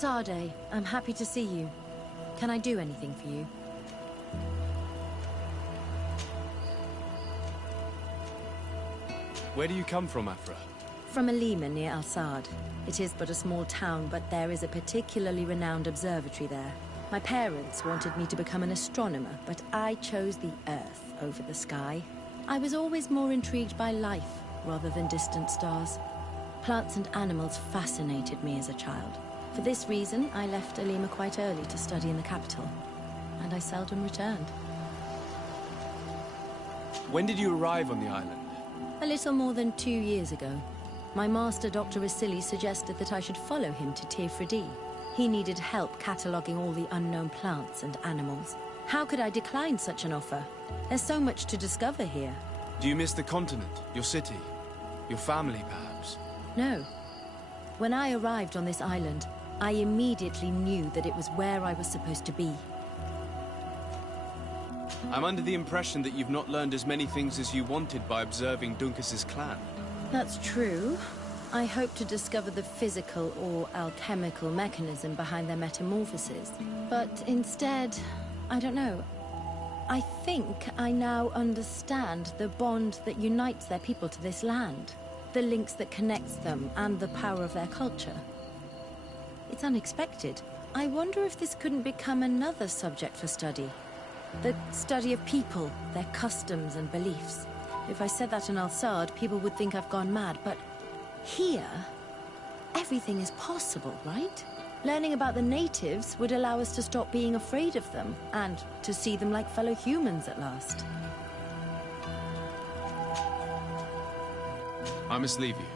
Desade, I'm happy to see you. Can I do anything for you? Where do you come from, Afra? From Alima near Al-Sad. It is but a small town, but there is a particularly renowned observatory there. My parents wanted me to become an astronomer, but I chose the Earth over the sky. I was always more intrigued by life rather than distant stars. Plants and animals fascinated me as a child. For this reason, I left Alima quite early to study in the capital, and I seldom returned. When did you arrive on the island? A little more than 2 years ago. My master, Dr. Vasily, suggested that I should follow him to Tifredi. He needed help cataloguing all the unknown plants and animals. How could I decline such an offer? There's so much to discover here. Do you miss the continent, your city, your family, perhaps? No. When I arrived on this island, I immediately knew that it was where I was supposed to be. I'm under the impression that you've not learned as many things as you wanted by observing Duncas's clan. That's true. I hope to discover the physical or alchemical mechanism behind their metamorphosis. But instead, I don't know. I think I now understand the bond that unites their people to this land. The links that connects them and the power of their culture. It's unexpected. I wonder if this couldn't become another subject for study. The study of people, their customs and beliefs. If I said that in Al-Sad, people would think I've gone mad, but here, everything is possible, right? Learning about the natives would allow us to stop being afraid of them, and to see them like fellow humans at last. I must leave you.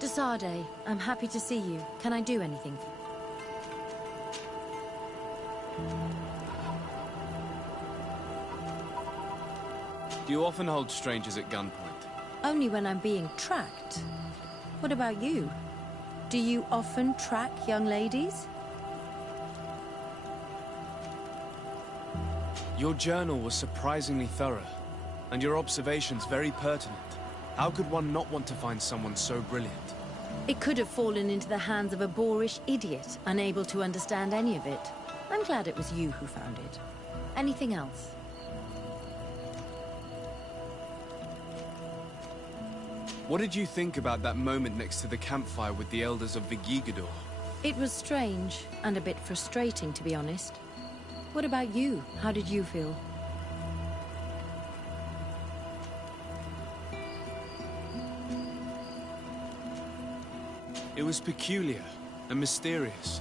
Desade, I'm happy to see you. Can I do anything for you? Do you often hold strangers at gunpoint? Only when I'm being tracked. What about you? Do you often track young ladies? Your journal was surprisingly thorough, and your observations very pertinent. How could one not want to find someone so brilliant? It could have fallen into the hands of a boorish idiot, unable to understand any of it. I'm glad it was you who found it. Anything else? What did you think about that moment next to the campfire with the elders of Vigigador? It was strange, and a bit frustrating, to be honest. What about you? How did you feel? It was peculiar and mysterious.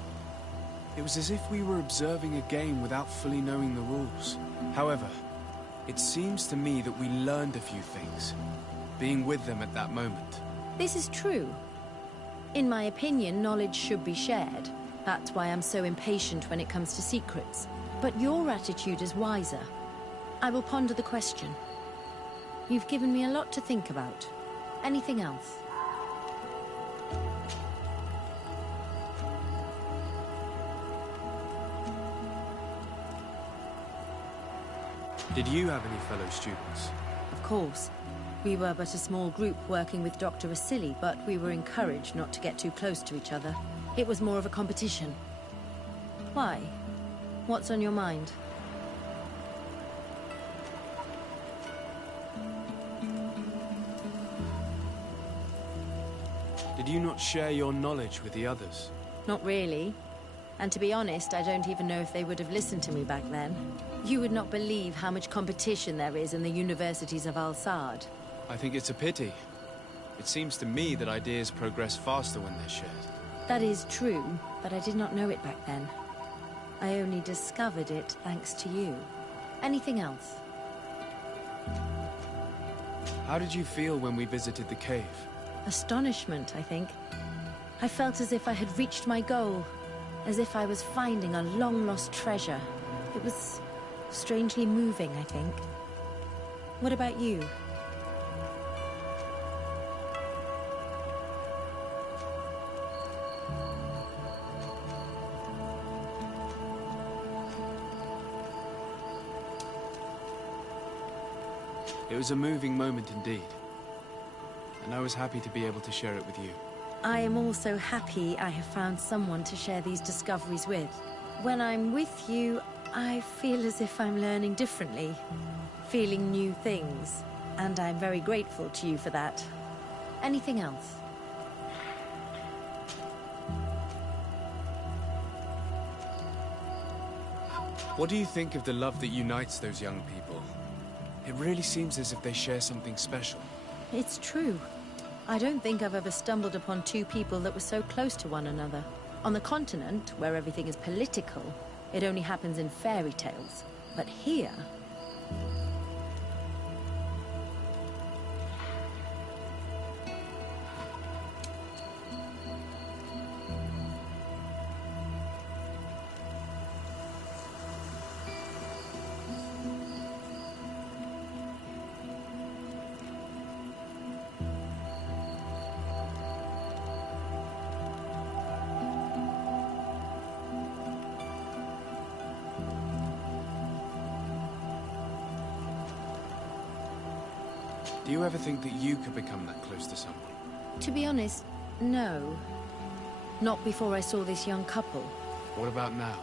It was as if we were observing a game without fully knowing the rules. However, it seems to me that we learned a few things, being with them at that moment. This is true. In my opinion, knowledge should be shared. That's why I'm so impatient when it comes to secrets. But your attitude is wiser. I will ponder the question. You've given me a lot to think about. Anything else? Did you have any fellow students? Of course. We were but a small group working with Dr. Vasily, but we were encouraged not to get too close to each other. It was more of a competition. Why? What's on your mind? Did you not share your knowledge with the others? Not really. And to be honest, I don't even know if they would have listened to me back then. You would not believe how much competition there is in the universities of Al-Sad. I think it's a pity. It seems to me that ideas progress faster when they're shared. That is true, but I did not know it back then. I only discovered it thanks to you. Anything else? How did you feel when we visited the cave? Astonishment, I think. I felt as if I had reached my goal, as if I was finding a long-lost treasure. It was strangely moving, I think. What about you? It was a moving moment indeed. And I was happy to be able to share it with you. I am also happy I have found someone to share these discoveries with. When I'm with you, I feel as if I'm learning differently, feeling new things, and I'm very grateful to you for that. Anything else? What do you think of the love that unites those young people? It really seems as if they share something special. It's true. I don't think I've ever stumbled upon two people that were so close to one another. On the continent, where everything is political, it only happens in fairy tales. But here... Do you ever think that you could become that close to someone? To be honest, no. Not before I saw this young couple. What about now?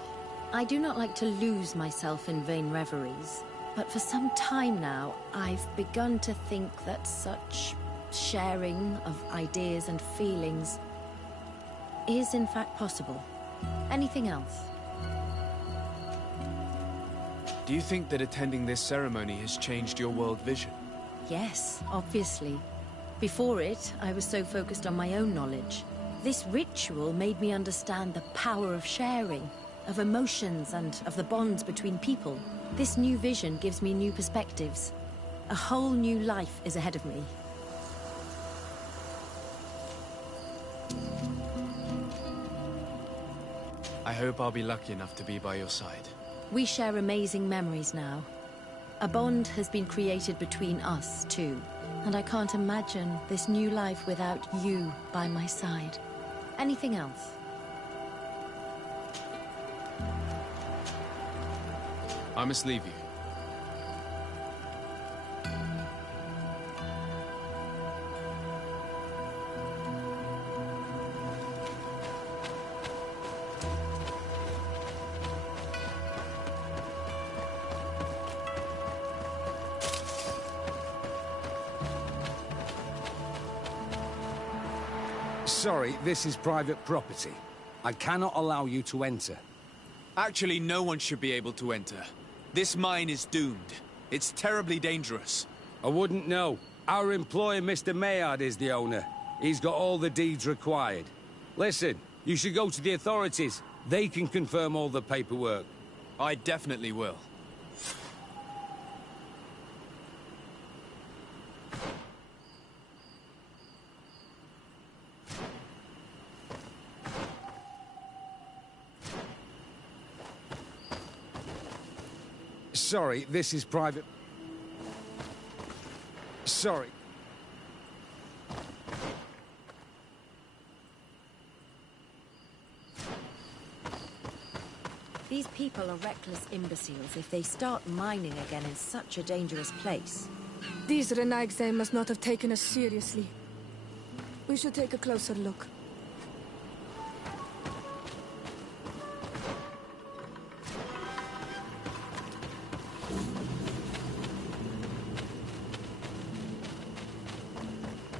I do not like to lose myself in vain reveries, but for some time now, I've begun to think that such sharing of ideas and feelings is in fact possible. Anything else? Do you think that attending this ceremony has changed your world vision? Yes, obviously. Before it, I was so focused on my own knowledge. This ritual made me understand the power of sharing, of emotions and of the bonds between people. This new vision gives me new perspectives. A whole new life is ahead of me. I hope I'll be lucky enough to be by your side. We share amazing memories now. A bond has been created between us, too. And I can't imagine this new life without you by my side. Anything else? I must leave you. Sorry, this is private property. I cannot allow you to enter. Actually, no one should be able to enter. This mine is doomed. It's terribly dangerous. I wouldn't know. Our employer, Mr. Maillard, is the owner. He's got all the deeds required. Listen, you should go to the authorities. They can confirm all the paperwork. I definitely will. Sorry, this is private... Sorry. These people are reckless imbeciles if they start mining again in such a dangerous place. These Renaigse must not have taken us seriously. We should take a closer look.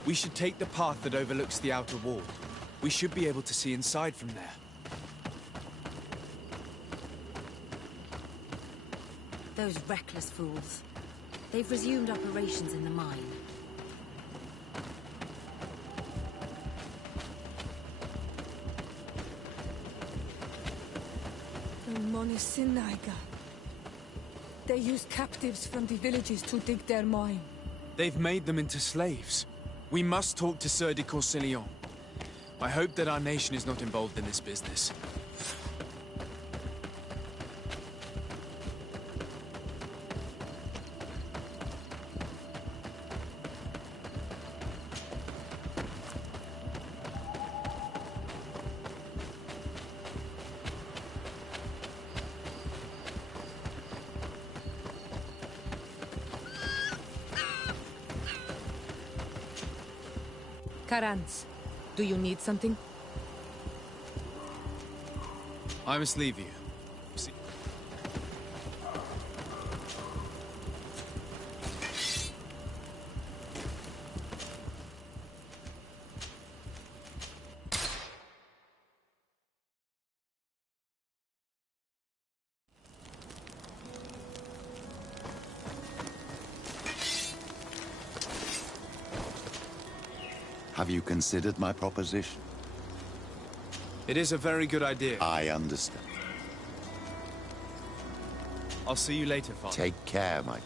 We should take the path that overlooks the outer wall. We should be able to see inside from there. Those reckless fools. They've resumed operations in the mine. The Monisiniga. They use captives from the villages to dig their mine. They've made them into slaves. We must talk to Sieur de Courcillon. I hope that our nation is not involved in this business. Karans, do you need something? I must leave you. See. Have you considered my proposition? It is a very good idea. I understand. I'll see you later, Father. Take care, my...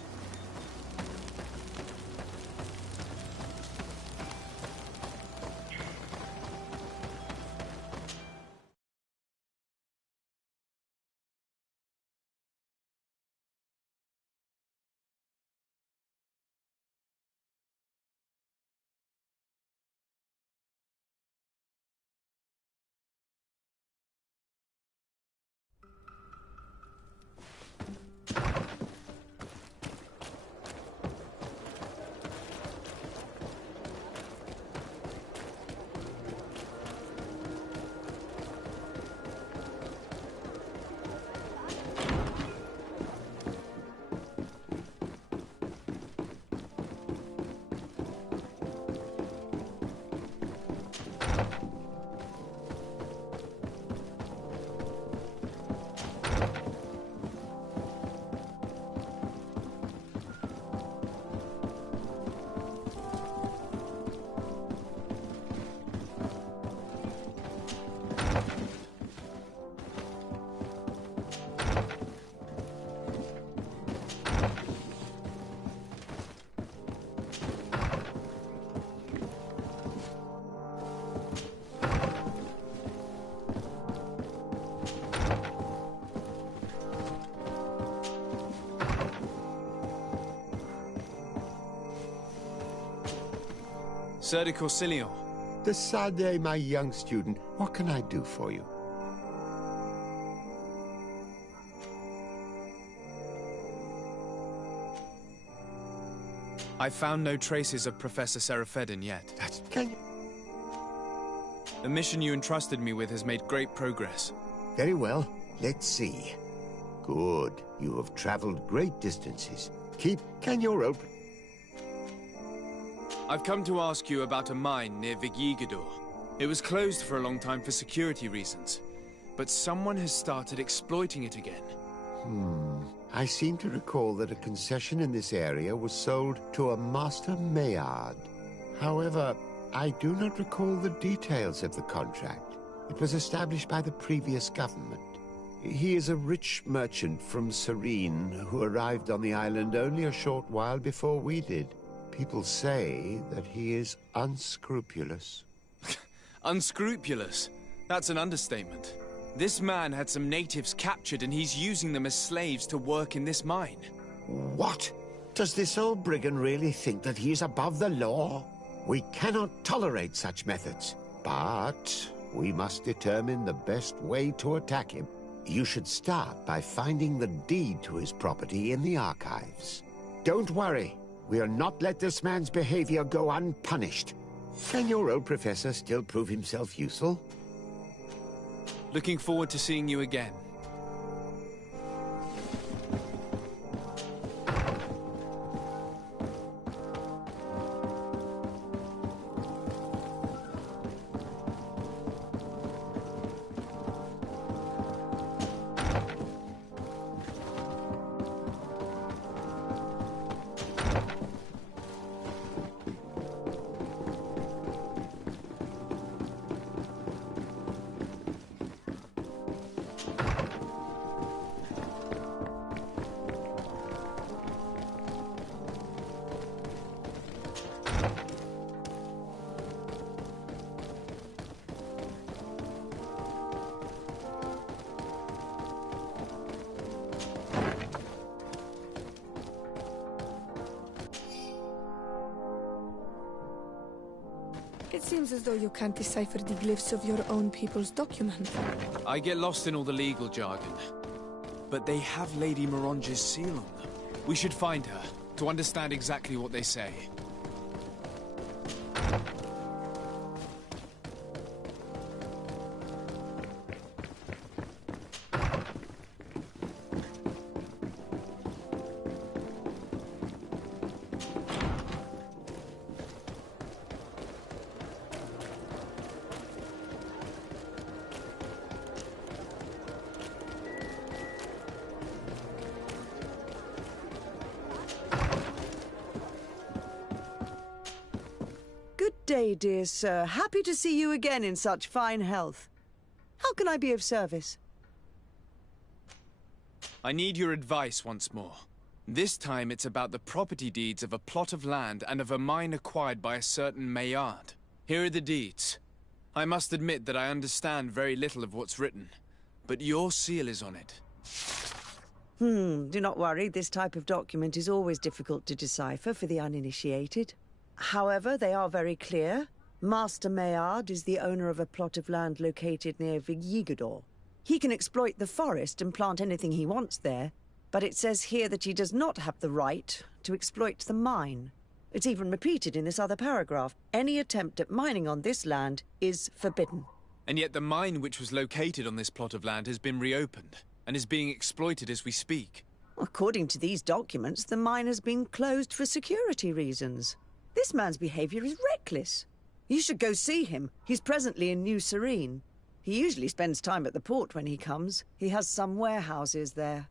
Sir de Corsilion. Decidez, my young student, what can I do for you? I found no traces of Professor Seraphedin yet. Can you... The mission you entrusted me with has made great progress. Very well. Let's see. Good. You have traveled great distances. Can you open... I've come to ask you about a mine near Vigyigador. It was closed for a long time for security reasons, but someone has started exploiting it again. I seem to recall that a concession in this area was sold to a Master Maillard. However, I do not recall the details of the contract. It was established by the previous government. He is a rich merchant from Serene who arrived on the island only a short while before we did. People say that he is unscrupulous. Unscrupulous? That's an understatement. This man had some natives captured and he's using them as slaves to work in this mine. What? Does this old brigand really think that he is above the law? We cannot tolerate such methods, but we must determine the best way to attack him. You should start by finding the deed to his property in the archives. Don't worry. We'll not let this man's behavior go unpunished. Can your old professor still prove himself useful? Looking forward to seeing you again. It seems as though you can't decipher the glyphs of your own people's document. I get lost in all the legal jargon. But they have Lady Moronge's seal on them. We should find her, to understand exactly what they say. day, dear sir. Happy to see you again in such fine health. How can I be of service? I need your advice once more. This time it's about the property deeds of a plot of land and of a mine acquired by a certain Maillard. Here are the deeds. I must admit that I understand very little of what's written, but your seal is on it. Do not worry. This type of document is always difficult to decipher for the uninitiated. However, they are very clear. Master Maillard is the owner of a plot of land located near Vigigador. He can exploit the forest and plant anything he wants there, but it says here that he does not have the right to exploit the mine. It's even repeated in this other paragraph. Any attempt at mining on this land is forbidden. And yet the mine which was located on this plot of land has been reopened, and is being exploited as we speak. According to these documents, the mine has been closed for security reasons. This man's behavior is reckless. You should go see him. He's presently in New Serene. He usually spends time at the port when he comes. He has some warehouses there.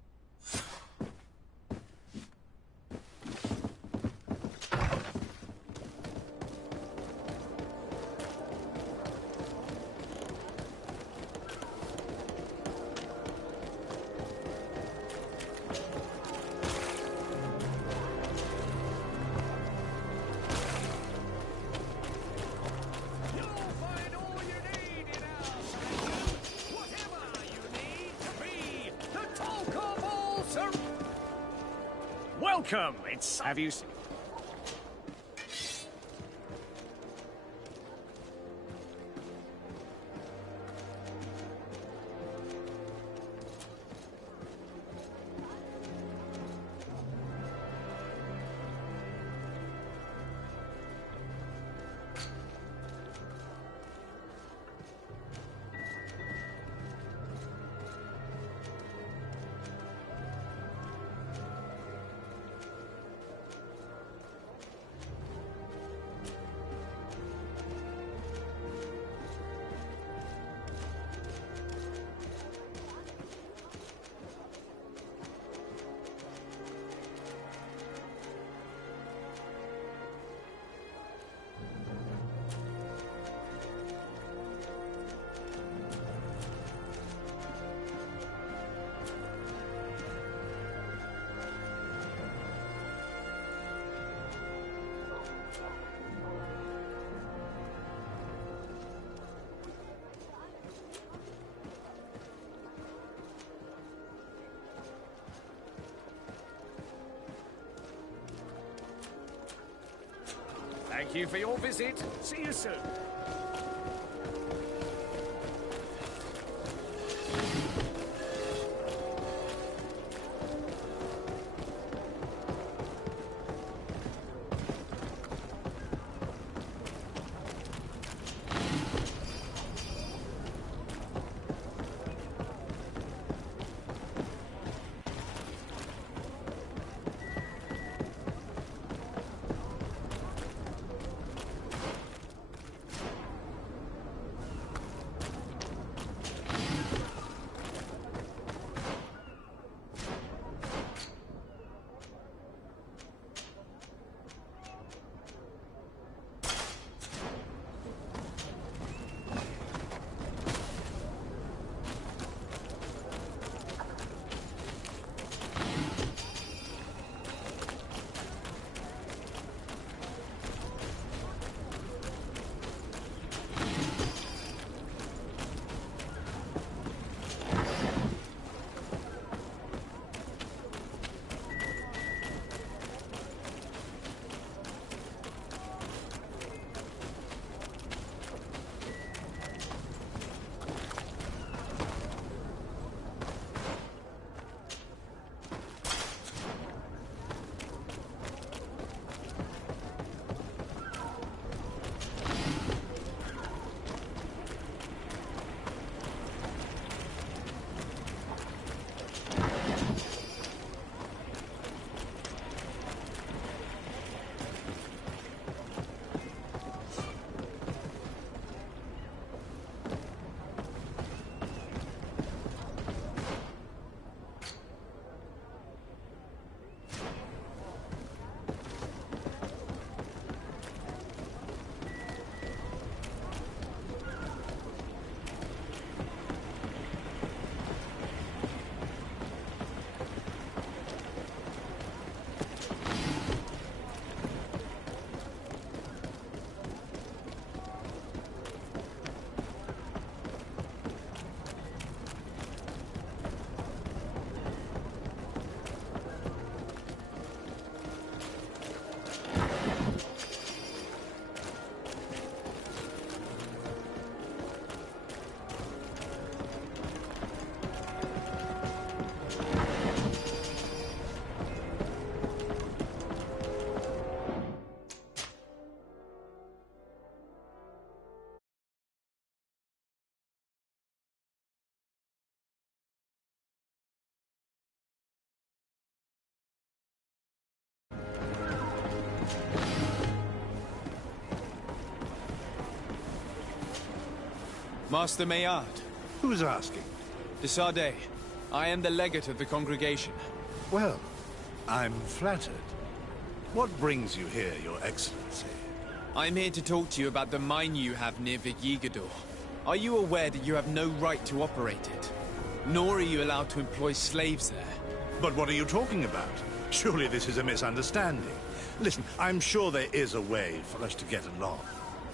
Welcome! Have you... Thank you for your visit. See you soon. Master Maillard. Who's asking? De Sardet. I am the legate of the congregation. Well, I'm flattered. What brings you here, Your Excellency? I'm here to talk to you about the mine you have near Vigigador. Are you aware that you have no right to operate it? Nor are you allowed to employ slaves there. But what are you talking about? Surely this is a misunderstanding. Listen, I'm sure there is a way for us to get along.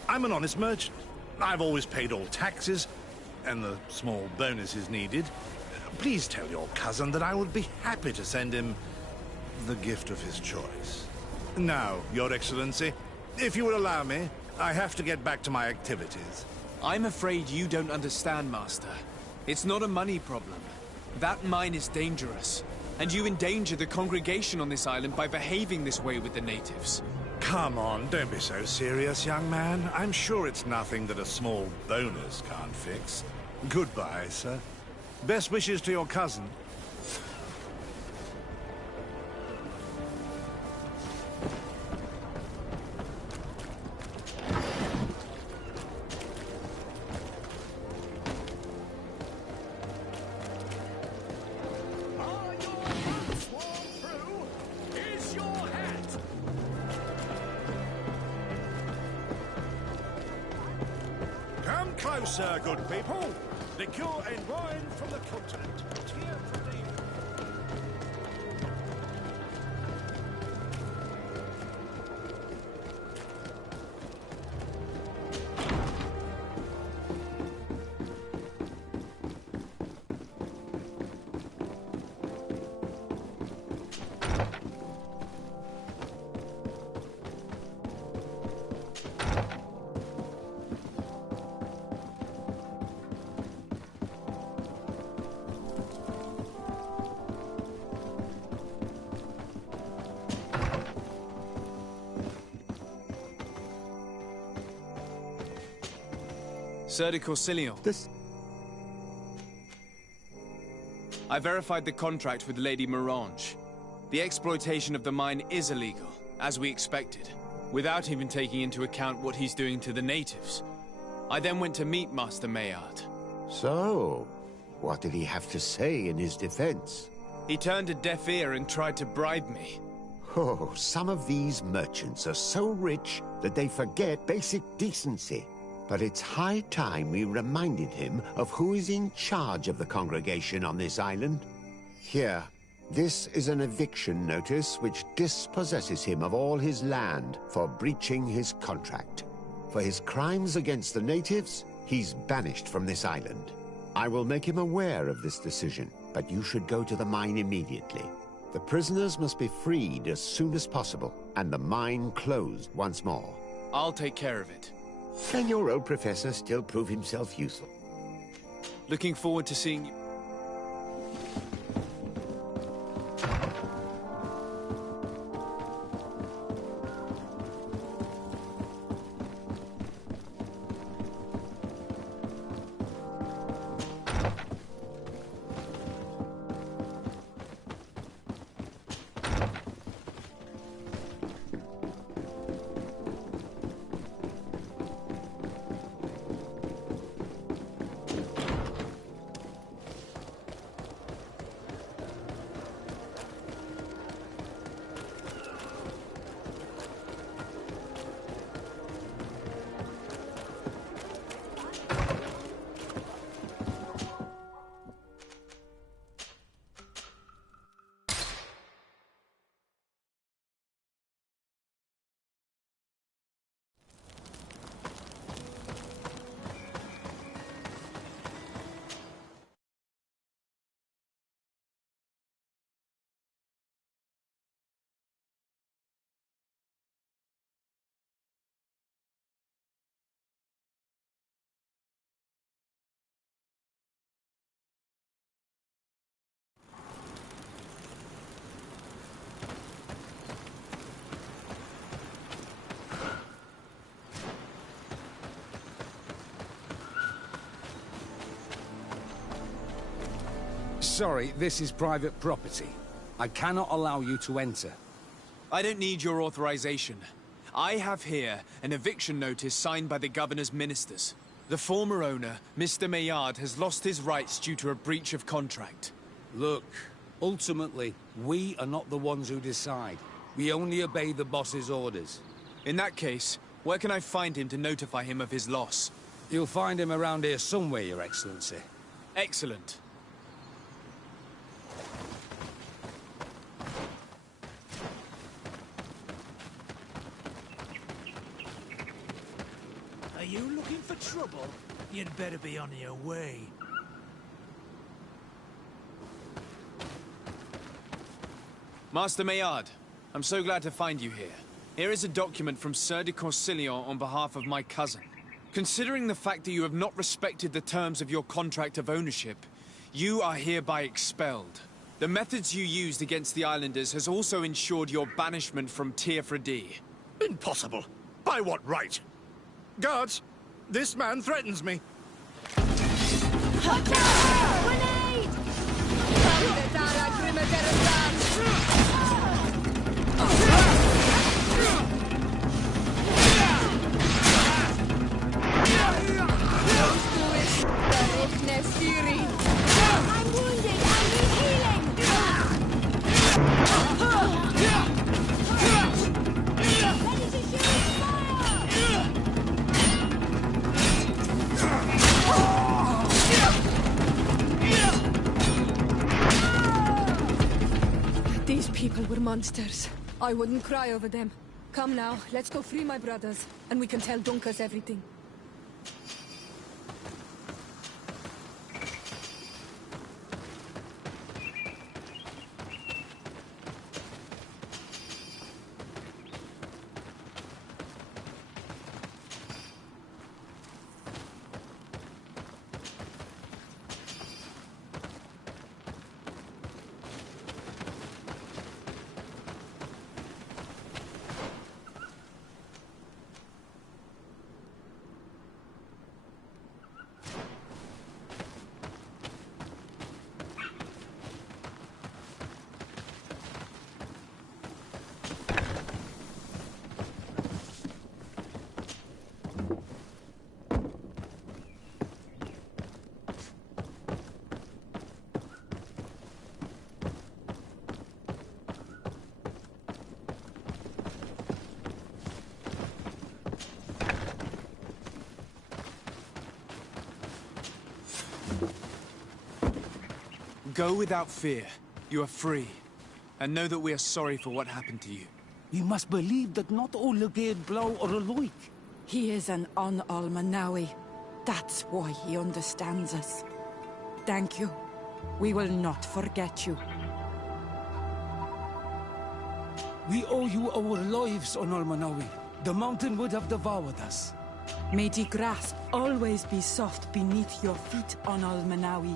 I'm an honest merchant. I've always paid all taxes, and the small bonuses needed. Please tell your cousin that I would be happy to send him the gift of his choice. Now, Your Excellency, if you will allow me, I have to get back to my activities. I'm afraid you don't understand, Master. It's not a money problem. That mine is dangerous, and you endanger the congregation on this island by behaving this way with the natives. Come on, don't be so serious, young man. I'm sure it's nothing that a small bonus can't fix. Goodbye, sir. Best wishes to your cousin. Come closer, good people. Liqueur and wine from the continent. Here from the... Sir de Corsilion. I verified the contract with Lady Morange. The exploitation of the mine is illegal, as we expected, without even taking into account what he's doing to the natives. I then went to meet Master Maillard. So, what did he have to say in his defense? He turned a deaf ear and tried to bribe me. Oh, some of these merchants are so rich that they forget basic decency. But it's high time we reminded him of who is in charge of the congregation on this island. Here, this is an eviction notice which dispossesses him of all his land for breaching his contract. For his crimes against the natives, he's banished from this island. I will make him aware of this decision, but you should go to the mine immediately. The prisoners must be freed as soon as possible, and the mine closed once more. I'll take care of it. Can your old professor still prove himself useful? Looking forward to seeing you. Sorry, this is private property. I cannot allow you to enter. I don't need your authorization. I have here an eviction notice signed by the governor's ministers. The former owner, Mr. Maillard, has lost his rights due to a breach of contract. Look, ultimately, we are not the ones who decide. We only obey the boss's orders. In that case, where can I find him to notify him of his loss? You'll find him around here somewhere, Your Excellency. Excellent. Are you looking for trouble? You'd better be on your way. Master Maillard, I'm so glad to find you here. Here is a document from Sir de Corsillon on behalf of my cousin. Considering the fact that you have not respected the terms of your contract of ownership, you are hereby expelled. The methods you used against the islanders has also ensured your banishment from Tier-Fredy. Impossible. By what right? Guards, this man threatens me. I'm wounded. I need healing. Ready to shoot fire. These people were monsters. I wouldn't cry over them. Come now, let's go free my brothers, and we can tell Dunkus everything. Go without fear. You are free. And know that we are sorry for what happened to you. You must believe that not all Legate Blau are alike. He is an Un-Almanawi. That's why he understands us. Thank you. We will not forget you. We owe you our lives on Almanawi. The mountain would have devoured us. May the grasp always be soft beneath your feet on Almanawi.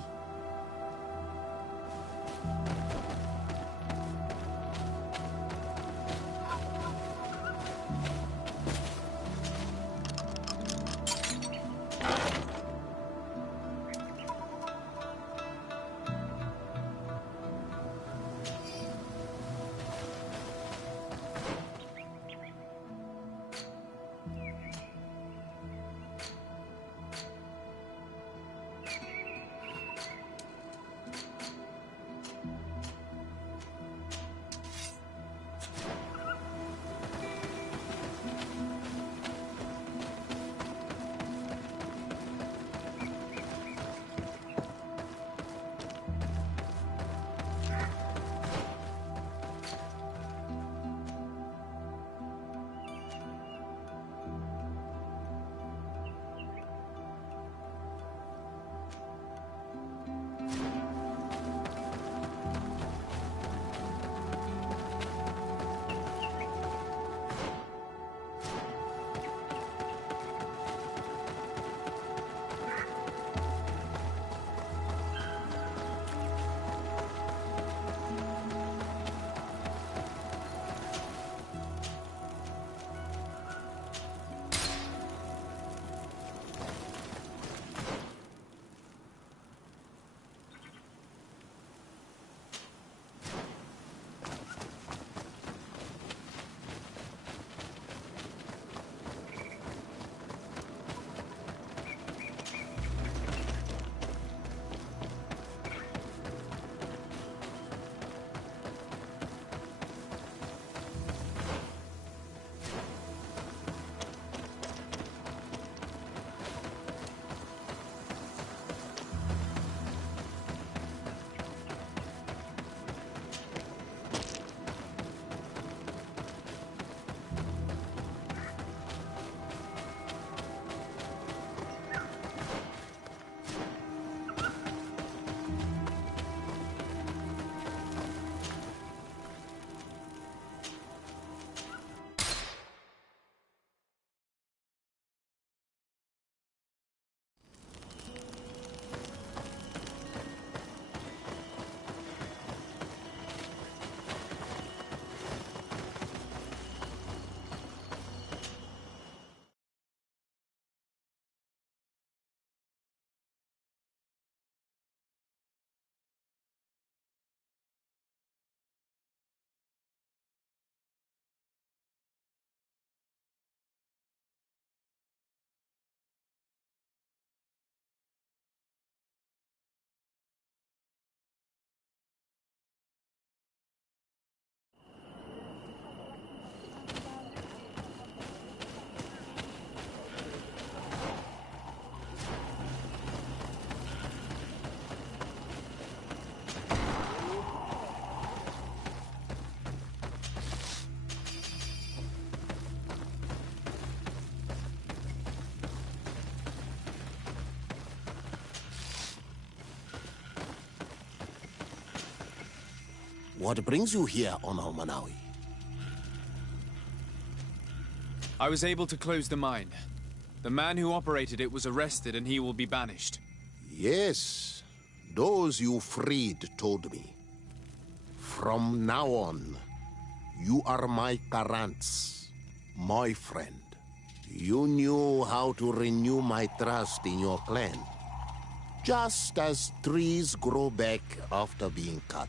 What brings you here on Almanawi? I was able to close the mine. The man who operated it was arrested and he will be banished. Yes, those you freed told me. From now on, you are my Karants, my friend. You knew how to renew my trust in your clan. Just as trees grow back after being cut.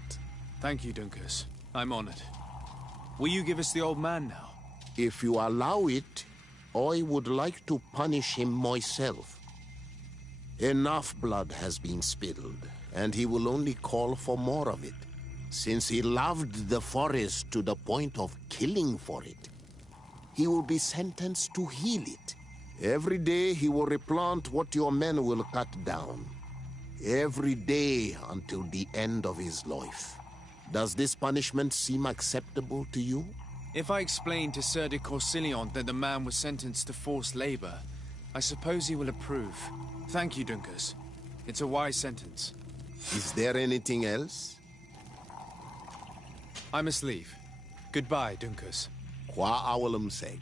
Thank you, Dunkus. I'm honored. Will you give us the old man now? If you allow it, I would like to punish him myself. Enough blood has been spilled, and he will only call for more of it. Since he loved the forest to the point of killing for it, he will be sentenced to heal it. Every day he will replant what your men will cut down. Every day until the end of his life. Does this punishment seem acceptable to you? If I explain to Sir de Corsilion that the man was sentenced to forced labor, I suppose he will approve. Thank you, Dunkus. It's a wise sentence. Is there anything else? I must leave. Goodbye, Dunkus. Qua awalum seg.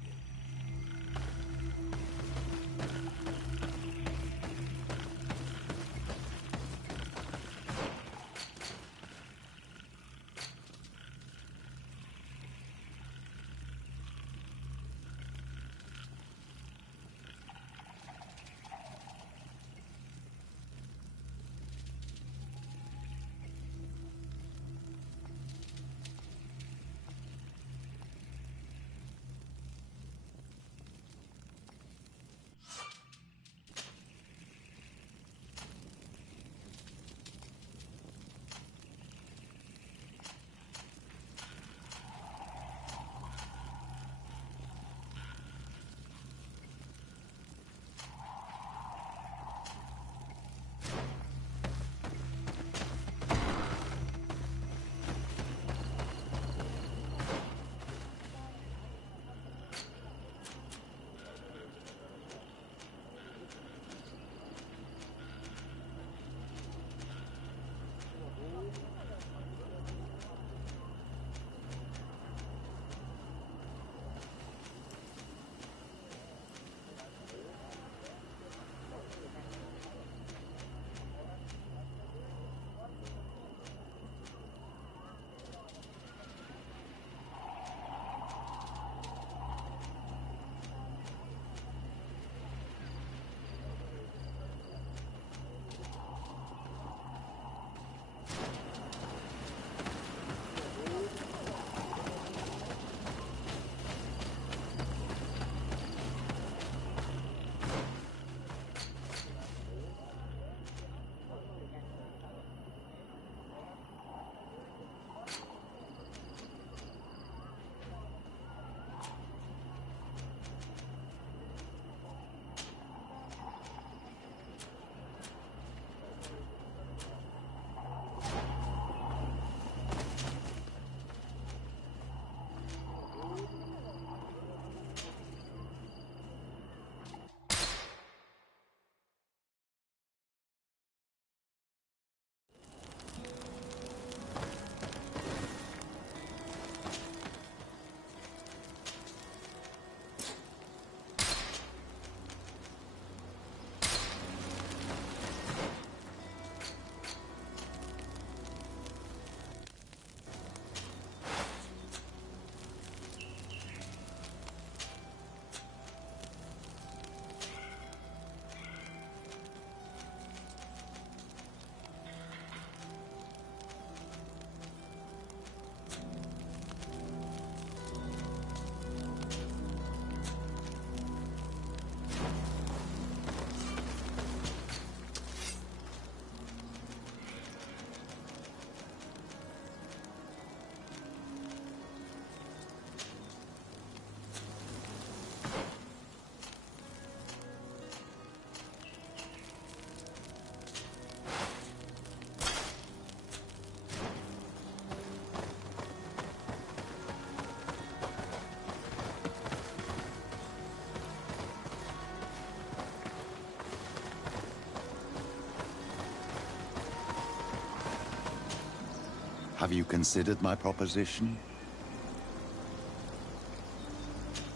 Have you considered my proposition?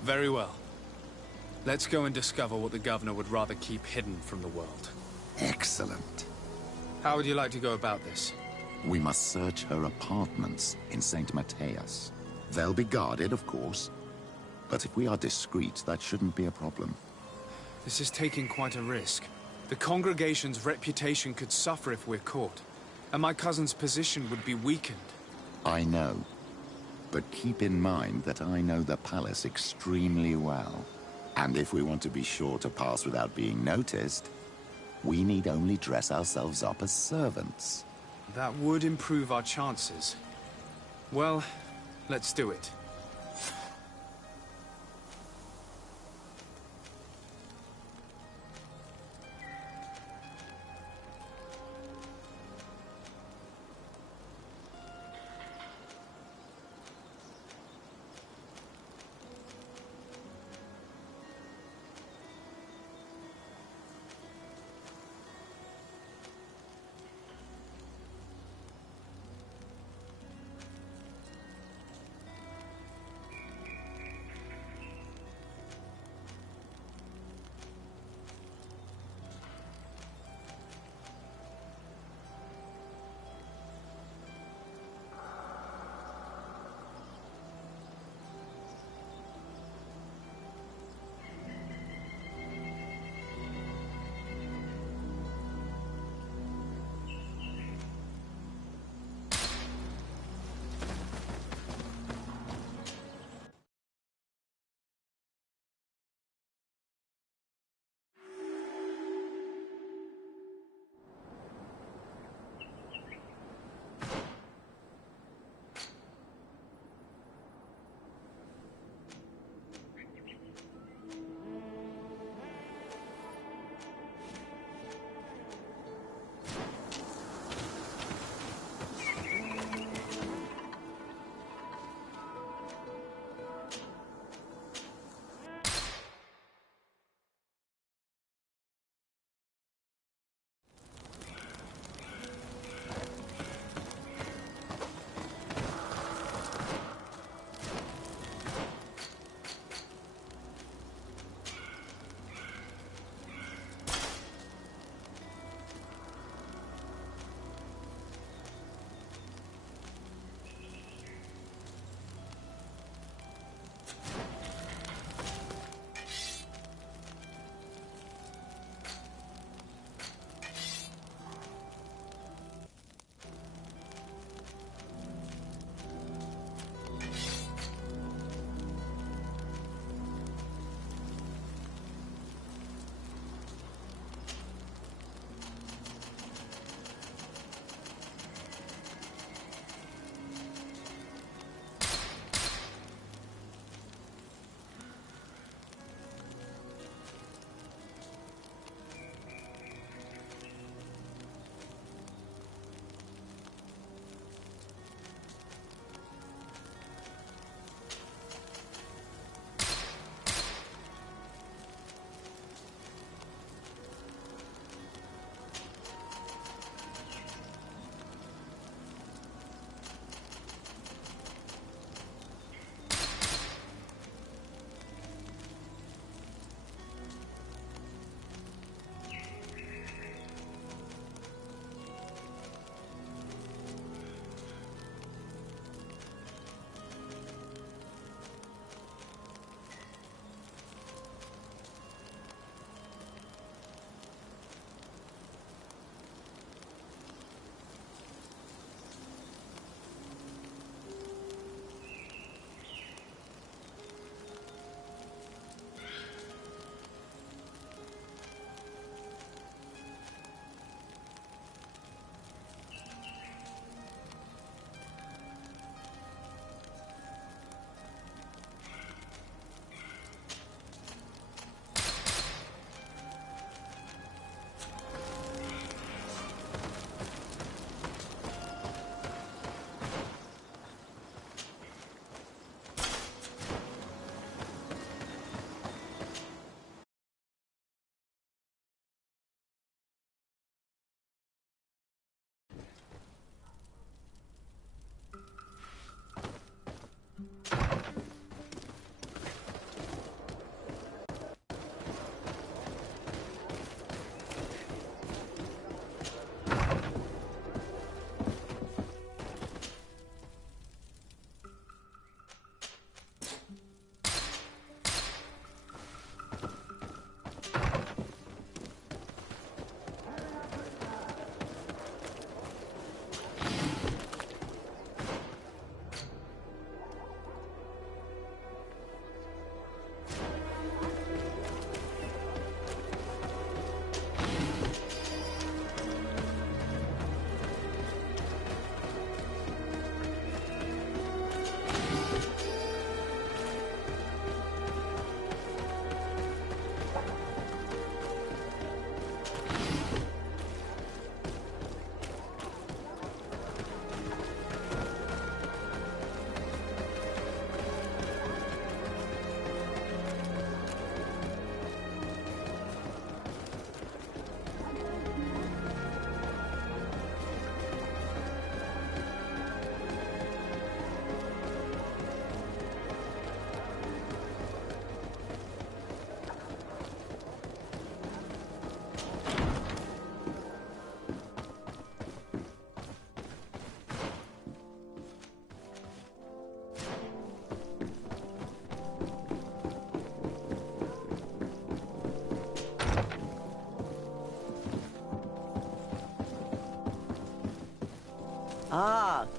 Very well. Let's go and discover what the governor would rather keep hidden from the world. Excellent. How would you like to go about this? We must search her apartments in St. Matthias. They'll be guarded, of course. But if we are discreet, that shouldn't be a problem. This is taking quite a risk. The congregation's reputation could suffer if we're caught, and my cousin's position would be weakened. I know. But keep in mind that I know the palace extremely well. And if we want to be sure to pass without being noticed, we need only dress ourselves up as servants. That would improve our chances. Well, let's do it.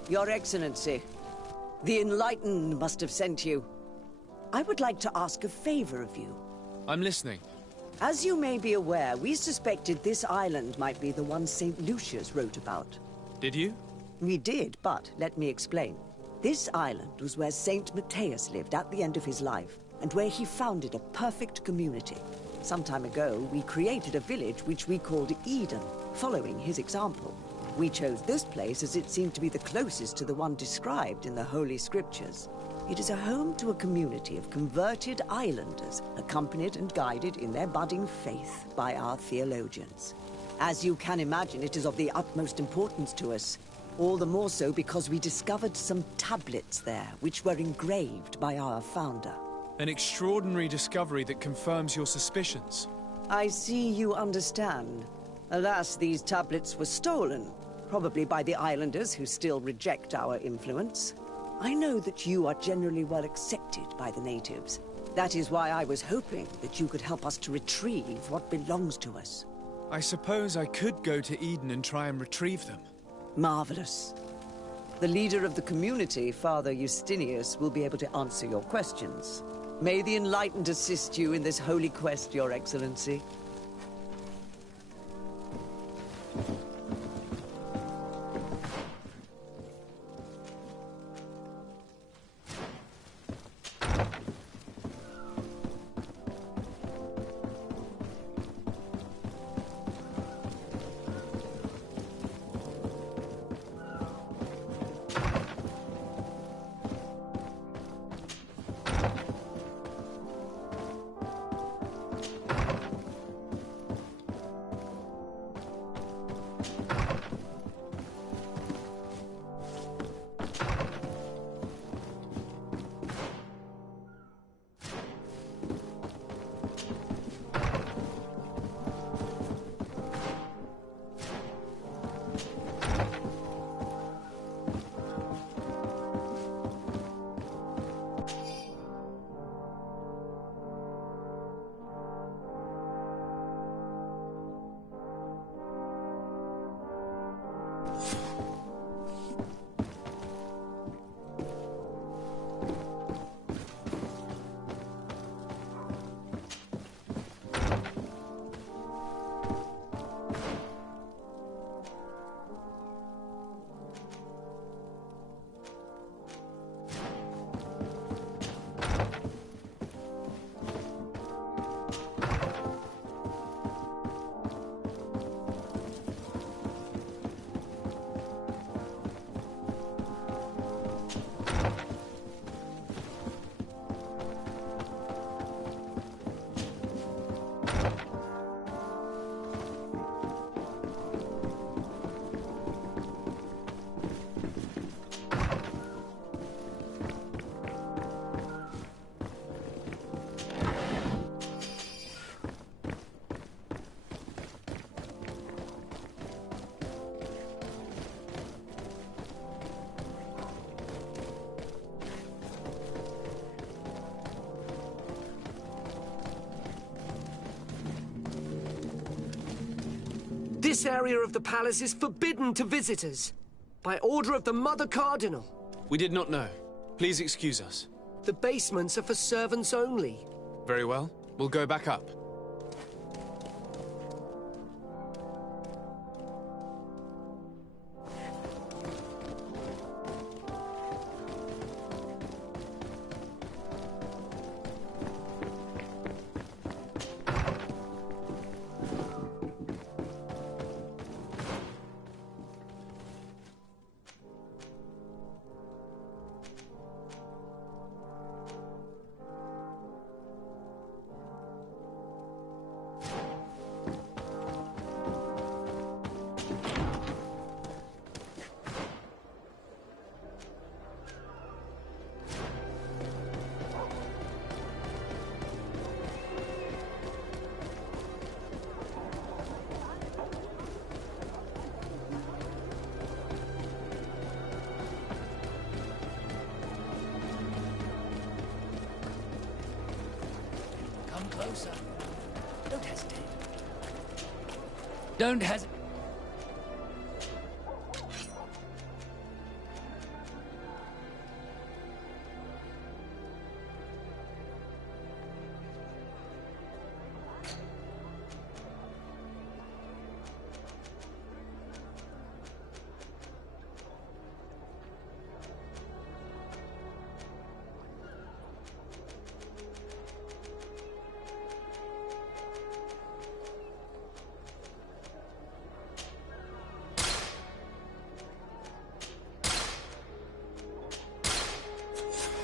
Your Excellency. The Enlightened must have sent you. I would like to ask a favor of you. I'm listening. As you may be aware, we suspected this island might be the one St. Lucius wrote about. Did you? We did, but let me explain. This island was where St. Matthias lived at the end of his life, and where he founded a perfect community. Some time ago, we created a village which we called Eden, following his example. We chose this place as it seemed to be the closest to the one described in the Holy Scriptures. It is a home to a community of converted islanders, accompanied and guided in their budding faith by our theologians. As you can imagine, it is of the utmost importance to us. All the more so because we discovered some tablets there, which were engraved by our founder. An extraordinary discovery that confirms your suspicions. I see you understand. Alas, these tablets were stolen, probably by the islanders who still reject our influence. I know that you are generally well accepted by the natives. That is why I was hoping that you could help us to retrieve what belongs to us. I suppose I could go to Eden and try and retrieve them. Marvelous. The leader of the community, Father Justinius, will be able to answer your questions. May the Enlightened assist you in this holy quest, Your Excellency. This area of the palace is forbidden to visitors, by order of the Mother Cardinal. We did not know. Please excuse us. The basements are for servants only. Very well. We'll go back up. Closer. Don't hesitate. Don't hesitate.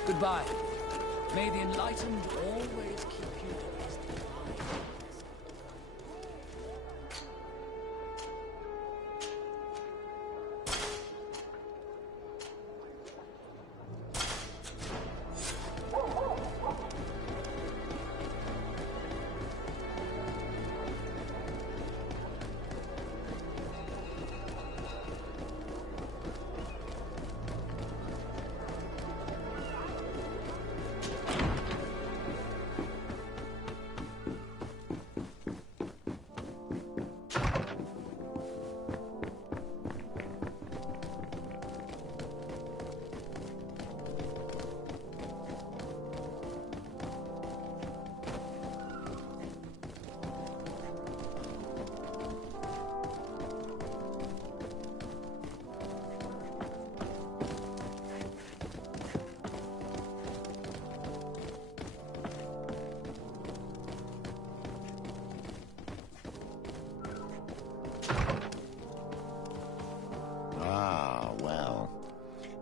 Goodbye. May the enlightened always keep you as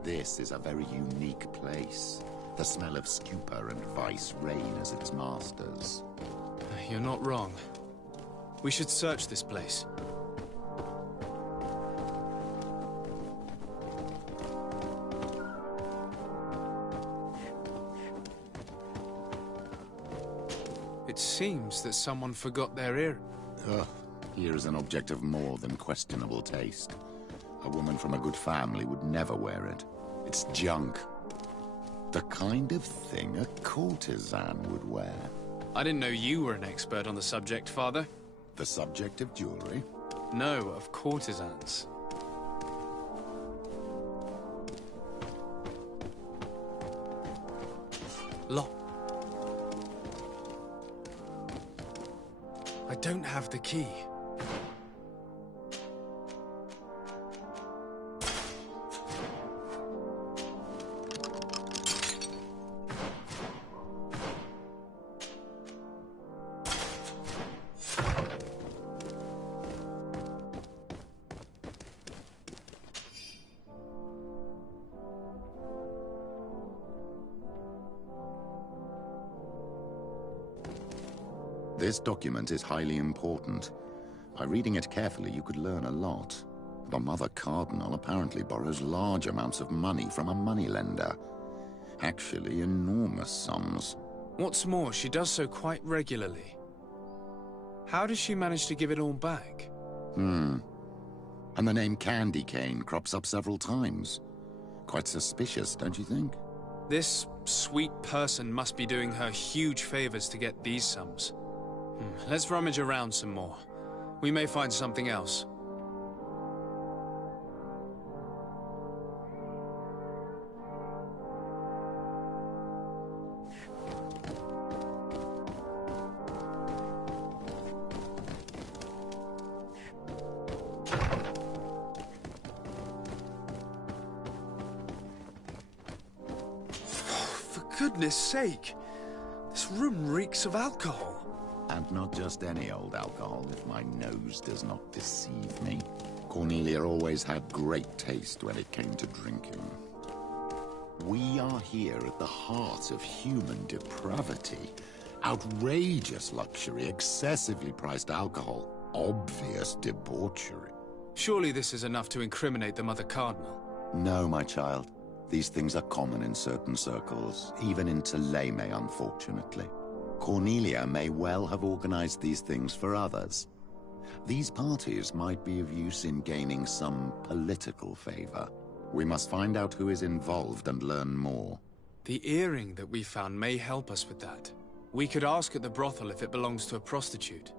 This is a very unique place. The smell of stupor and vice reign as its masters. You're not wrong. We should search this place. It seems that someone forgot their ear. Ugh, here is an object of more than questionable taste. A woman from a good family would never wear it. It's junk. The kind of thing a courtesan would wear. I didn't know you were an expert on the subject, Father. The subject of jewelry? No, of courtesans. Lock. I don't have the key. This document is highly important. By reading it carefully, you could learn a lot. The Mother Cardinal apparently borrows large amounts of money from a moneylender. Actually, enormous sums. What's more, she does so quite regularly. How does she manage to give it all back? And the name Candy Cane crops up several times. Quite suspicious, don't you think? This sweet person must be doing her huge favors to get these sums. Let's rummage around some more. We may find something else. For goodness sake! This room reeks of alcohol. And not just any old alcohol, if my nose does not deceive me. Cornelia always had great taste when it came to drinking. We are here at the heart of human depravity. Outrageous luxury, excessively priced alcohol, obvious debauchery. Surely this is enough to incriminate the Mother Cardinal. No, my child. These things are common in certain circles, even in Thélème, unfortunately. Cornelia may well have organized these things for others. These parties might be of use in gaining some political favor. We must find out who is involved and learn more. The earring that we found may help us with that. We could ask at the brothel if it belongs to a prostitute.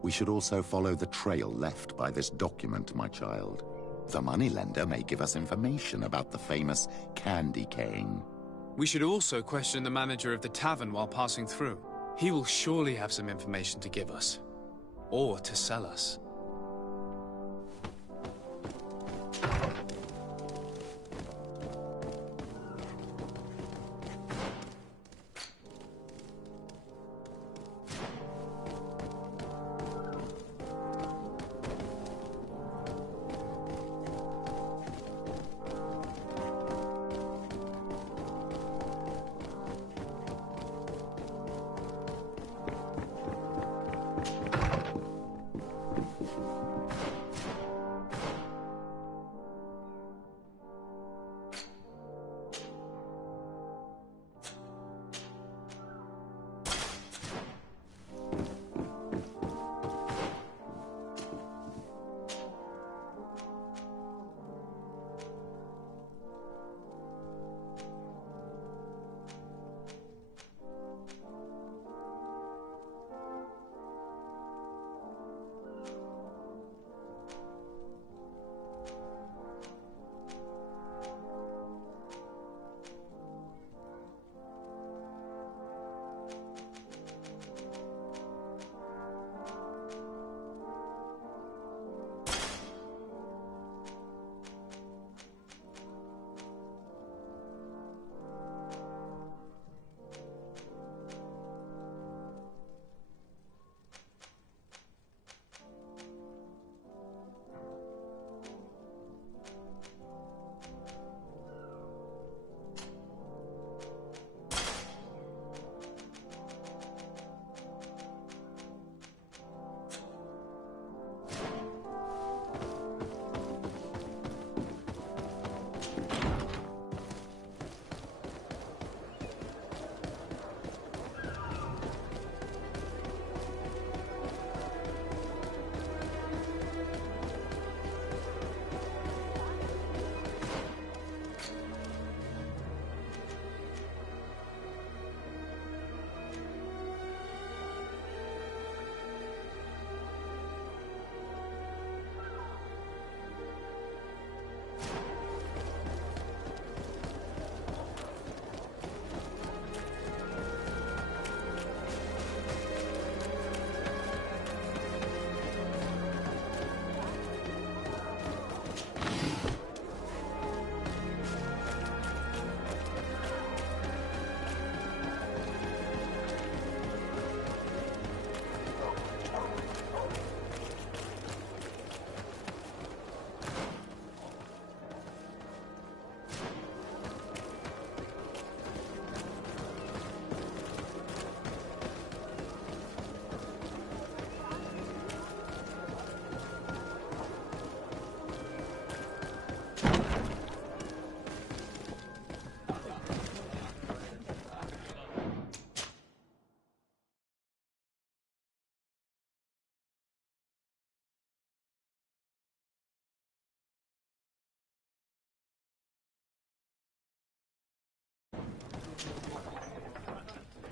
We should also follow the trail left by this document, my child. The moneylender may give us information about the famous Candy Cane. We should also question the manager of the tavern while passing through. He will surely have some information to give us. Or to sell us.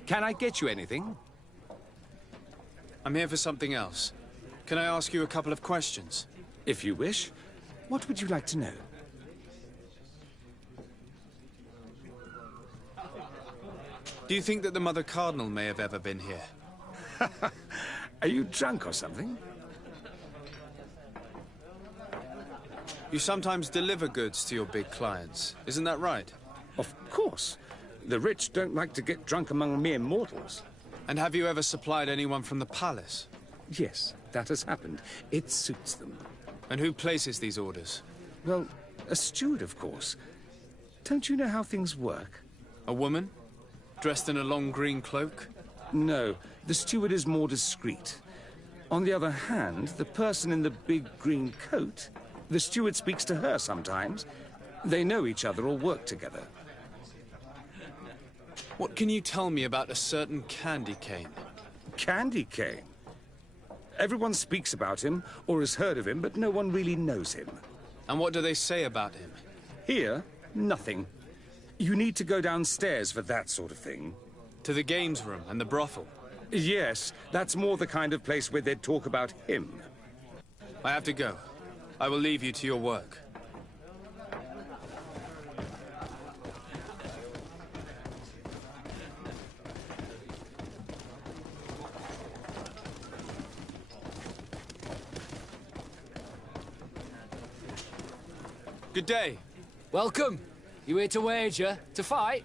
Can I get you anything? I'm here for something else. Can I ask you a couple of questions? If you wish. What would you like to know? Do you think that the Mother Cardinal may have ever been here? Are you drunk or something? You sometimes deliver goods to your big clients, isn't that right? Of course. The rich don't like to get drunk among mere mortals. And have you ever supplied anyone from the palace? Yes, that has happened. It suits them. And who places these orders? Well, a steward, of course. Don't you know how things work? A woman? Dressed in a long green cloak? No, the steward is more discreet. On the other hand, the person in the big green coat, the steward speaks to her sometimes. They know each other or work together. What can you tell me about a certain Candy Cane? Candy Cane? Everyone speaks about him, or has heard of him, but no one really knows him. And what do they say about him? Here, nothing. You need to go downstairs for that sort of thing. To the games room and the brothel? Yes, that's more the kind of place where they'd talk about him. I have to go. I will leave you to your work. Good day. Welcome. You here to wager? To fight?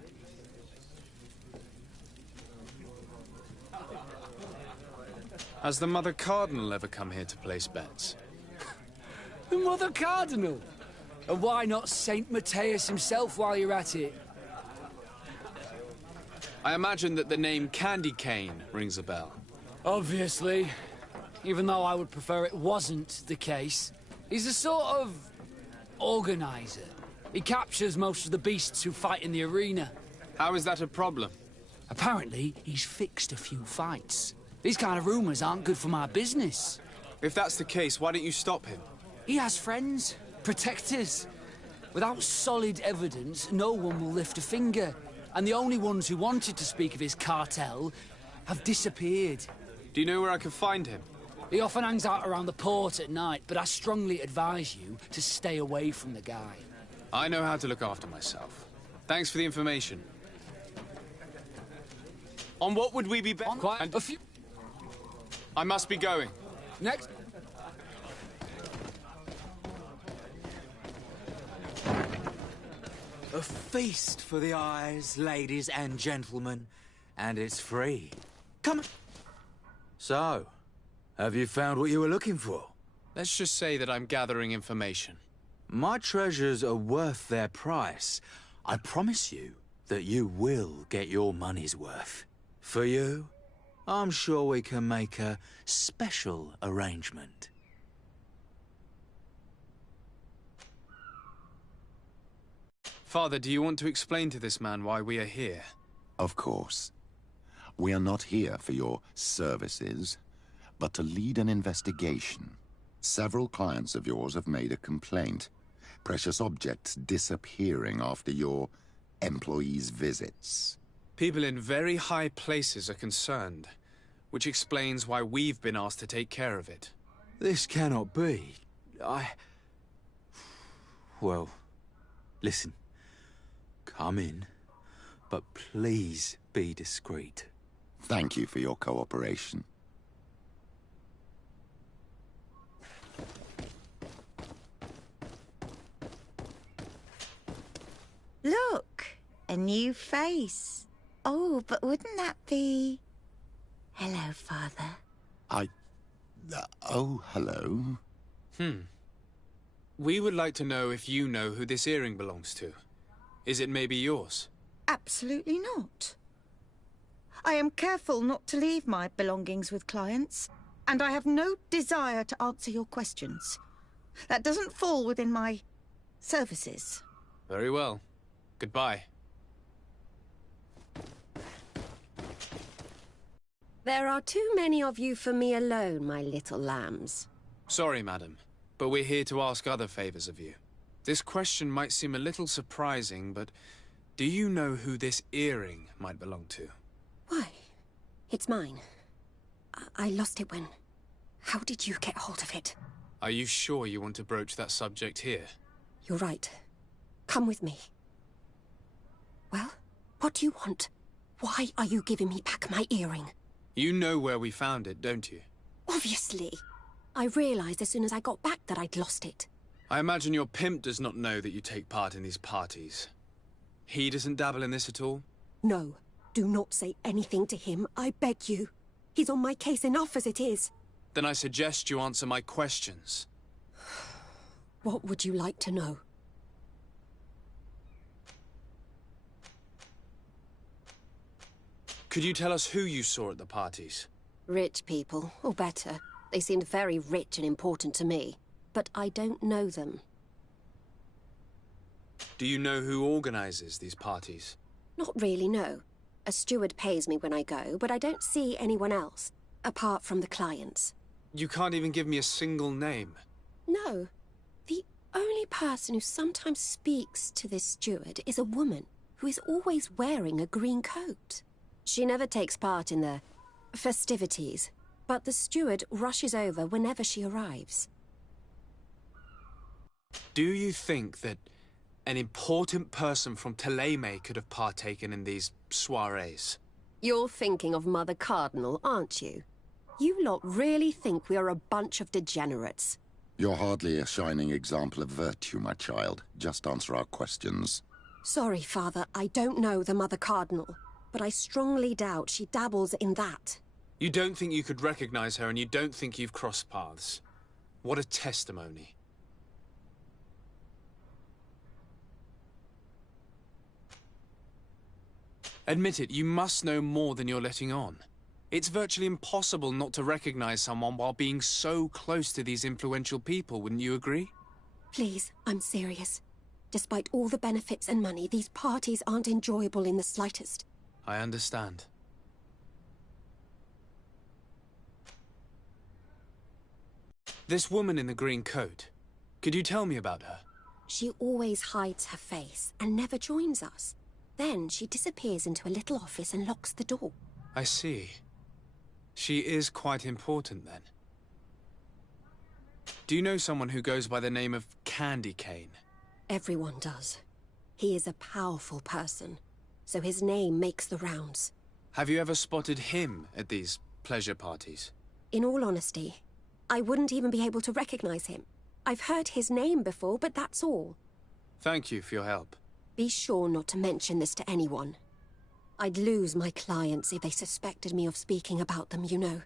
Has the Mother Cardinal ever come here to place bets? The Mother Cardinal? And why not Saint Matthias himself while you're at it? I imagine that the name Candy Cane rings a bell. Obviously. Even though I would prefer it wasn't the case. He's a sort of organizer. He captures most of the beasts who fight in the arena. How is that a problem? Apparently, he's fixed a few fights. These kind of rumors aren't good for my business. If that's the case, why don't you stop him? He has friends, protectors. Without solid evidence, no one will lift a finger. And the only ones who wanted to speak of his cartel have disappeared. Do you know where I can find him? He often hangs out around the port at night, but I strongly advise you to stay away from the guy. I know how to look after myself. Thanks for the information. On what would we be bet? Quite a few. I must be going. Next. A feast for the eyes, ladies and gentlemen, and it's free. Come on. So, have you found what you were looking for? Let's just say that I'm gathering information. My treasures are worth their price. I promise you that you will get your money's worth. For you, I'm sure we can make a special arrangement. Father, do you want to explain to this man why we are here? Of course. We are not here for your services, but to lead an investigation. Several clients of yours have made a complaint. Precious objects disappearing after your employees' visits. People in very high places are concerned, which explains why we've been asked to take care of it. This cannot be. Well, listen. Come in, but please be discreet. Thank you for your cooperation. Look, a new face. Oh, but wouldn't that be... Hello, Father. Oh, hello. We would like to know if you know who this earring belongs to. Is it maybe yours? Absolutely not. I am careful not to leave my belongings with clients, and I have no desire to answer your questions. That doesn't fall within my services. Very well. Goodbye. There are too many of you for me alone, my little lambs. Sorry, madam, but we're here to ask other favors of you. This question might seem a little surprising, but do you know who this earring might belong to? Why, It's mine. I lost it when... How did you get hold of it? Are you sure you want to broach that subject here? You're right. Come with me. Well, what do you want? Why are you giving me back my earring? You know where we found it, don't you? Obviously. I realized as soon as I got back that I'd lost it. I imagine your pimp does not know that you take part in these parties. He doesn't dabble in this at all? No. Do not say anything to him, I beg you. He's on my case enough as it is. Then I suggest you answer my questions. What would you like to know? Could you tell us who you saw at the parties? Rich people, or better. They seemed very rich and important to me. But I don't know them. Do you know who organizes these parties? Not really, no. A steward pays me when I go, but I don't see anyone else, apart from the clients. You can't even give me a single name. No. The only person who sometimes speaks to this steward is a woman who is always wearing a green coat. She never takes part in the festivities, but the steward rushes over whenever she arrives. Do you think that an important person from Teleme could have partaken in these soirees? You're thinking of Mother Cardinal, aren't you? You lot really think we are a bunch of degenerates. You're hardly a shining example of virtue, my child. Just answer our questions. Sorry, Father, I don't know the Mother Cardinal, but I strongly doubt she dabbles in that. You don't think you could recognize her, and you don't think you've crossed paths. What a testimony. Admit it, you must know more than you're letting on. It's virtually impossible not to recognize someone while being so close to these influential people, wouldn't you agree? Please, I'm serious. Despite all the benefits and money, these parties aren't enjoyable in the slightest. I understand. This woman in the green coat, could you tell me about her? She always hides her face and never joins us. Then she disappears into a little office and locks the door. I see. She is quite important, then. Do you know someone who goes by the name of Candy Cane? Everyone does. He is a powerful person, so his name makes the rounds. Have you ever spotted him at these pleasure parties? In all honesty, I wouldn't even be able to recognize him. I've heard his name before, but that's all. Thank you for your help. Be sure not to mention this to anyone. I'd lose my clients if they suspected me of speaking about them, you know.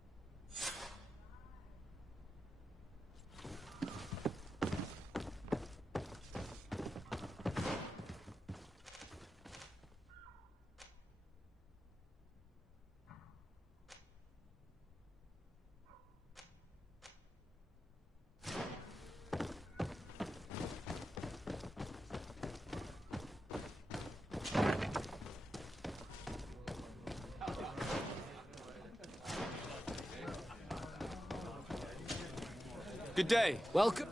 Good day. Welcome.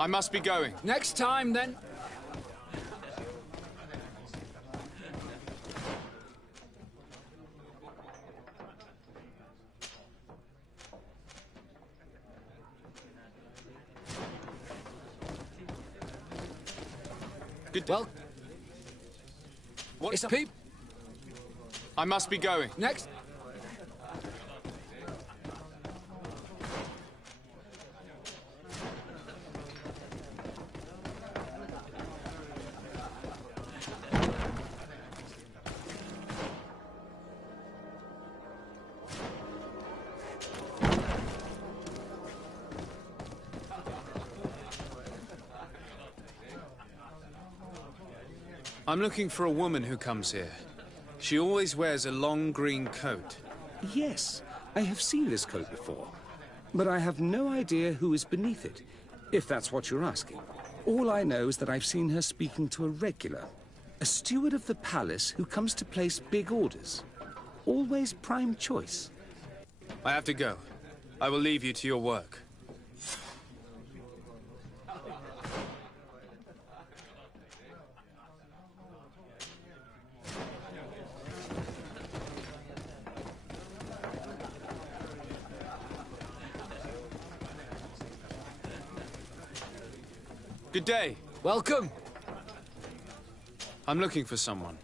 I must be going. Next time, then. Good day. Well, What's up? Peep. I must be going. Next. I'm looking for a woman who comes here. She always wears a long green coat. Yes, I have seen this coat before, but I have no idea who is beneath it, if that's what you're asking. All I know is that I've seen her speaking to a regular, a steward of the palace who comes to place big orders. Always prime choice. I have to go. I will leave you to your work. Good day. Welcome. I'm looking for someone.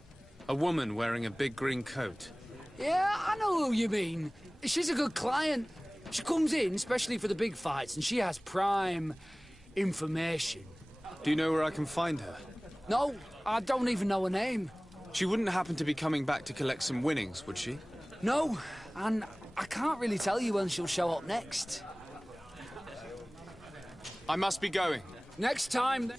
A woman wearing a big green coat. Yeah, I know who you mean. She's a good client. She comes in especially for the big fights, and she has prime information. Do you know where I can find her? No, I don't even know her name. She wouldn't happen to be coming back to collect some winnings, would she? No, and I can't really tell you when she'll show up next. I must be going. Next time...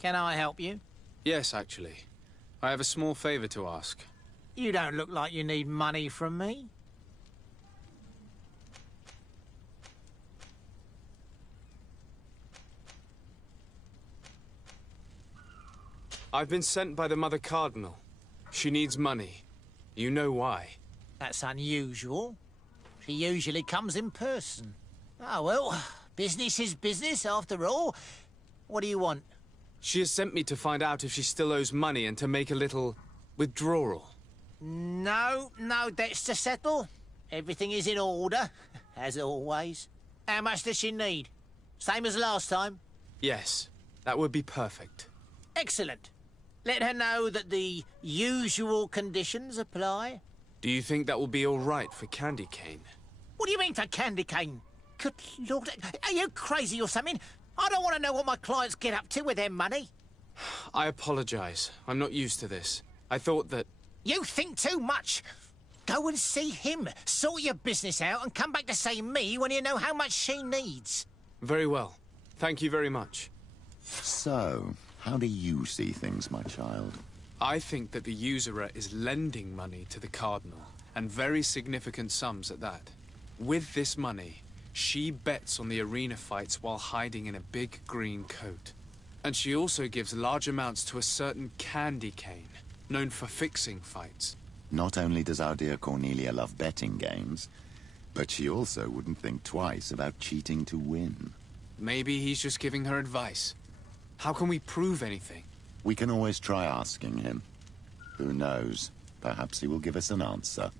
Can I help you? Yes, actually. I have a small favor to ask. You don't look like you need money from me. I've been sent by the Mother Cardinal. She needs money. You know why. That's unusual. She usually comes in person. Oh, well, business is business after all. What do you want? She has sent me to find out if she still owes money and to make a little withdrawal. No debts to settle. Everything is in order, as always. How much does she need? Same as last time? Yes, that would be perfect. Excellent. Let her know that the usual conditions apply. Do you think that will be all right for Candy Cane? What do you mean for Candy Cane? Good Lord, are you crazy or something? I don't want to know what my clients get up to with their money. I apologize. I'm not used to this. I thought that... You think too much. Go and see him, sort your business out, and come back to see me when you know how much she needs. Very well. Thank you very much. So, how do you see things, my child? I think that the usurer is lending money to the Cardinal, and very significant sums at that. With this money, she bets on the arena fights while hiding in a big green coat. And she also gives large amounts to a certain Candy Cane, known for fixing fights. Not only does our dear Cornelia love betting games, but she also wouldn't think twice about cheating to win. Maybe he's just giving her advice. How can we prove anything? We can always try asking him. Who knows? Perhaps he will give us an answer.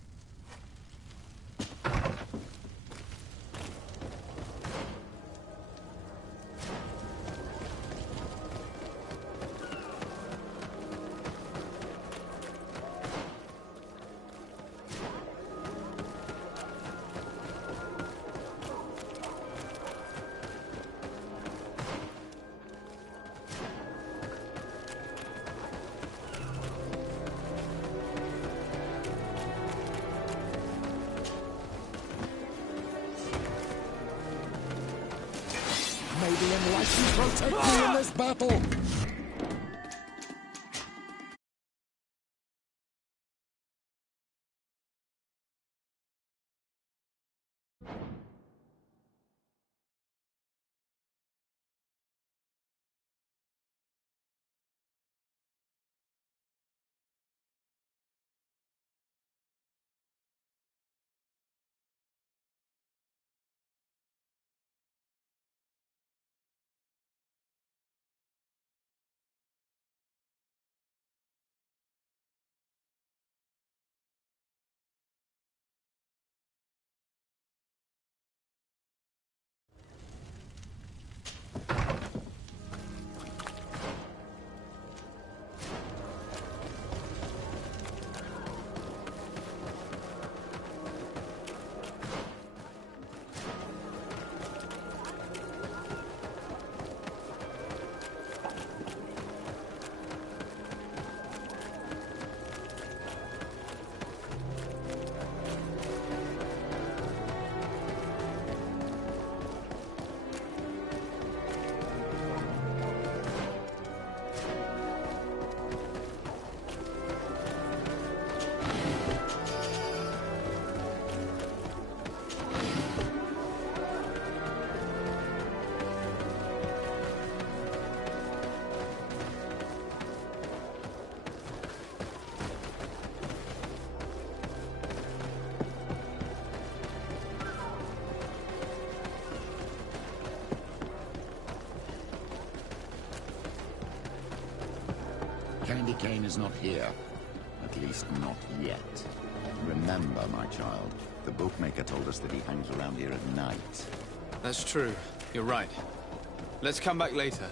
May the enlightened protect me in this battle! Candy Cane is not here. At least not yet. Remember, my child, the bookmaker told us that he hangs around here at night. That's true. You're right. Let's come back later.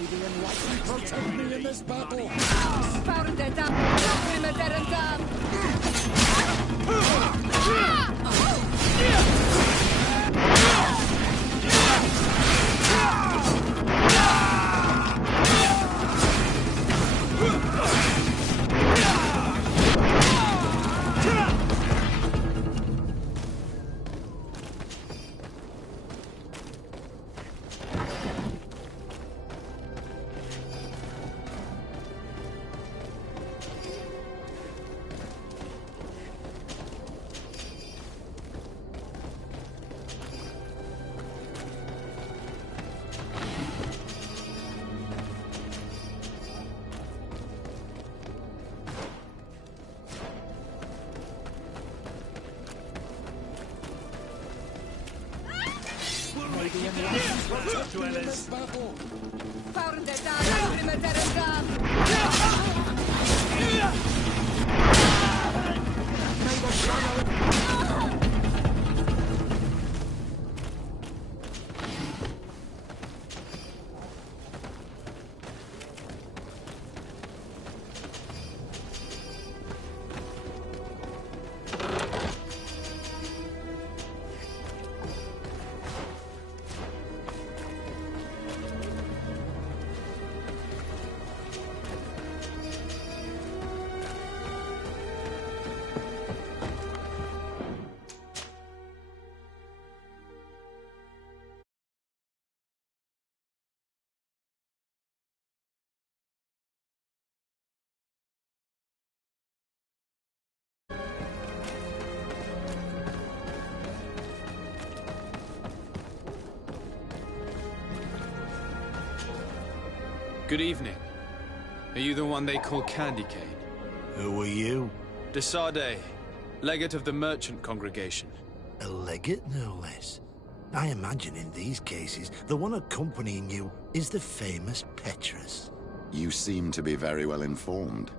The enlightened protect me in this battle! Good evening. Are you the one they call Candy Cane? Who are you? De Sardet, legate of the merchant congregation. A legate, no less. I imagine in these cases, the one accompanying you is the famous Petrus. You seem to be very well informed.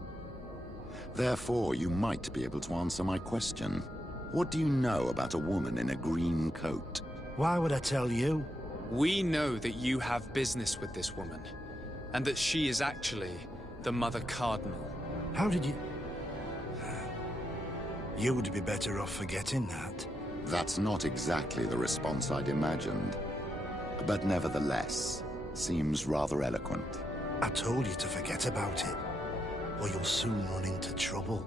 Therefore, you might be able to answer my question. What do you know about a woman in a green coat? Why would I tell you? We know that you have business with this woman, and that she is actually the Mother Cardinal. How did you... You would be better off forgetting that. That's not exactly the response I'd imagined. But nevertheless, seems rather eloquent. I told you to forget about it. or you'll soon run into trouble.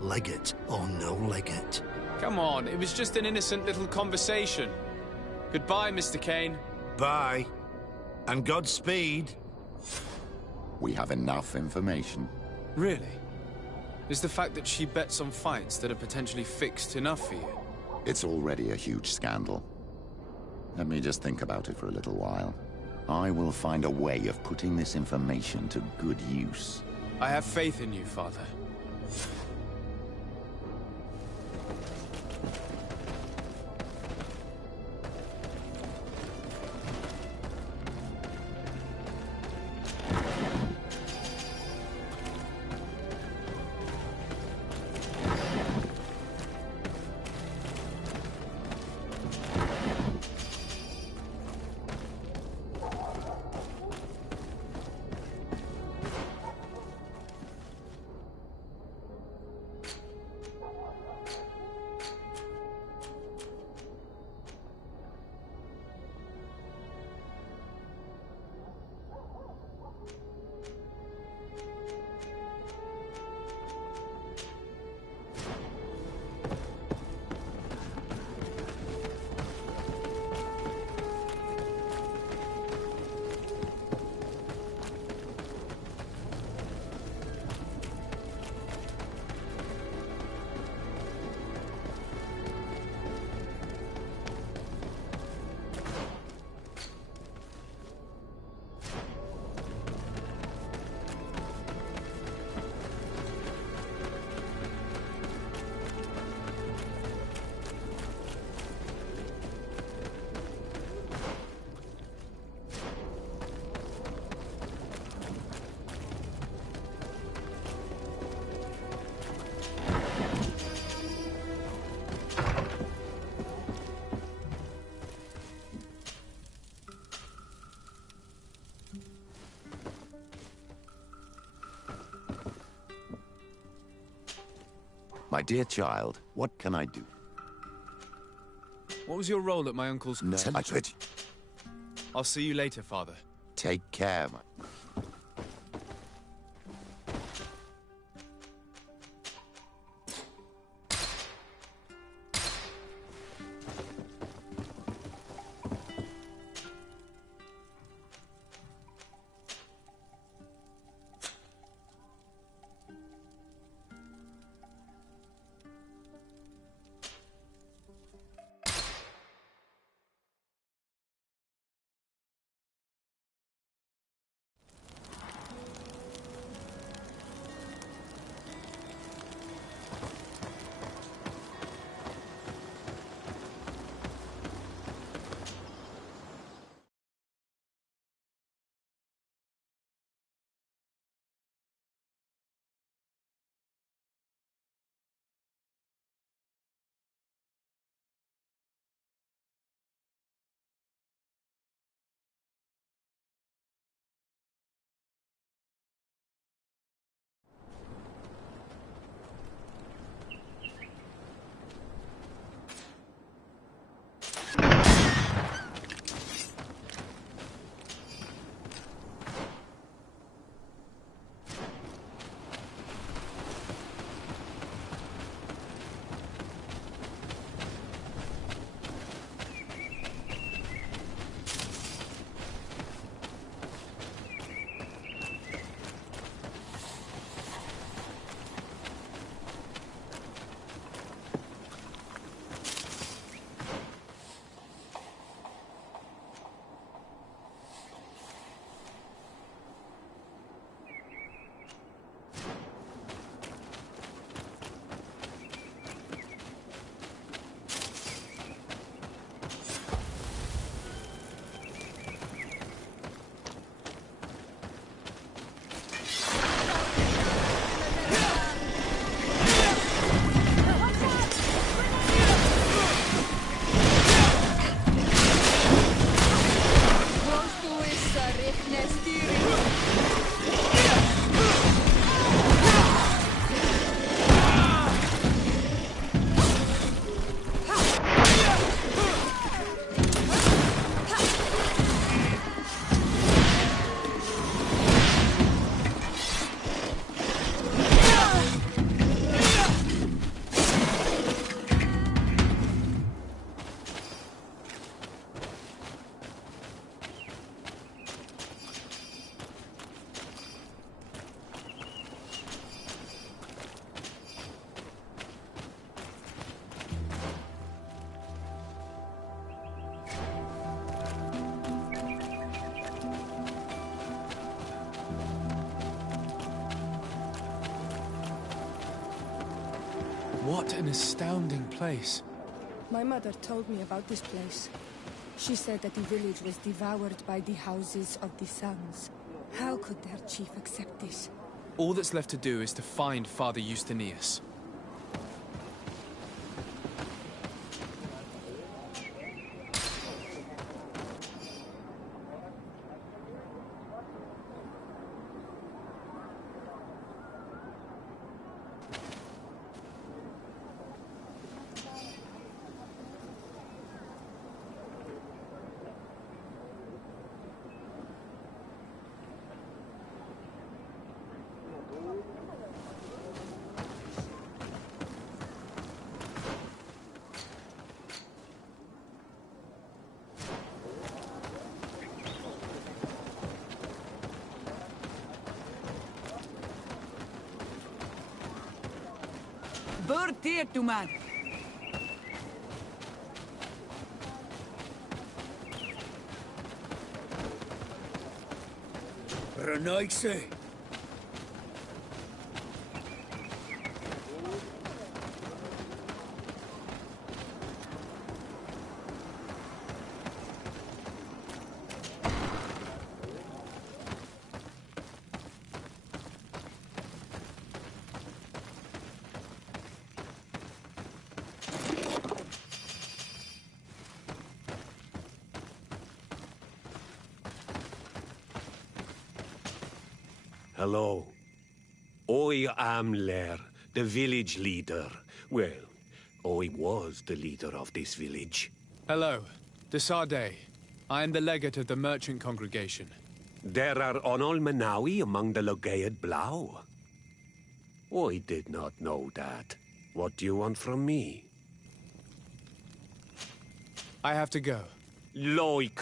Legate or no legate. Come on, it was just an innocent little conversation. Goodbye, Mr. Kane. Bye. And Godspeed. We have enough information. Really? Is the fact that she bets on fights that are potentially fixed enough for you? It's already a huge scandal. Let me just think about it for a little while. I will find a way of putting this information to good use. I have faith in you, Father. My dear child, what can I do? What was your role at my uncle's... No, I'll see you later, Father. Take care, my... What an astounding place. My mother told me about this place. She said that the village was devoured by the houses of the sons. How could their chief accept this? All that's left to do is to find Father Justinius. Burt du man. Renaixi. Hello. I am Lair, the village leader. Well, I was the leader of this village. Hello. De Sardet. I am the legate of the merchant congregation. There are Onol Manawi among the Logead Blau. I did not know that. What do you want from me? I have to go. Like...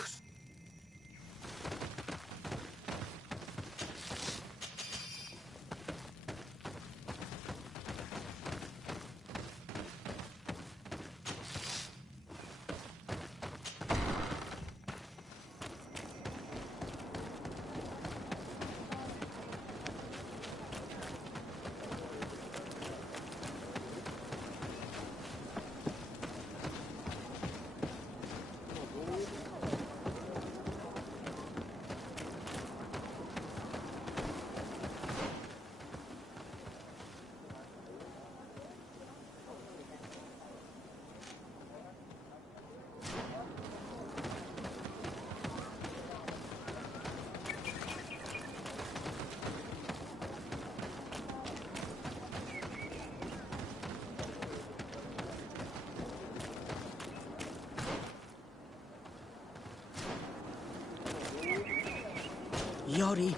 Yori,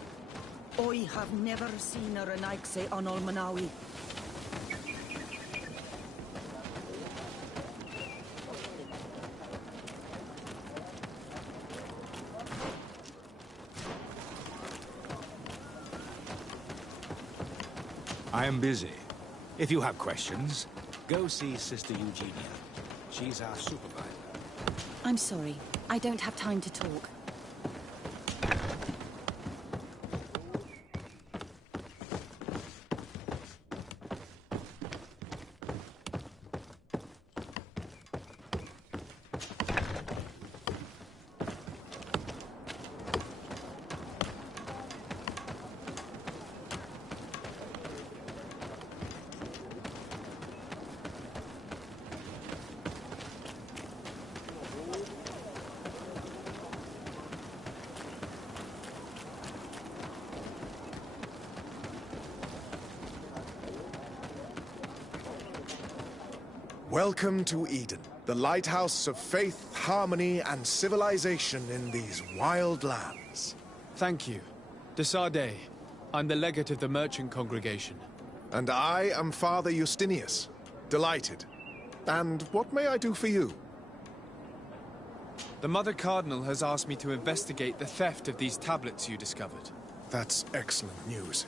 I have never seen a Renaixi on Olmanawi. I am busy. If you have questions, go see Sister Eugenia. She's our supervisor. I'm sorry. I don't have time to talk. Welcome to Eden, the lighthouse of faith, harmony, and civilization in these wild lands. Thank you. De Sardet. I'm the legate of the merchant congregation. And I am Father Justinius. Delighted. And what may I do for you? The Mother Cardinal has asked me to investigate the theft of these tablets you discovered. That's excellent news.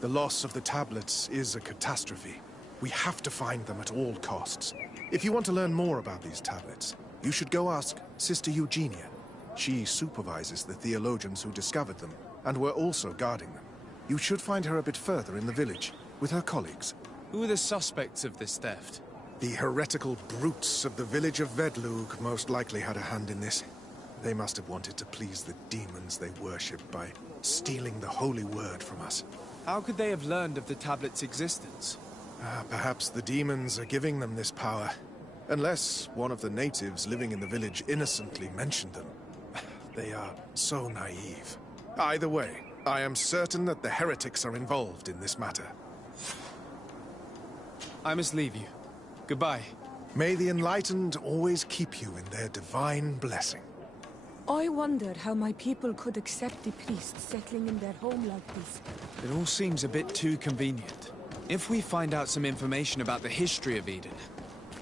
The loss of the tablets is a catastrophe. We have to find them at all costs. If you want to learn more about these tablets, you should go ask Sister Eugenia. She supervises the theologians who discovered them, and were also guarding them. You should find her a bit further in the village, with her colleagues. Who are the suspects of this theft? The heretical brutes of the village of Vedlug most likely had a hand in this. They must have wanted to please the demons they worship by stealing the holy word from us. How could they have learned of the tablet's existence? Perhaps the demons are giving them this power. Unless one of the natives living in the village innocently mentioned them. They are so naive. Either way, I am certain that the heretics are involved in this matter. I must leave you. Goodbye. May the enlightened always keep you in their divine blessing. I wonder how my people could accept the priests settling in their home like this. It all seems a bit too convenient. If we find out some information about the history of Eden,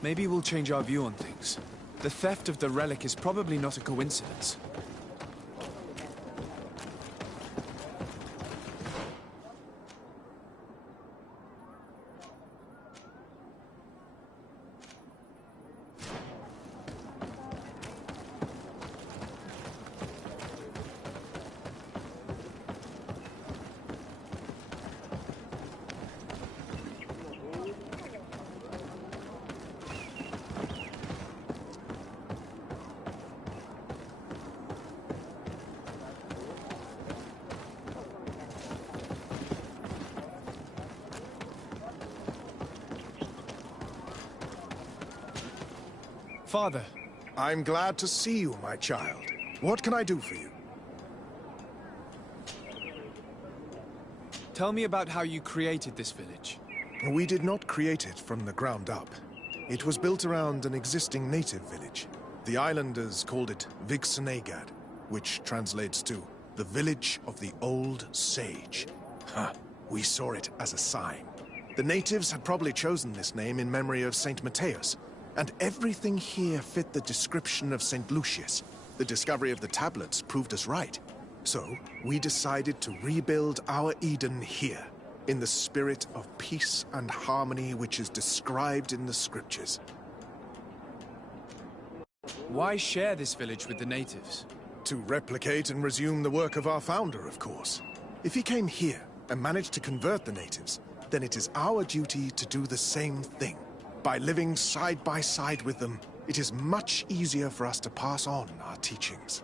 maybe we'll change our view on things. The theft of the relic is probably not a coincidence. Father. I'm glad to see you, my child. What can I do for you? Tell me about how you created this village. We did not create it from the ground up. It was built around an existing native village. The islanders called it Vixenagad, which translates to the Village of the Old Sage. We saw it as a sign. The natives had probably chosen this name in memory of Saint Matthias, and everything here fit the description of St. Lucius. The discovery of the tablets proved us right. So, we decided to rebuild our Eden here, in the spirit of peace and harmony which is described in the scriptures. Why share this village with the natives? To replicate and resume the work of our founder, of course. If he came here and managed to convert the natives, then it is our duty to do the same thing. By living side by side with them, it is much easier for us to pass on our teachings.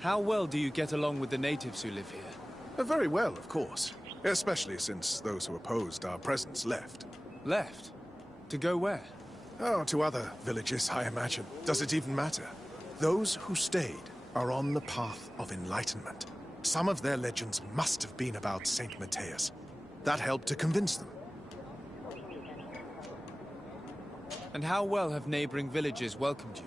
How well do you get along with the natives who live here? Very well, of course. Especially since those who opposed our presence left. Left? To go where? Oh, to other villages, I imagine. Does it even matter? Those who stayed are on the path of enlightenment. Some of their legends must have been about Saint Matthias. That helped to convince them. And how well have neighboring villages welcomed you?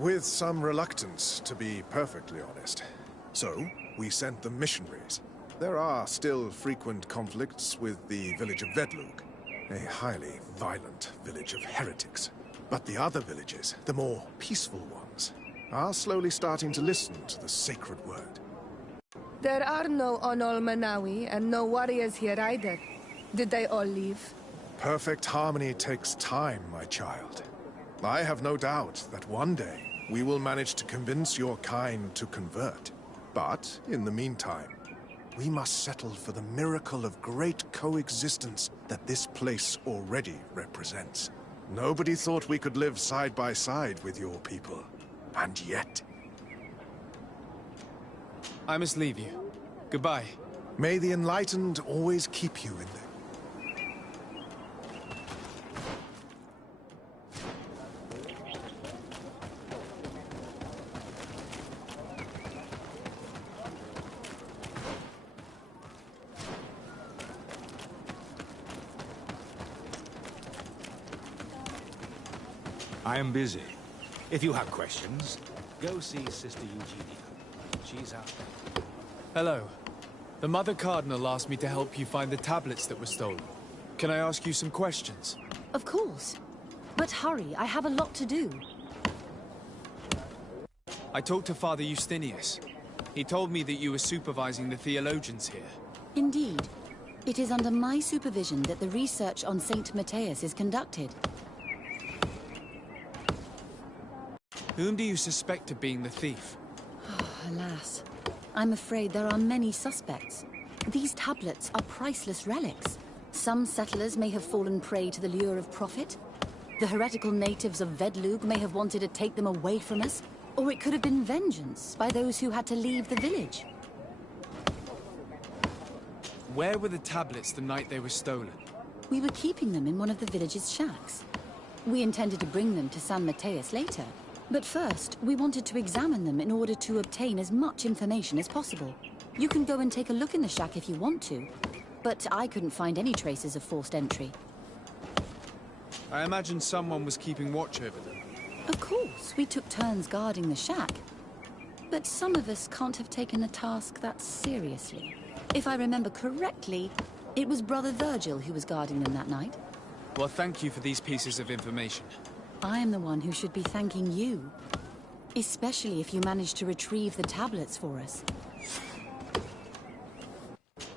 With some reluctance, to be perfectly honest. So, we sent them missionaries. There are still frequent conflicts with the village of Vedlug, a highly violent village of heretics. But the other villages, the more peaceful ones, are slowly starting to listen to the sacred word. There are no Onol Manawi and no warriors here either. Did they all leave? Perfect harmony takes time, my child. I have no doubt that one day we will manage to convince your kind to convert. But, in the meantime, we must settle for the miracle of great coexistence that this place already represents. Nobody thought we could live side by side with your people. And yet... I must leave you. Goodbye. May the enlightened always keep you in there. I am busy. If you have questions, go see Sister Eugenia. She's out there. Hello. The Mother Cardinal asked me to help you find the tablets that were stolen. Can I ask you some questions? Of course. But hurry, I have a lot to do. I talked to Father Justinius. He told me that you were supervising the theologians here. Indeed. It is under my supervision that the research on Saint Matthias is conducted. Whom do you suspect of being the thief? Alas. I'm afraid there are many suspects. These tablets are priceless relics. Some settlers may have fallen prey to the lure of profit. The heretical natives of Vedlug may have wanted to take them away from us, or it could have been vengeance by those who had to leave the village. Where were the tablets the night they were stolen? We were keeping them in one of the village's shacks. We intended to bring them to San Mateus later, but first we wanted to examine them in order to obtain as much information as possible. You can go and take a look in the shack if you want to, but I couldn't find any traces of forced entry. I imagine someone was keeping watch over them. Of course, we took turns guarding the shack. But some of us can't have taken the task that seriously. If I remember correctly, it was Brother Virgil who was guarding them that night. Well, thank you for these pieces of information. I am the one who should be thanking you. Especially if you managed to retrieve the tablets for us.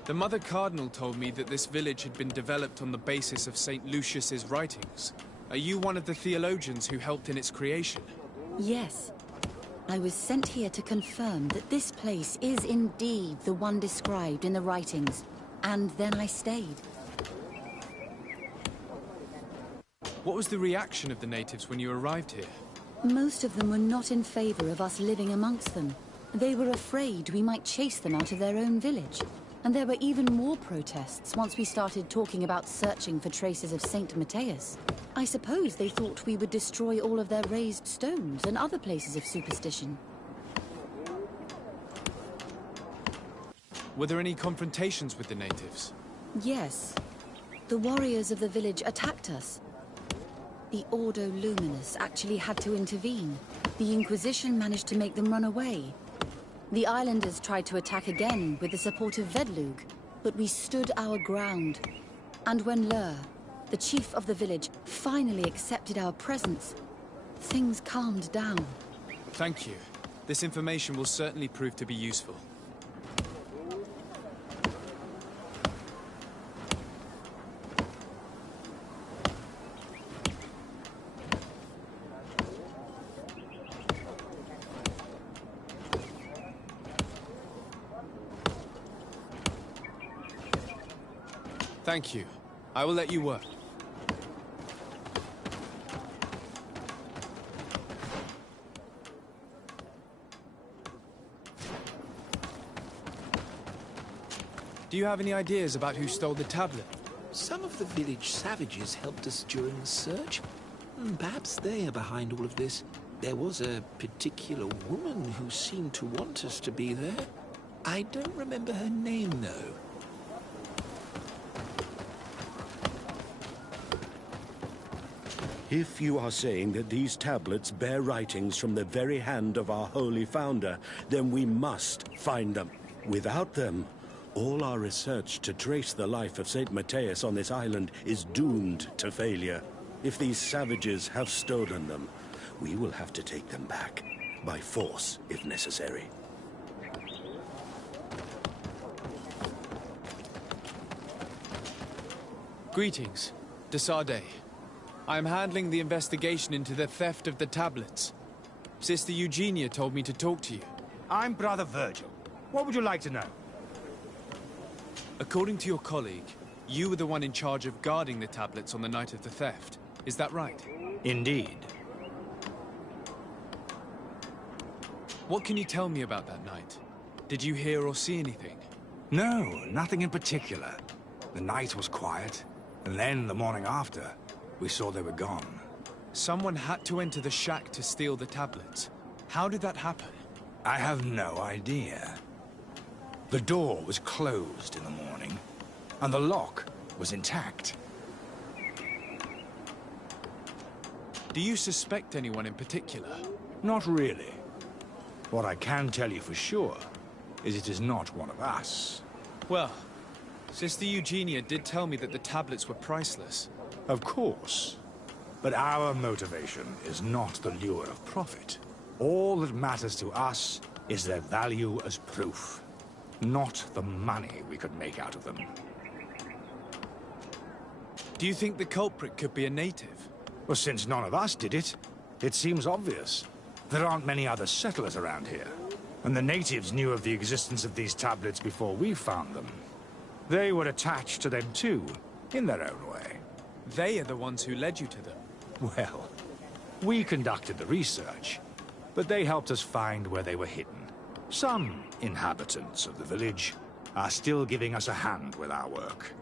The Mother Cardinal told me that this village had been developed on the basis of St. Lucius's writings. Are you one of the theologians who helped in its creation? Yes. I was sent here to confirm that this place is indeed the one described in the writings, and then I stayed. What was the reaction of the natives when you arrived here? Most of them were not in favor of us living amongst them. They were afraid we might chase them out of their own village. And there were even more protests once we started talking about searching for traces of St. Mateus. I suppose they thought we would destroy all of their raised stones and other places of superstition. Were there any confrontations with the natives? Yes. The warriors of the village attacked us. The Ordo Luminous actually had to intervene. The Inquisition managed to make them run away. The islanders tried to attack again with the support of Vedlug, but we stood our ground. And when Lur, the chief of the village, finally accepted our presence, things calmed down. Thank you. This information will certainly prove to be useful. Thank you. I will let you work. Do you have any ideas about who stole the tablet? Some of the village savages helped us during the search. Perhaps they are behind all of this. There was a particular woman who seemed to want us to be there. I don't remember her name, though. If you are saying that these tablets bear writings from the very hand of our holy founder, then we must find them. Without them, all our research to trace the life of St. Mateus on this island is doomed to failure. If these savages have stolen them, we will have to take them back, by force if necessary. Greetings, Desade. I am handling the investigation into the theft of the tablets. Sister Eugenia told me to talk to you. I'm Brother Virgil. What would you like to know? According to your colleague, you were the one in charge of guarding the tablets on the night of the theft. Is that right? Indeed. What can you tell me about that night? Did you hear or see anything? No, nothing in particular. The night was quiet, and then the morning after, we saw they were gone. Someone had to enter the shack to steal the tablets. How did that happen? I have no idea. The door was closed in the morning, and the lock was intact. Do you suspect anyone in particular? Not really. What I can tell you for sure is it is not one of us. Well, Sister Eugenia did tell me that the tablets were priceless. Of course. But our motivation is not the lure of profit. All that matters to us is their value as proof, not the money we could make out of them. Do you think the culprit could be a native? Well, since none of us did it, it seems obvious. There aren't many other settlers around here, and the natives knew of the existence of these tablets before we found them. They were attached to them too, in their own way. They are the ones who led you to them. Well, we conducted the research, but they helped us find where they were hidden. Some inhabitants of the village are still giving us a hand with our work.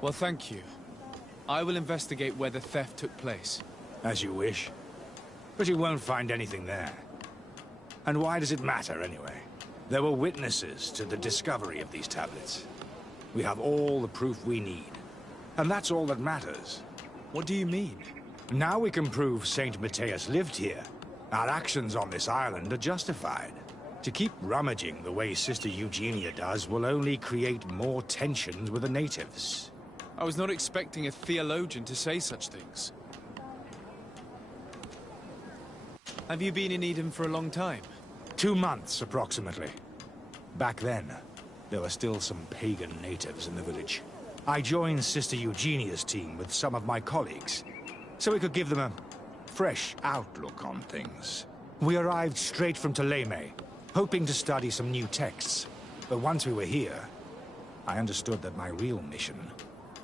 Well, thank you. I will investigate where the theft took place. As you wish. But you won't find anything there. And why does it matter, anyway? There were witnesses to the discovery of these tablets. We have all the proof we need. And that's all that matters. What do you mean? Now we can prove Saint Matthias lived here. Our actions on this island are justified. To keep rummaging the way Sister Eugenia does will only create more tensions with the natives. I was not expecting a theologian to say such things. Have you been in Eden for a long time? 2 months, approximately. Back then, there were still some pagan natives in the village. I joined Sister Eugenia's team with some of my colleagues, so we could give them a fresh outlook on things. We arrived straight from Ptolemy, hoping to study some new texts. But once we were here, I understood that my real mission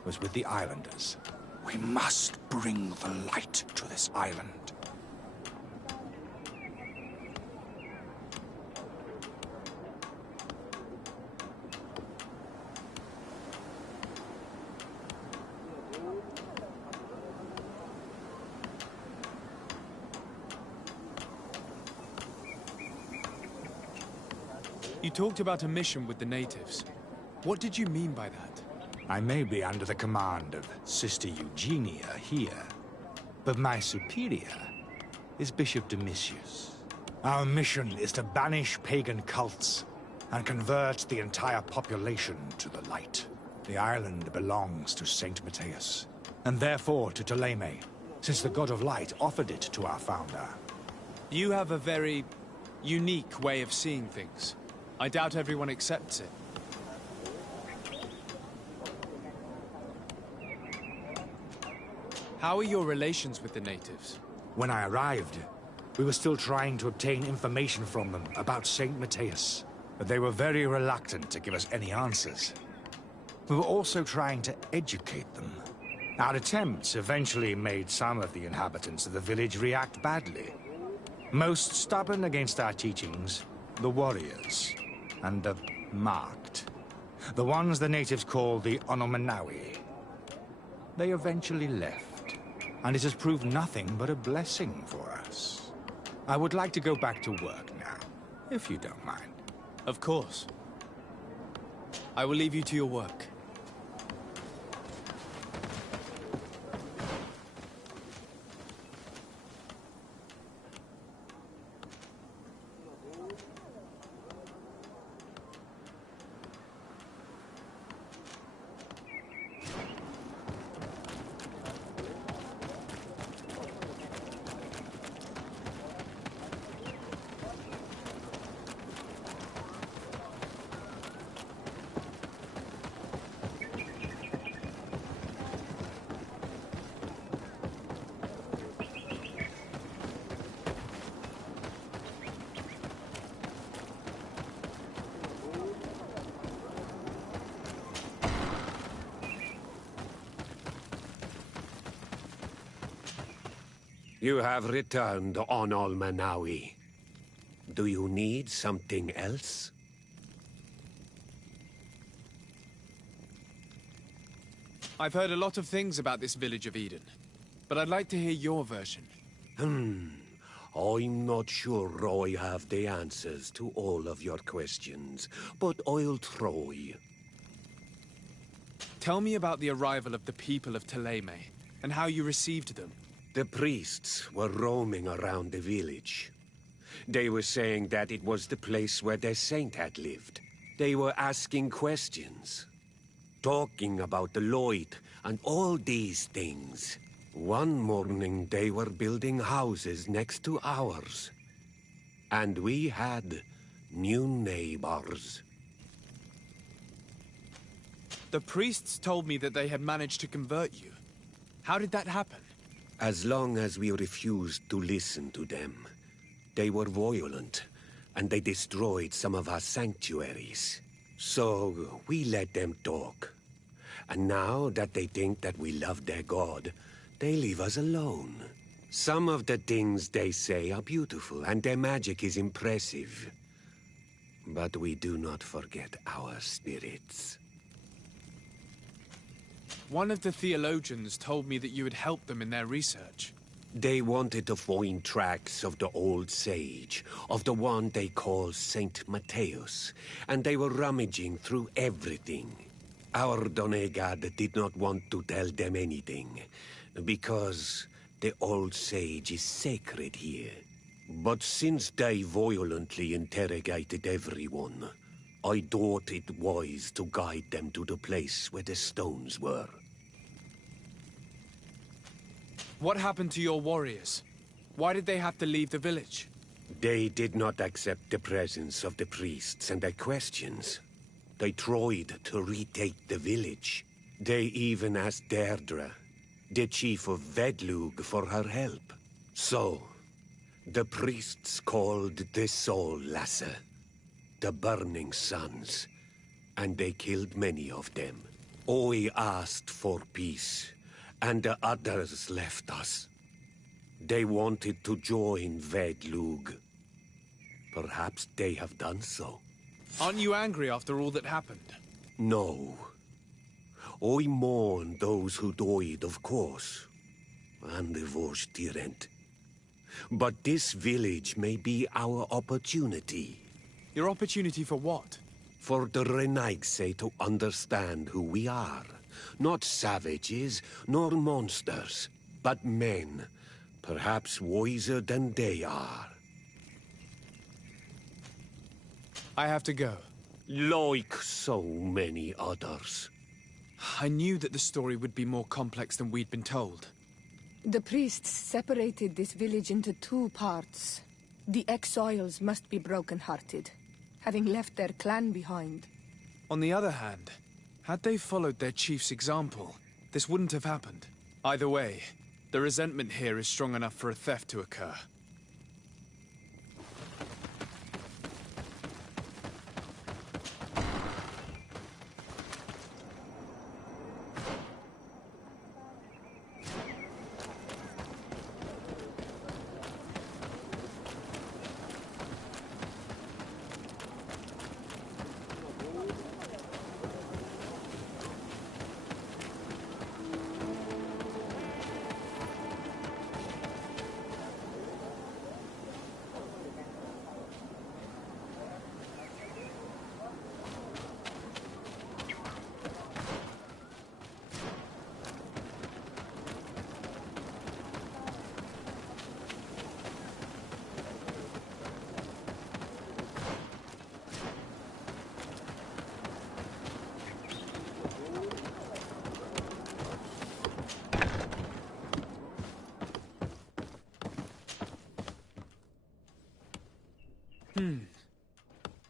was with the islanders. We must bring the light to this island. You talked about a mission with the natives. What did you mean by that? I may be under the command of Sister Eugenia here, but my superior is Bishop Domitius. Our mission is to banish pagan cults and convert the entire population to the light. The island belongs to Saint Matthias, and therefore to Ptolemy, since the God of Light offered it to our founder. You have a very unique way of seeing things. I doubt everyone accepts it. How are your relations with the natives? When I arrived, we were still trying to obtain information from them about Saint Matthias, but they were very reluctant to give us any answers. We were also trying to educate them. Our attempts eventually made some of the inhabitants of the village react badly. Most stubborn against our teachings, the warriors, and the marked. The ones the natives call the Onomanawi. They eventually left, and it has proved nothing but a blessing for us. I would like to go back to work now, if you don't mind. Of course. I will leave you to your work. You have returned on Almanawi. Do you need something else? I've heard a lot of things about this village of Eden, but I'd like to hear your version. I'm not sure I have the answers to all of your questions, but I'll try. Tell me about the arrival of the people of Ptolemy, and how you received them. The priests were roaming around the village. They were saying that it was the place where their saint had lived. They were asking questions, talking about the light and all these things. One morning they were building houses next to ours. And we had new neighbors. The priests told me that they had managed to convert you. How did that happen? As long as we refused to listen to them, they were violent, and they destroyed some of our sanctuaries. So we let them talk, And now that they think that we love their god, they leave us alone. Some of the things they say are beautiful, and their magic is impressive. But we do not forget our spirits. One of the theologians told me that you had helped them in their research. They wanted to find tracks of the old sage, of the one they call Saint Matthäus, and they were rummaging through everything. Our Donegad did not want to tell them anything, because the old sage is sacred here. But since they violently interrogated everyone, I thought it wise to guide them to the place where the stones were. What happened to your warriors? Why did they have to leave the village? They did not accept the presence of the priests and their questions. They tried to retake the village. They even asked Deirdre, the chief of Vedlug, for her help. So, the priests called the Soul Lasser, the Burning Suns, and they killed many of them. I asked for peace, and the others left us. They wanted to join Vedlug. Perhaps they have done so. Aren't you angry after all that happened? No. I mourn those who died, of course, and the Vorstyrent. But this village may be our opportunity. Your opportunity for what? For the Renaigse to understand who we are. Not savages, nor monsters, but men, perhaps wiser than they are. I have to go. Like so many others. I knew that the story would be more complex than we'd been told. The priests separated this village into two parts. The exiles must be broken-hearted, having left their clan behind. On the other hand, had they followed their chief's example, this wouldn't have happened. Either way, the resentment here is strong enough for a theft to occur.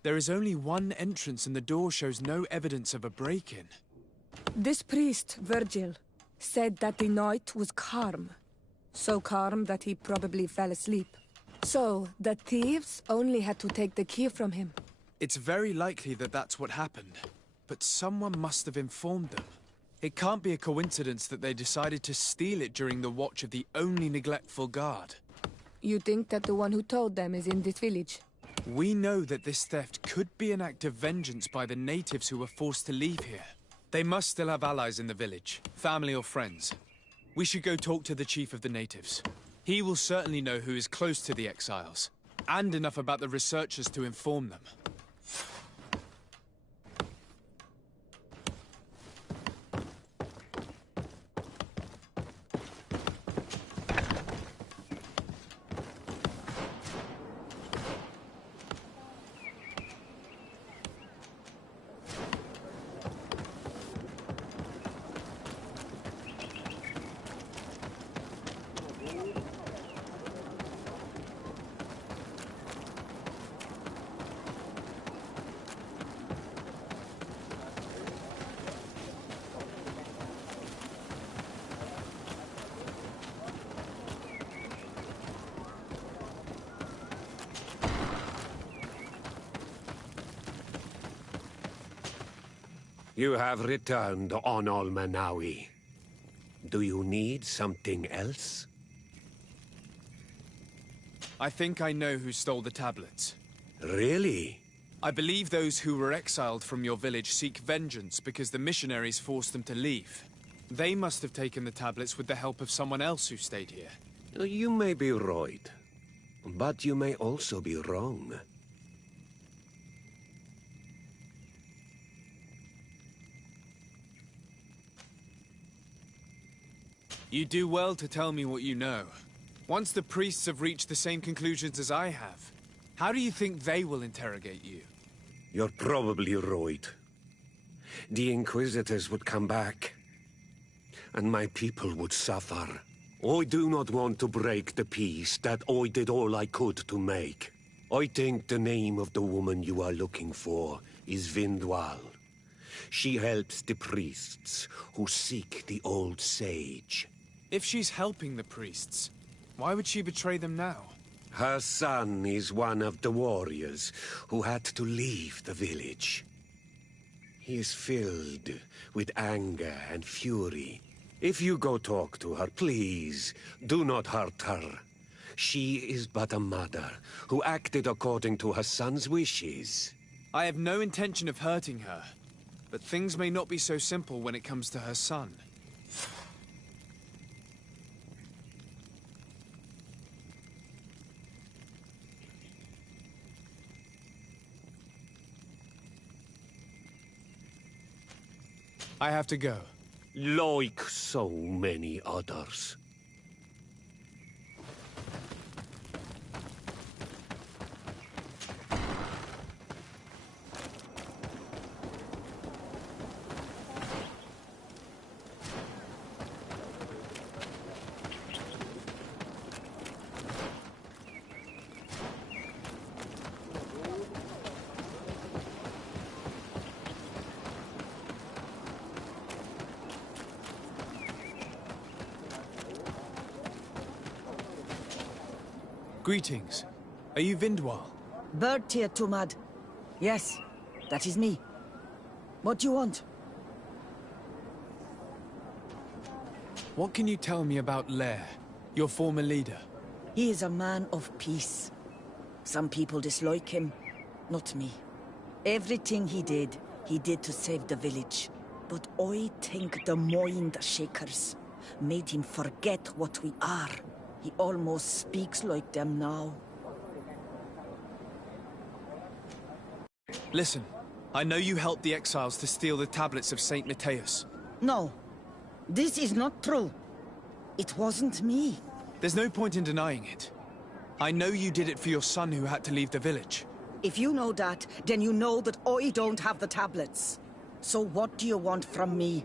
There is only one entrance and the door shows no evidence of a break-in. This priest, Virgil, said that the night was calm. So calm that he probably fell asleep. So, the thieves only had to take the key from him. It's very likely that that's what happened, but someone must have informed them. It can't be a coincidence that they decided to steal it during the watch of the only neglectful guard. You think that the one who told them is in this village? We know that this theft could be an act of vengeance by the natives who were forced to leave here. They must still have allies in the village, family or friends. We should go talk to the chief of the natives. He will certainly know who is close to the exiles, and enough about the researchers to inform them. You have returned on Almanawi. Do you need something else? I think I know who stole the tablets. Really? I believe those who were exiled from your village seek vengeance because the missionaries forced them to leave. They must have taken the tablets with the help of someone else who stayed here. You may be right, but you may also be wrong. You do well to tell me what you know. Once the priests have reached the same conclusions as I have, how do you think they will interrogate you? You're probably right. The Inquisitors would come back, and my people would suffer. I do not want to break the peace that I did all I could to make. I think the name of the woman you are looking for is Vindwal. She helps the priests who seek the old sage. If she's helping the priests, why would she betray them now? Her son is one of the warriors who had to leave the village. He is filled with anger and fury. If you go talk to her, please, do not hurt her. She is but a mother who acted according to her son's wishes. I have no intention of hurting her, but things may not be so simple when it comes to her son. I have to go. Like so many others. Greetings. Are you Vindwal? Bertia Tumad. Yes, that is me. What do you want? What can you tell me about Lair, your former leader? He is a man of peace. Some people dislike him, not me. Everything he did to save the village. But I think the mind shakers made him forget what we are. He almost speaks like them now. Listen, I know you helped the exiles to steal the tablets of Saint Matthias. No, this is not true. It wasn't me. There's no point in denying it. I know you did it for your son who had to leave the village. If you know that, then you know that I don't have the tablets. So what do you want from me?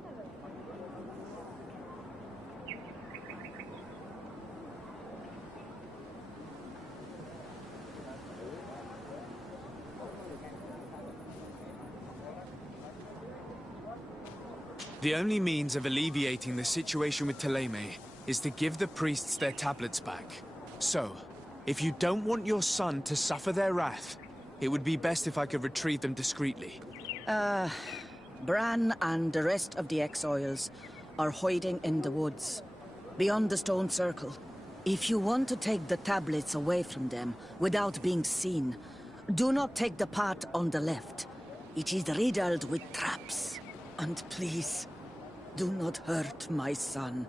The only means of alleviating the situation with Thélème is to give the priests their tablets back. So, if you don't want your son to suffer their wrath, it would be best if I could retrieve them discreetly. Bran and the rest of the exiles are hiding in the woods, beyond the stone circle. If you want to take the tablets away from them without being seen, do not take the path on the left. It is riddled with traps. And please, do not hurt my son.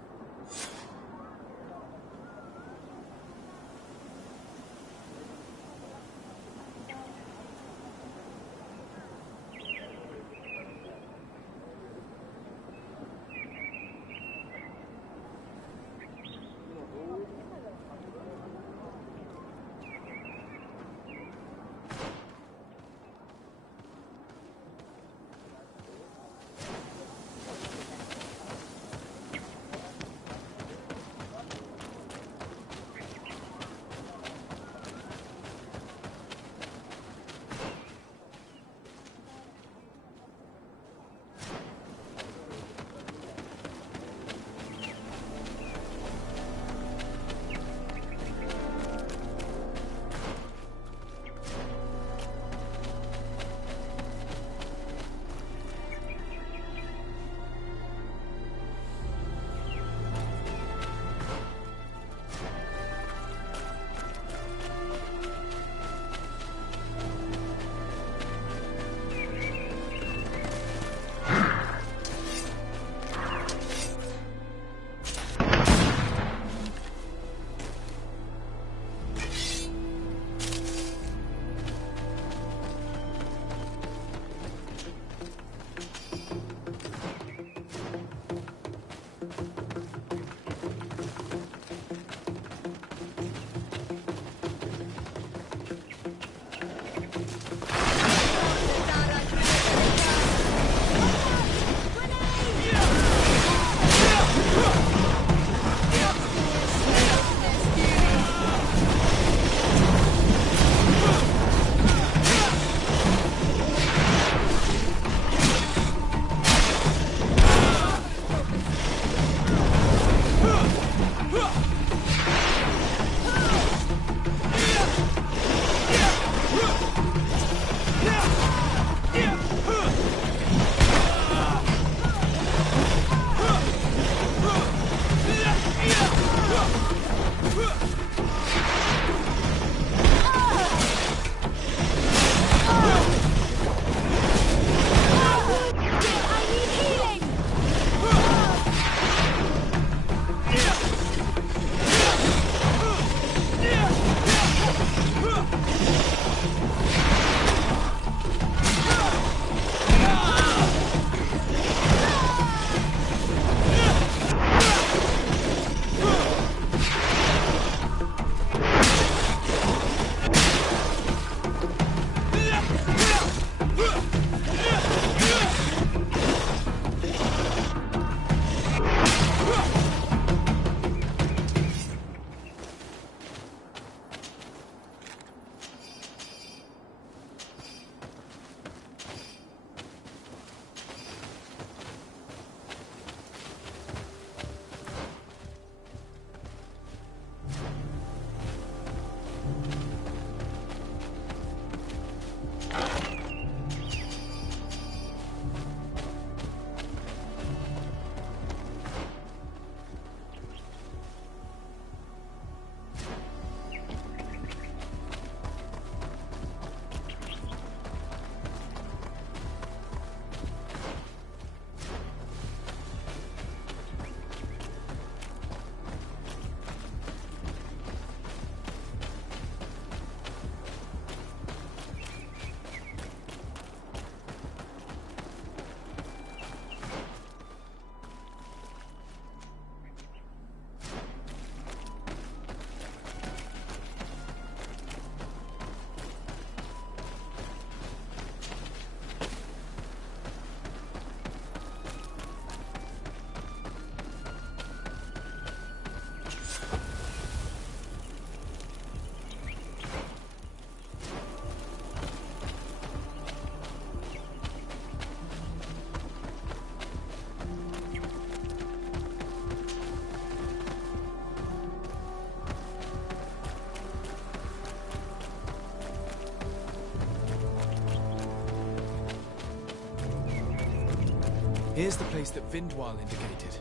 Here's the place that Vindwal indicated.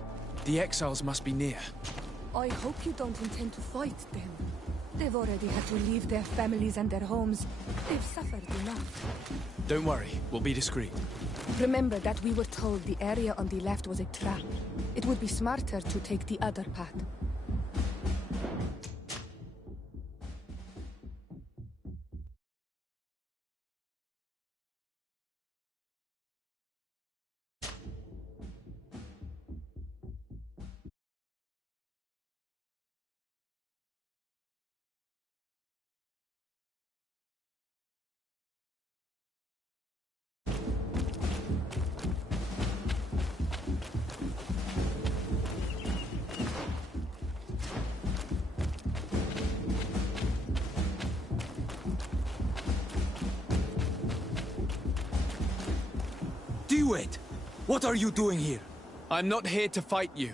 The exiles must be near. I hope you don't intend to fight them. They've already had to leave their families and their homes. They've suffered enough. Don't worry, we'll be discreet. Remember that we were told the area on the left was a trap. It would be smarter to take the other path. Wait! What are you doing here? I'm not here to fight you,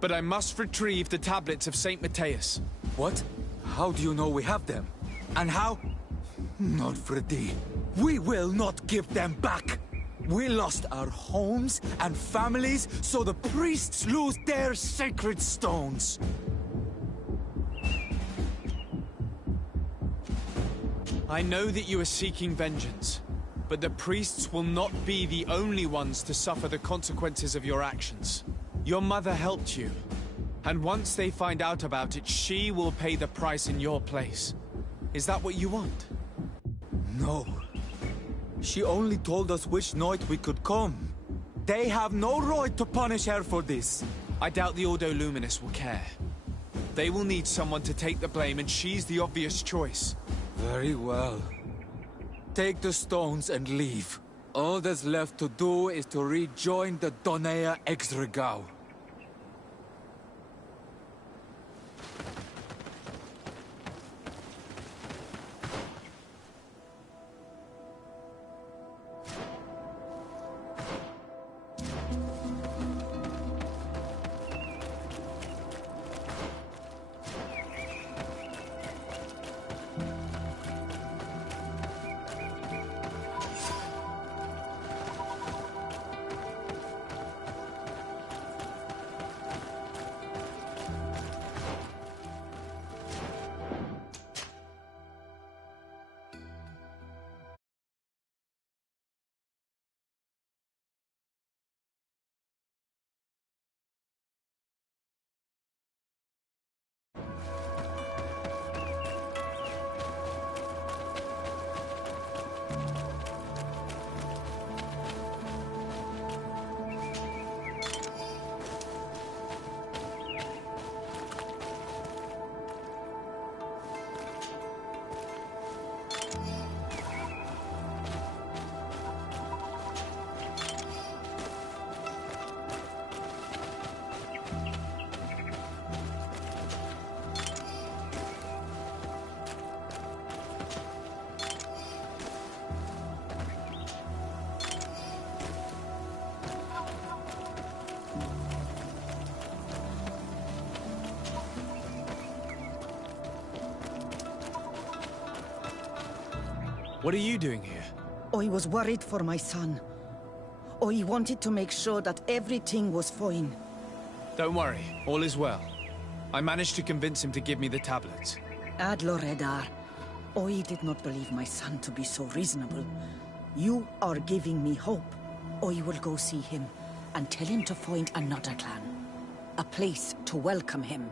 but I must retrieve the tablets of Saint Matthias. What? How do you know we have them? And how? Not Freddy. We will not give them back! We lost our homes and families, so the priests lose their sacred stones. I know that you are seeking vengeance. But the priests will not be the only ones to suffer the consequences of your actions. Your mother helped you, and once they find out about it, she will pay the price in your place. Is that what you want? No. She only told us which night we could come. They have no right to punish her for this. I doubt the Ordo Luminous will care. They will need someone to take the blame, and she's the obvious choice. Very well. Take the stones and leave. All that's left to do is to rejoin the Donea Exregao. What are you doing here? I was worried for my son. I wanted to make sure that everything was fine. Don't worry, all is well. I managed to convince him to give me the tablets. Ad Loredar, I did not believe my son to be so reasonable. You are giving me hope. I will go see him and tell him to find another clan. A place to welcome him.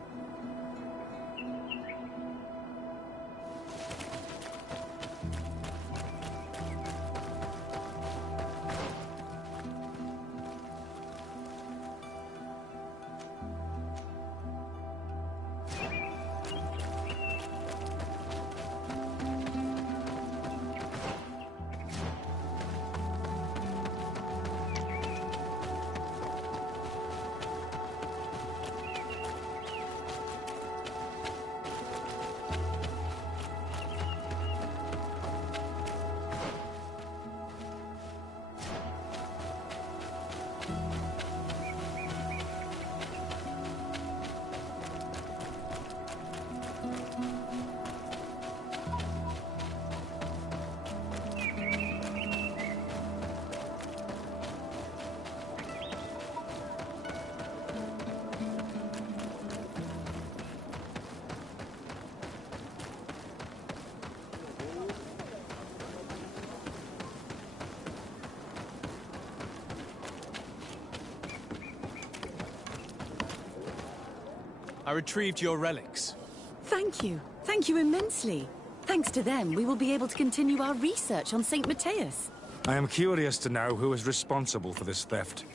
I retrieved your relics. Thank you. Thank you immensely. Thanks to them, we will be able to continue our research on St. Matthias. I am curious to know who is responsible for this theft.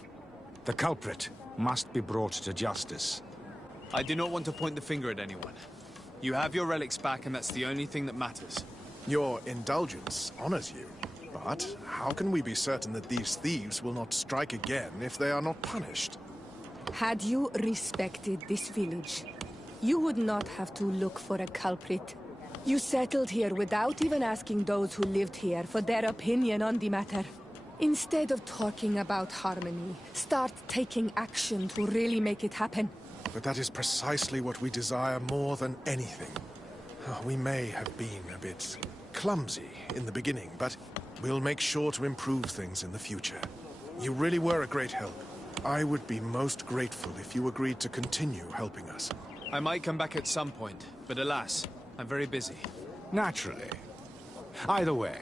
The culprit must be brought to justice. I do not want to point the finger at anyone. You have your relics back, and that's the only thing that matters. Your indulgence honors you. But how can we be certain that these thieves will not strike again if they are not punished? Had you respected this village, you would not have to look for a culprit. You settled here without even asking those who lived here for their opinion on the matter. Instead of talking about harmony, start taking action to really make it happen. But that is precisely what we desire more than anything. We may have been a bit clumsy in the beginning, but we'll make sure to improve things in the future. You really were a great help. I would be most grateful if you agreed to continue helping us. I might come back at some point, but alas, I'm very busy. Naturally. Either way,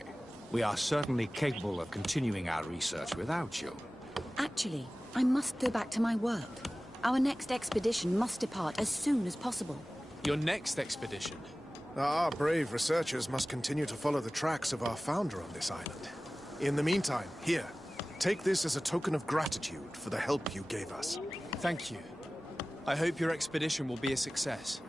we are certainly capable of continuing our research without you. Actually, I must go back to my work. Our next expedition must depart as soon as possible. Your next expedition? Our brave researchers must continue to follow the tracks of our founder on this island. In the meantime, here, take this as a token of gratitude for the help you gave us. Thank you. I hope your expedition will be a success.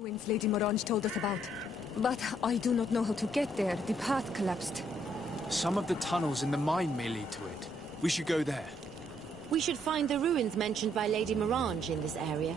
Ruins Lady Morange told us about. But I do not know how to get there. The path collapsed. Some of the tunnels in the mine may lead to it. We should go there. We should find the ruins mentioned by Lady Morange in this area.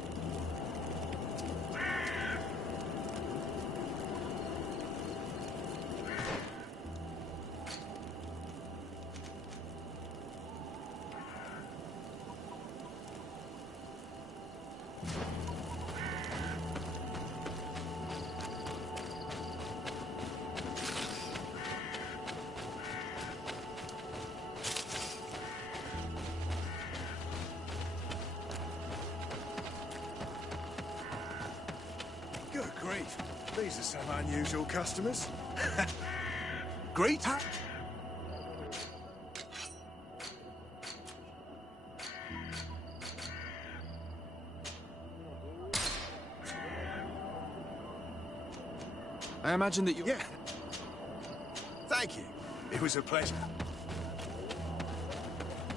Good grief. These are some unusual customers. Great. I imagine that you... Yeah. Thank you. It was a pleasure.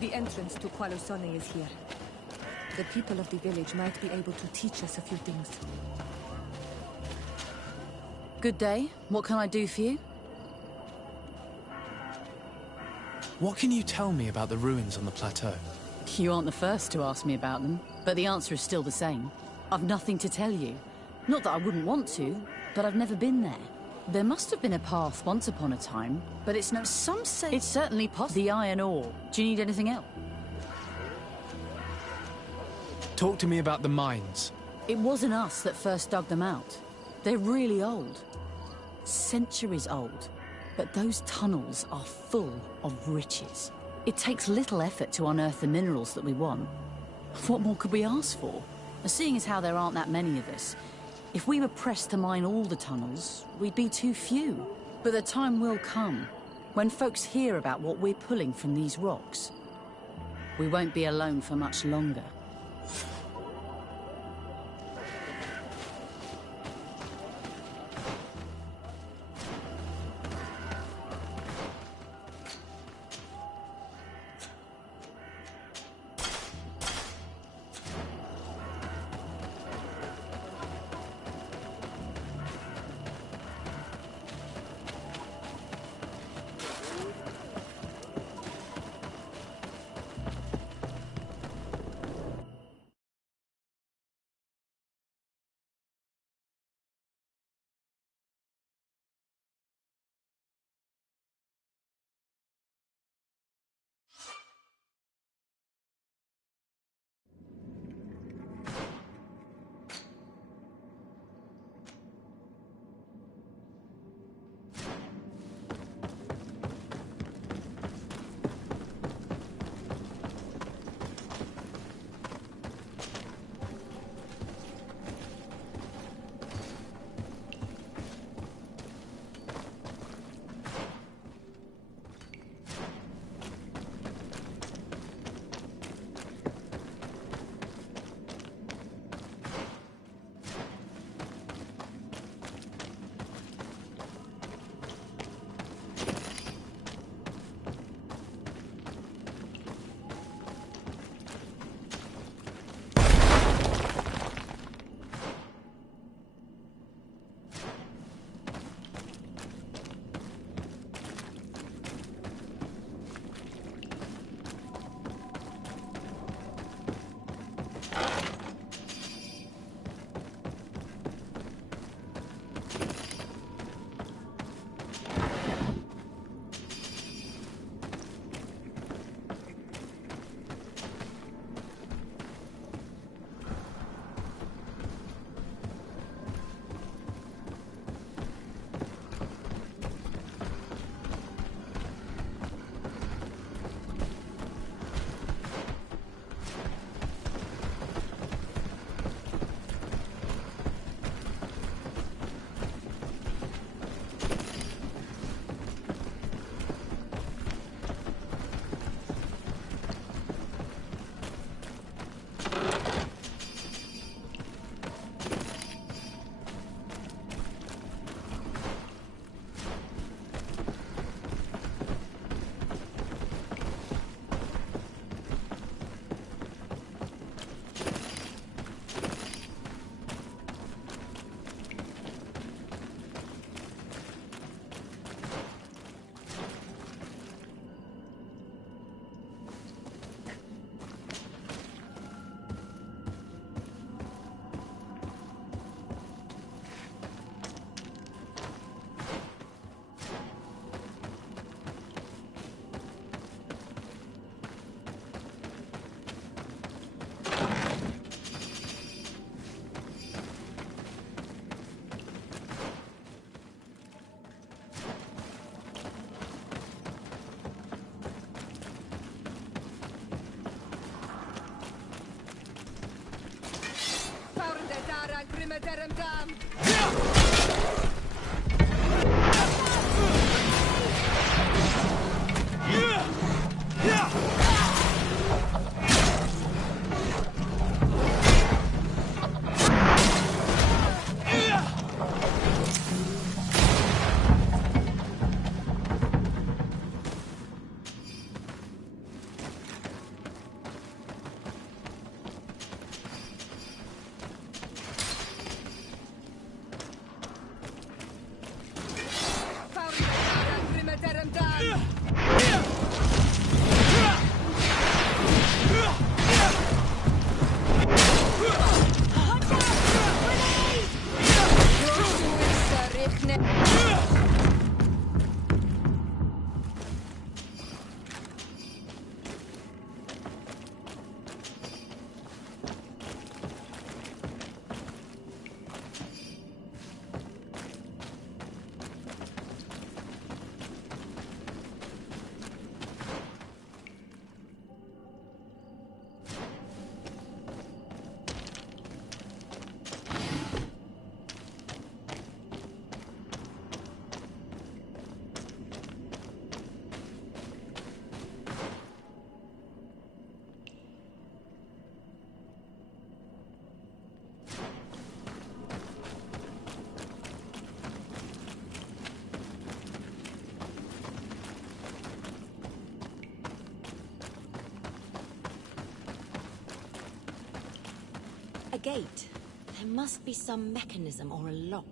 The entrance to Qualosone is here. The people of the village might be able to teach us a few things. Good day. What can I do for you? What can you tell me about the ruins on the plateau? You aren't the first to ask me about them, but the answer is still the same. I've nothing to tell you. Not that I wouldn't want to, but I've never been there. There must have been a path once upon a time, but it's no... Some say... It's certainly possible. The iron ore. Do you need anything else? Talk to me about the mines. It wasn't us that first dug them out. They're really old. Centuries old. But those tunnels are full of riches. It takes little effort to unearth the minerals that we want. What more could we ask for? Seeing as how there aren't that many of us, if we were pressed to mine all the tunnels, we'd be too few. But the time will come when folks hear about what we're pulling from these rocks. We won't be alone for much longer. A gate. There must be some mechanism or a lock.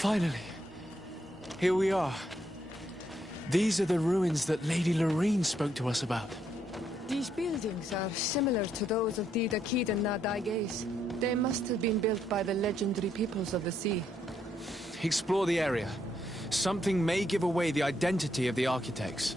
Finally. Here we are. These are the ruins that Lady Lorene spoke to us about. These buildings are similar to those of the Dakid and Nadaiges. They must have been built by the legendary peoples of the sea. Explore the area. Something may give away the identity of the architects.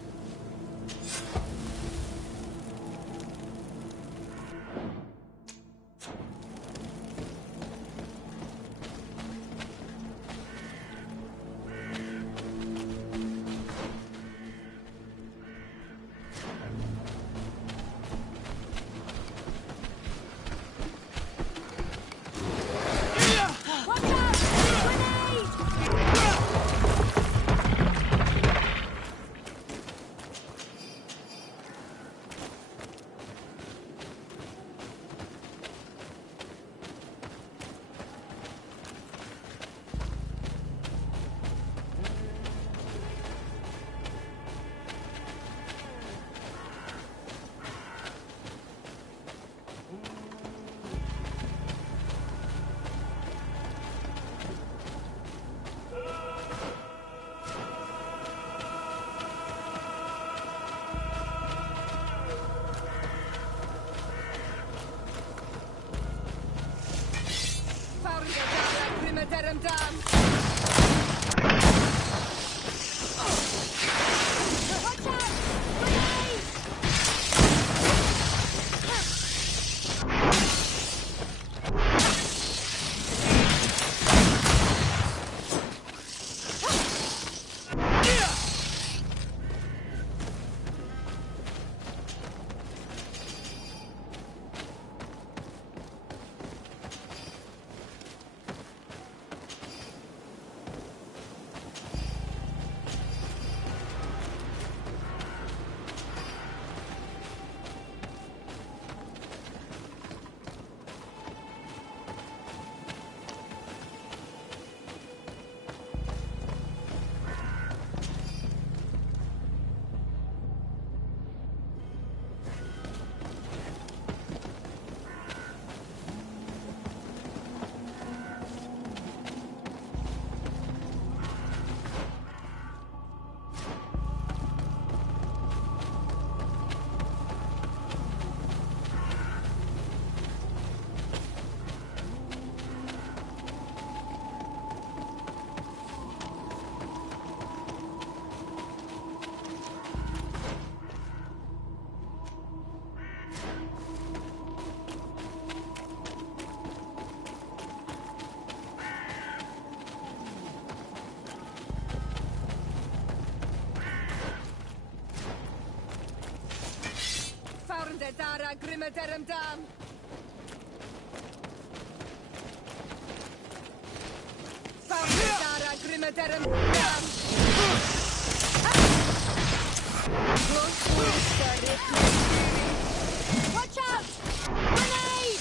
Dara Grimadaram Dam. Dara Grimadaram Dam. Watch out! Grenade!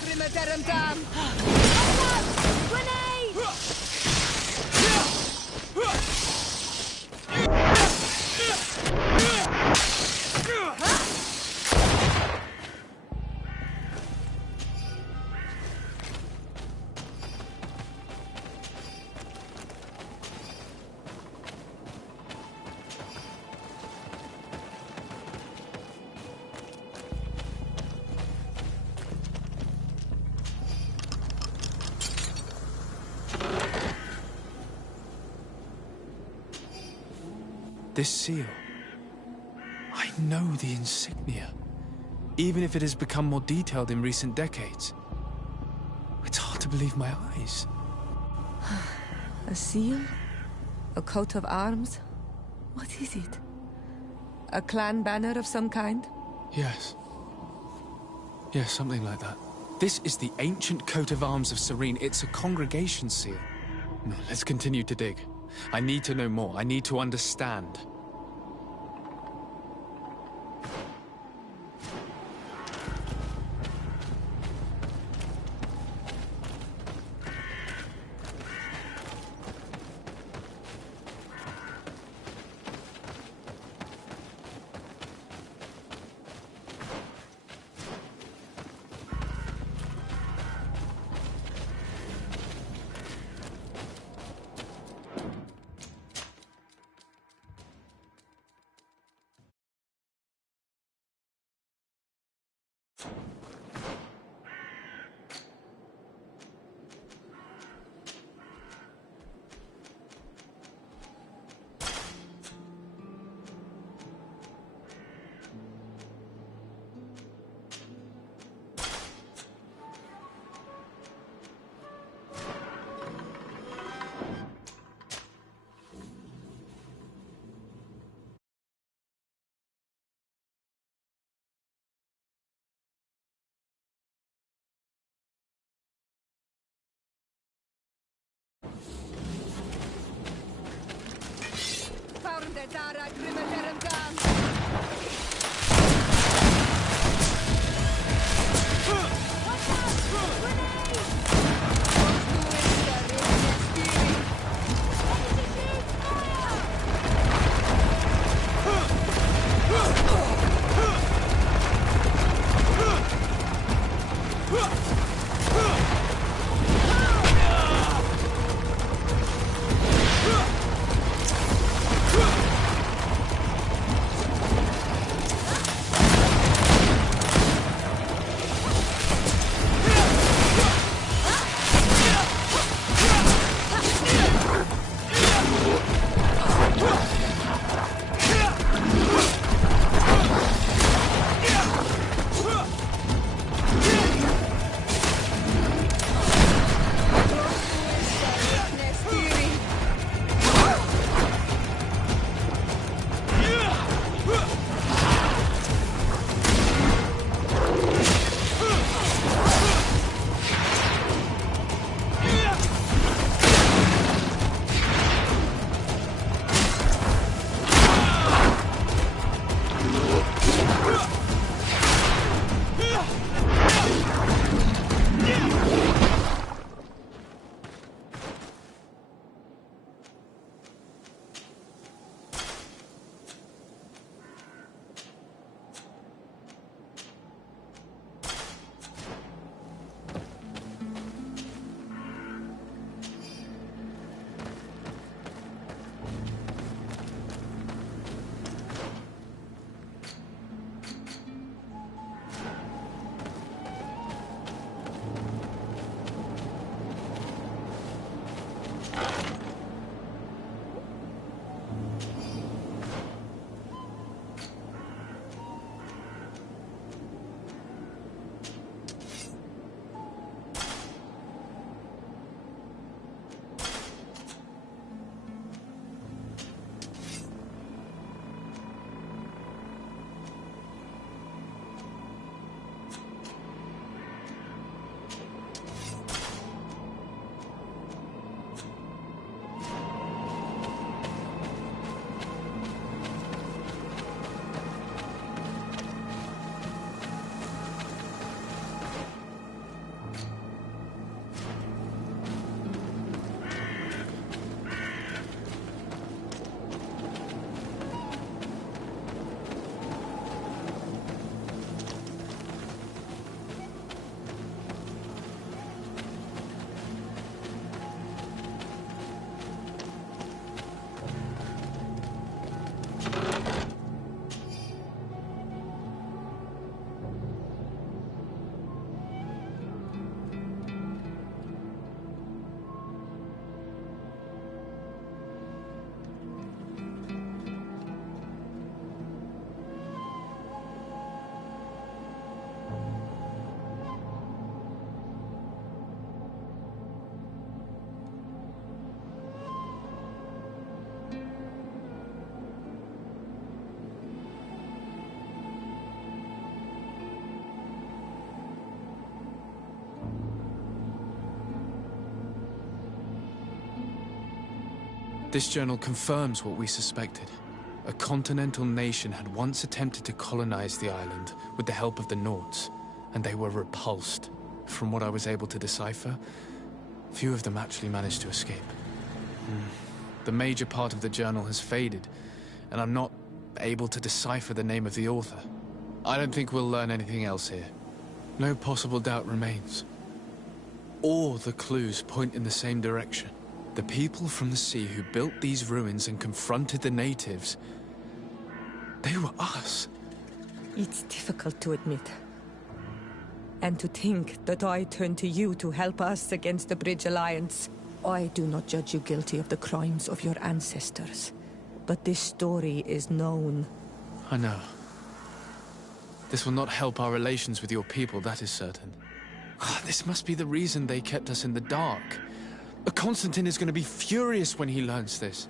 Grimadaram Dam. Grenade! This seal. I know the insignia. Even if it has become more detailed in recent decades. It's hard to believe my eyes. A seal? A coat of arms? What is it? A clan banner of some kind? Yes. Yes, something like that. This is the ancient coat of arms of Serene. It's a congregation seal. No, let's continue to dig. I need to know more. I need to understand. This journal confirms what we suspected. A continental nation had once attempted to colonize the island with the help of the Nords, and they were repulsed. From what I was able to decipher, few of them actually managed to escape. The major part of the journal has faded, and I'm not able to decipher the name of the author. I don't think we'll learn anything else here. No possible doubt remains. All the clues point in the same direction. The people from the sea who built these ruins and confronted the natives, they were us. It's difficult to admit. And to think that I turned to you to help us against the Bridge Alliance. I do not judge you guilty of the crimes of your ancestors. But this story is known. I know. This will not help our relations with your people, that is certain. This must be the reason they kept us in the dark. Constantine is going to be furious when he learns this.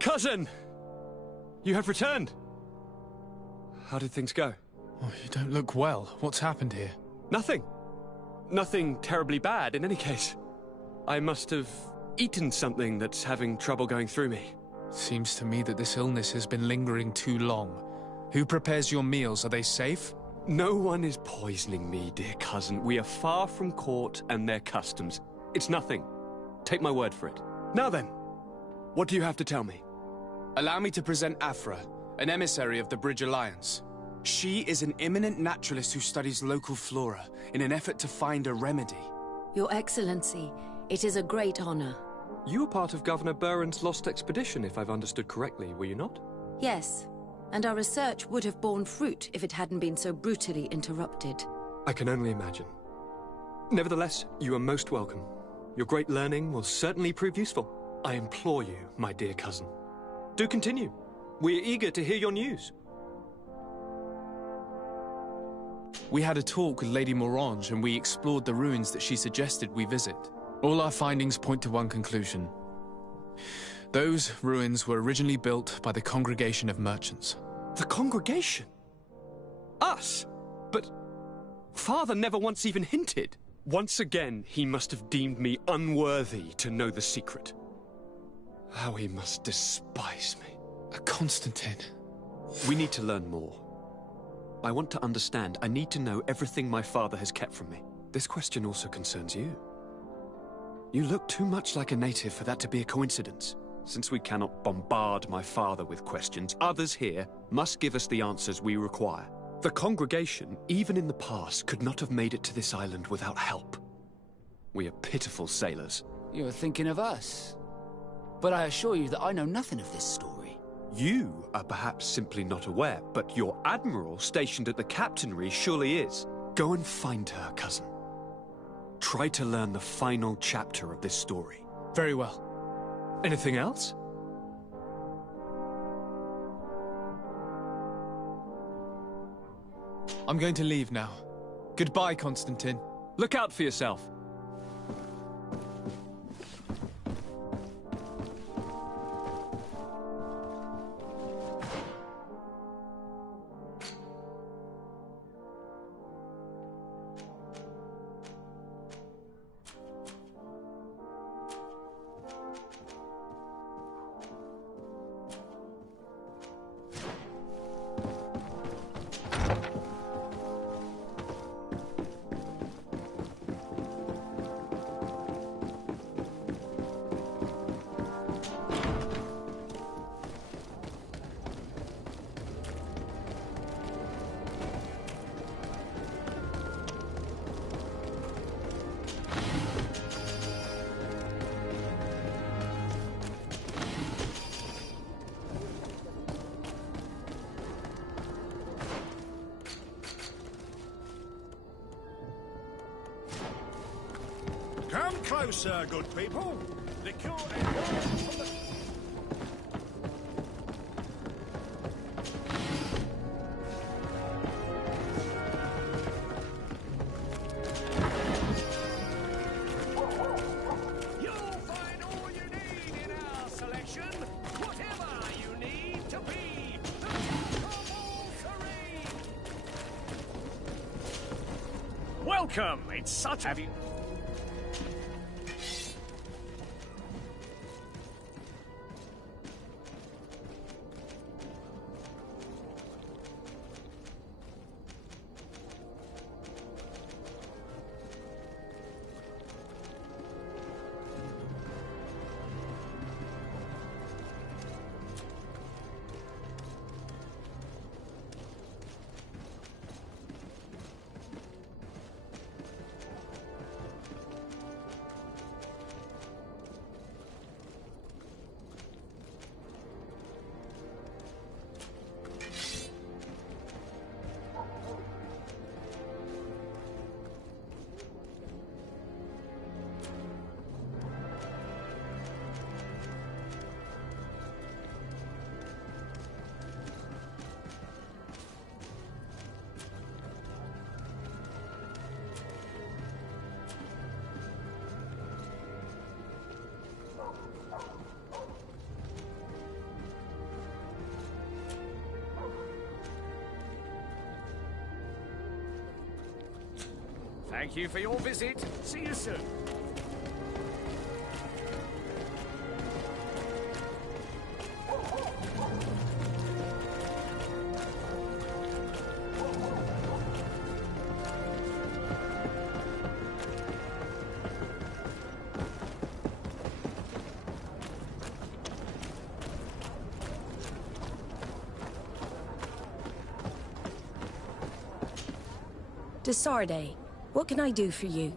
Cousin! You have returned. How did things go? Oh, you don't look well. What's happened here? Nothing. Nothing terribly bad, in any case. I must have eaten something that's having trouble going through me. Seems to me that this illness has been lingering too long. Who prepares your meals? Are they safe? No one is poisoning me, dear cousin. We are far from court and their customs. It's nothing. Take my word for it. Now then, what do you have to tell me? Allow me to present Afra, an emissary of the Bridge Alliance. She is an eminent naturalist who studies local flora in an effort to find a remedy. Your Excellency, it is a great honor. You were part of Governor Buren's lost expedition, if I've understood correctly, were you not? Yes, and our research would have borne fruit if it hadn't been so brutally interrupted. I can only imagine. Nevertheless, you are most welcome. Your great learning will certainly prove useful. I implore you, my dear cousin. Do continue. We are eager to hear your news. We had a talk with Lady Morange and we explored the ruins that she suggested we visit. All our findings point to one conclusion. Those ruins were originally built by the Congregation of Merchants. The Congregation? Us? But Father never once even hinted. Once again, he must have deemed me unworthy to know the secret. How he must despise me. Constantine. We need to learn more. I want to understand. I need to know everything my father has kept from me. This question also concerns you. You look too much like a native for that to be a coincidence. Since we cannot bombard my father with questions, others here must give us the answers we require. The Congregation, even in the past, could not have made it to this island without help. We are pitiful sailors. You were thinking of us. But I assure you that I know nothing of this story. You are perhaps simply not aware, but your admiral stationed at the captainry surely is. Go and find her, cousin. Try to learn the final chapter of this story. Very well. Anything else? I'm going to leave now. Goodbye, Constantine. Look out for yourself. Come closer, good people. The cure Welcome. It's such. Have you? Thank you for your visit. See you soon. Desarde, what can I do for you?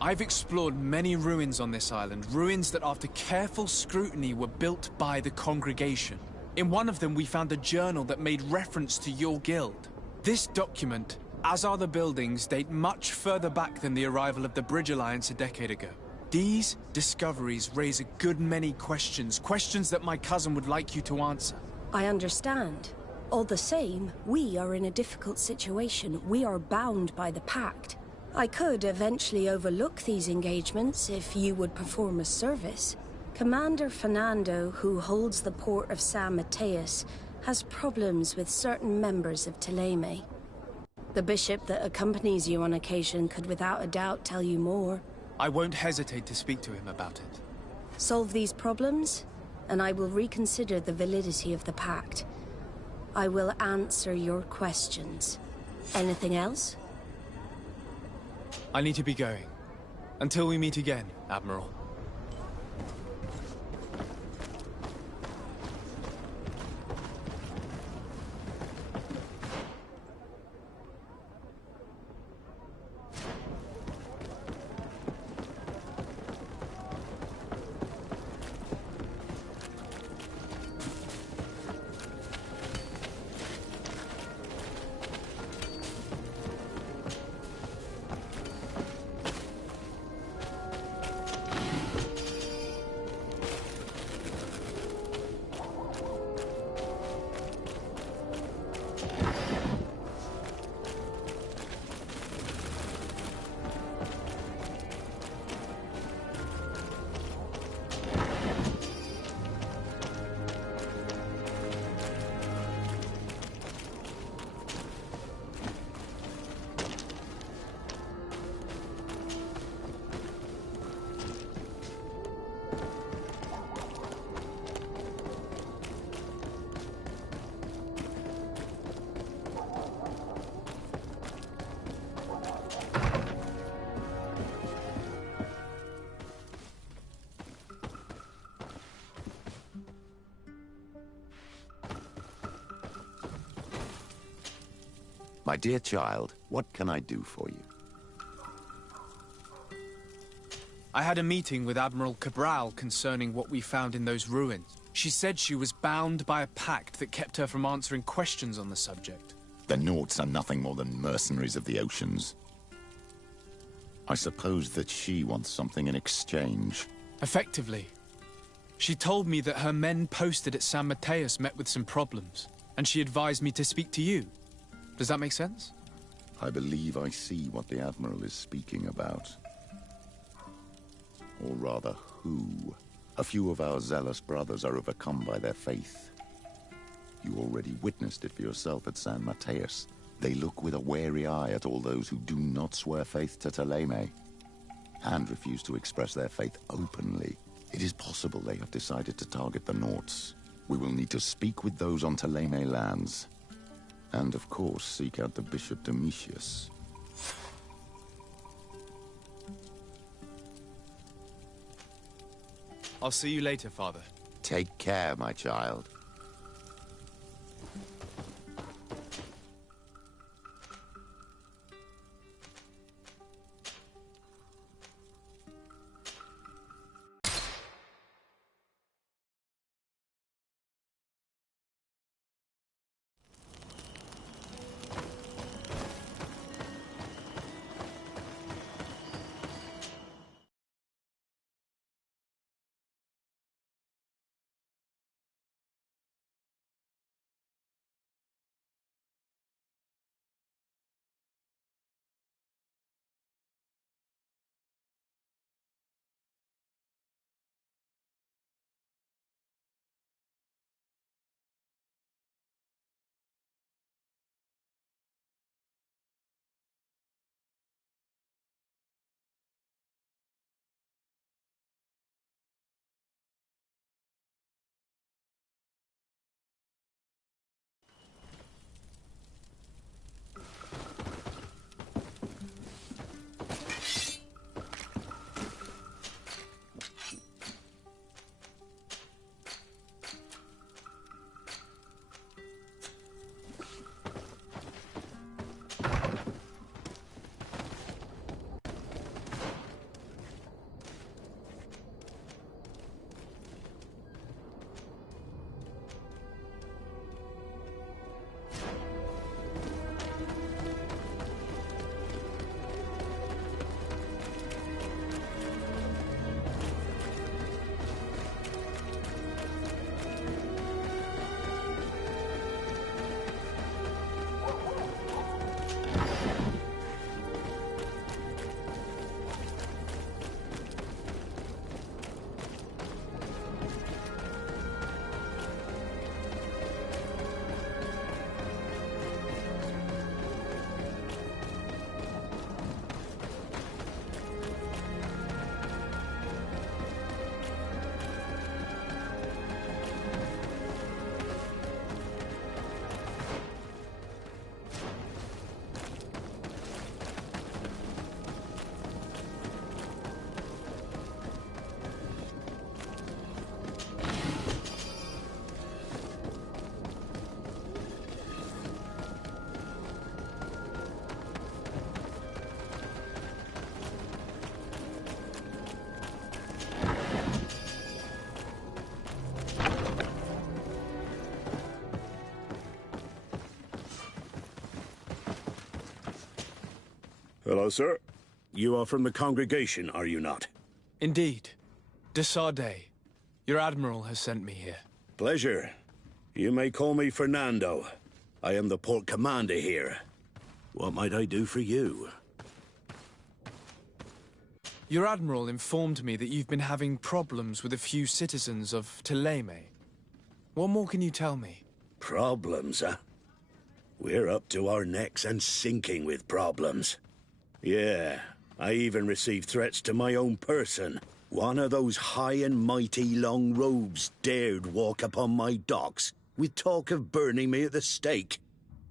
I've explored many ruins on this island, ruins that after careful scrutiny were built by the Congregation. In one of them we found a journal that made reference to your guild. This document, as are the buildings, date much further back than the arrival of the Bridge Alliance a decade ago. These discoveries raise a good many questions, questions that my cousin would like you to answer. I understand. All the same, we are in a difficult situation. We are bound by the Pact. I could eventually overlook these engagements if you would perform a service. Commander Fernando, who holds the port of San Mateus, has problems with certain members of Teleme. The bishop that accompanies you on occasion could without a doubt tell you more. I won't hesitate to speak to him about it. Solve these problems, and I will reconsider the validity of the pact. I will answer your questions. Anything else? I need to be going. Until we meet again, Admiral. My dear child, what can I do for you? I had a meeting with Admiral Cabral concerning what we found in those ruins. She said she was bound by a pact that kept her from answering questions on the subject. The Nauts are nothing more than mercenaries of the oceans. I suppose that she wants something in exchange. Effectively. She told me that her men posted at San Mateus met with some problems, and she advised me to speak to you. Does that make sense? I believe I see what the Admiral is speaking about. Or rather, who. A few of our zealous brothers are overcome by their faith. You already witnessed it for yourself at San Mateus. They look with a wary eye at all those who do not swear faith to Teleme, and refuse to express their faith openly. It is possible they have decided to target the Nauts. We will need to speak with those on Teleme lands. And, of course, seek out the Bishop Domitius. I'll see you later, Father. Take care, my child. Hello, sir. You are from the congregation, are you not? Indeed. De Sardet. Your admiral has sent me here. Pleasure. You may call me Fernando. I am the port commander here. What might I do for you? Your admiral informed me that you've been having problems with a few citizens of Thélème. What more can you tell me? Problems, huh? We're up to our necks and sinking with problems. Yeah, I even received threats to my own person. One of those high and mighty long robes dared walk upon my docks with talk of burning me at the stake.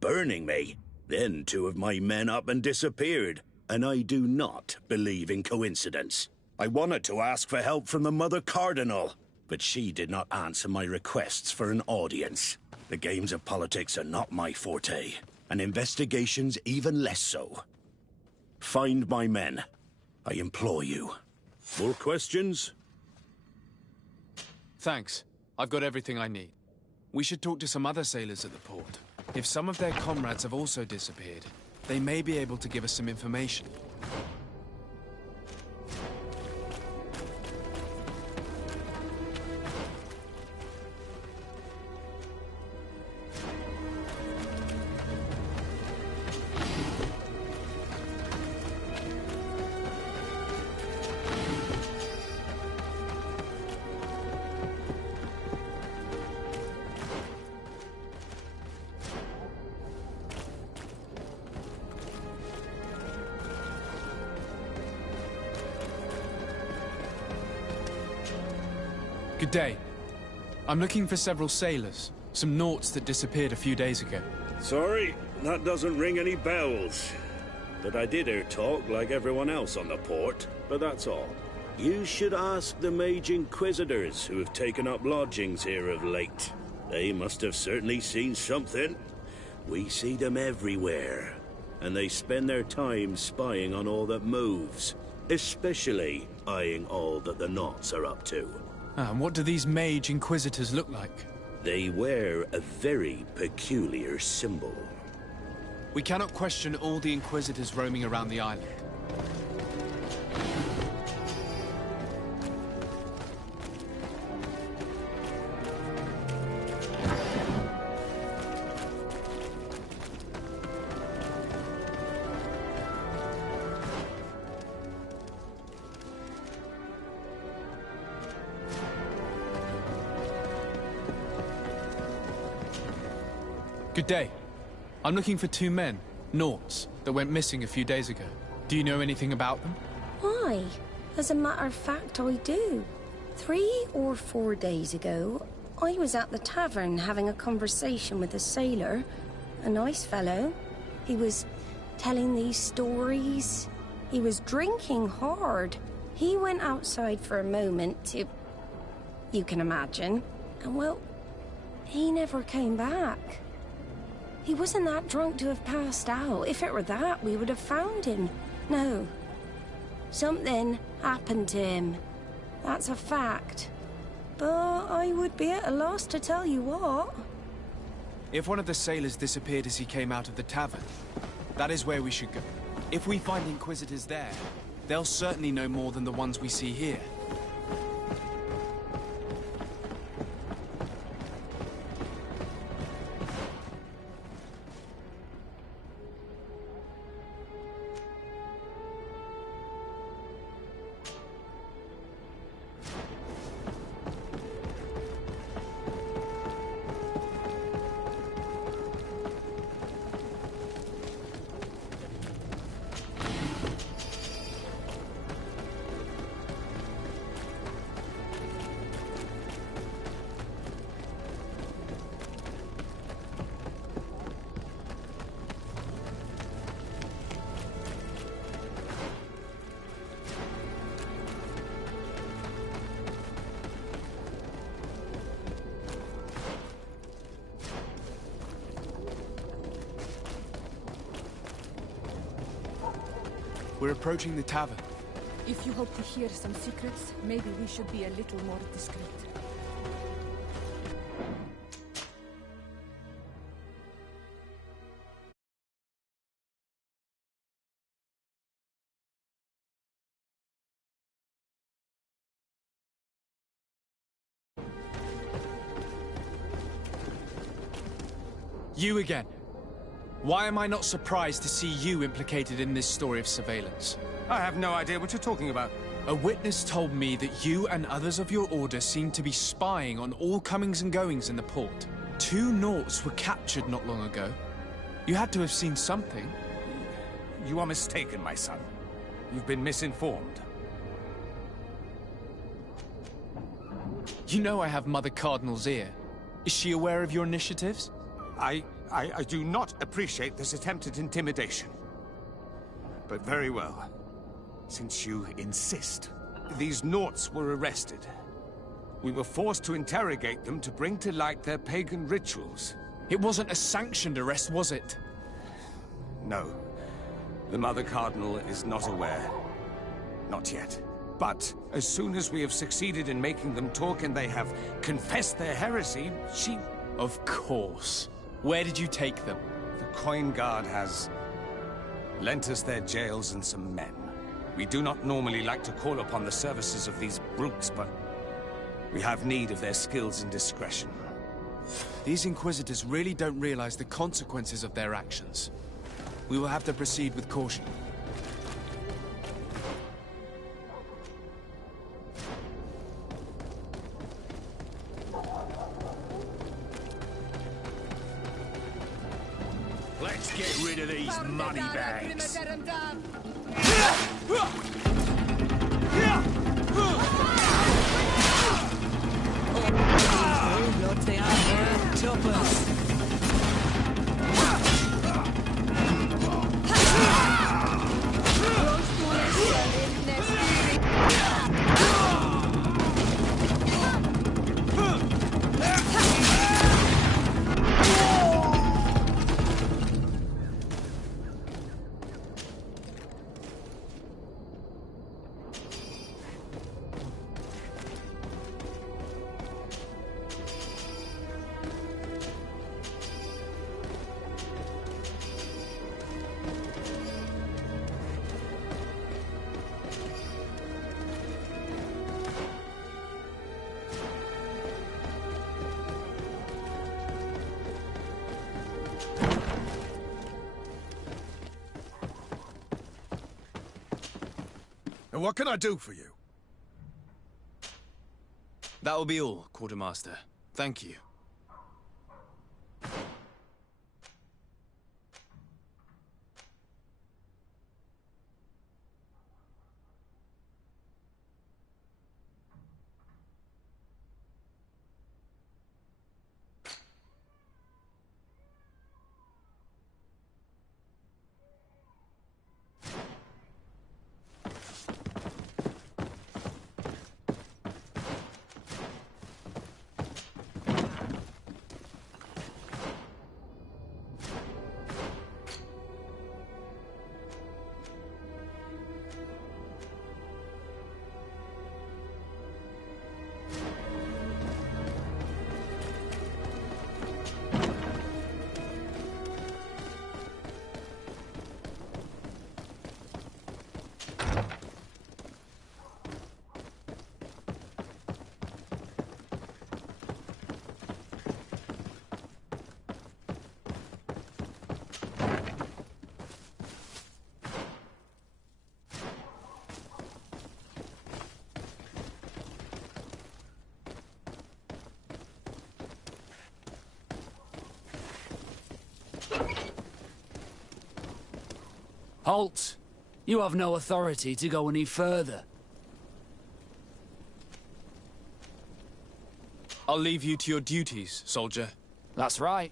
Burning me? Then two of my men up and disappeared, and I do not believe in coincidence. I wanted to ask for help from the Mother Cardinal, but she did not answer my requests for an audience. The games of politics are not my forte, and investigations even less so. Find my men. I implore you. More questions? Thanks. I've got everything I need. We should talk to some other sailors at the port. If some of their comrades have also disappeared, they may be able to give us some information. Good day. I'm looking for several sailors. Some nauts that disappeared a few days ago. Sorry, that doesn't ring any bells. But I did hear talk like everyone else on the port, but that's all. You should ask the mage inquisitors who have taken up lodgings here of late. They must have certainly seen something. We see them everywhere, and they spend their time spying on all that moves, especially eyeing all that the Nauts are up to. And what do these mage inquisitors look like? They wear a very peculiar symbol. We cannot question all the inquisitors roaming around the island. Good day. I'm looking for two men, Nauts, that went missing a few days ago. Do you know anything about them? Why? As a matter of fact, I do. 3 or 4 days ago, I was at the tavern having a conversation with a sailor. A nice fellow. He was telling these stories. He was drinking hard. He went outside for a moment to... you can imagine. And well, he never came back. He wasn't that drunk to have passed out. If it were that, we would have found him. No. Something happened to him. That's a fact. But I would be at a loss to tell you what. If one of the sailors disappeared as he came out of the tavern, that is where we should go. If we find inquisitors there, they'll certainly know more than the ones we see here. We're approaching the tavern. If you hope to hear some secrets, maybe we should be a little more discreet. You again. Why am I not surprised to see you implicated in this story of surveillance? I have no idea what you're talking about. A witness told me that you and others of your order seemed to be spying on all comings and goings in the port. 2 Nauts were captured not long ago. You had to have seen something. You are mistaken, my son. You've been misinformed. You know I have Mother Cardinal's ear. Is she aware of your initiatives? I do not appreciate this attempt at intimidation. But very well. Since you insist, these Nauts were arrested. We were forced to interrogate them to bring to light their pagan rituals. It wasn't a sanctioned arrest, was it? No. The Mother Cardinal is not aware. Not yet. But as soon as we have succeeded in making them talk and they have confessed their heresy, she... Of course. Where did you take them? The Coin Guard has lent us their jails and some men. We do not normally like to call upon the services of these brutes, but we have need of their skills and discretion. These Inquisitors really don't realize the consequences of their actions. We will have to proceed with caution. Let's get rid of these money bags. They are worth tuppence. And what can I do for you? That will be all, Quartermaster. Thank you. Halt! You have no authority to go any further. I'll leave you to your duties, soldier. That's right.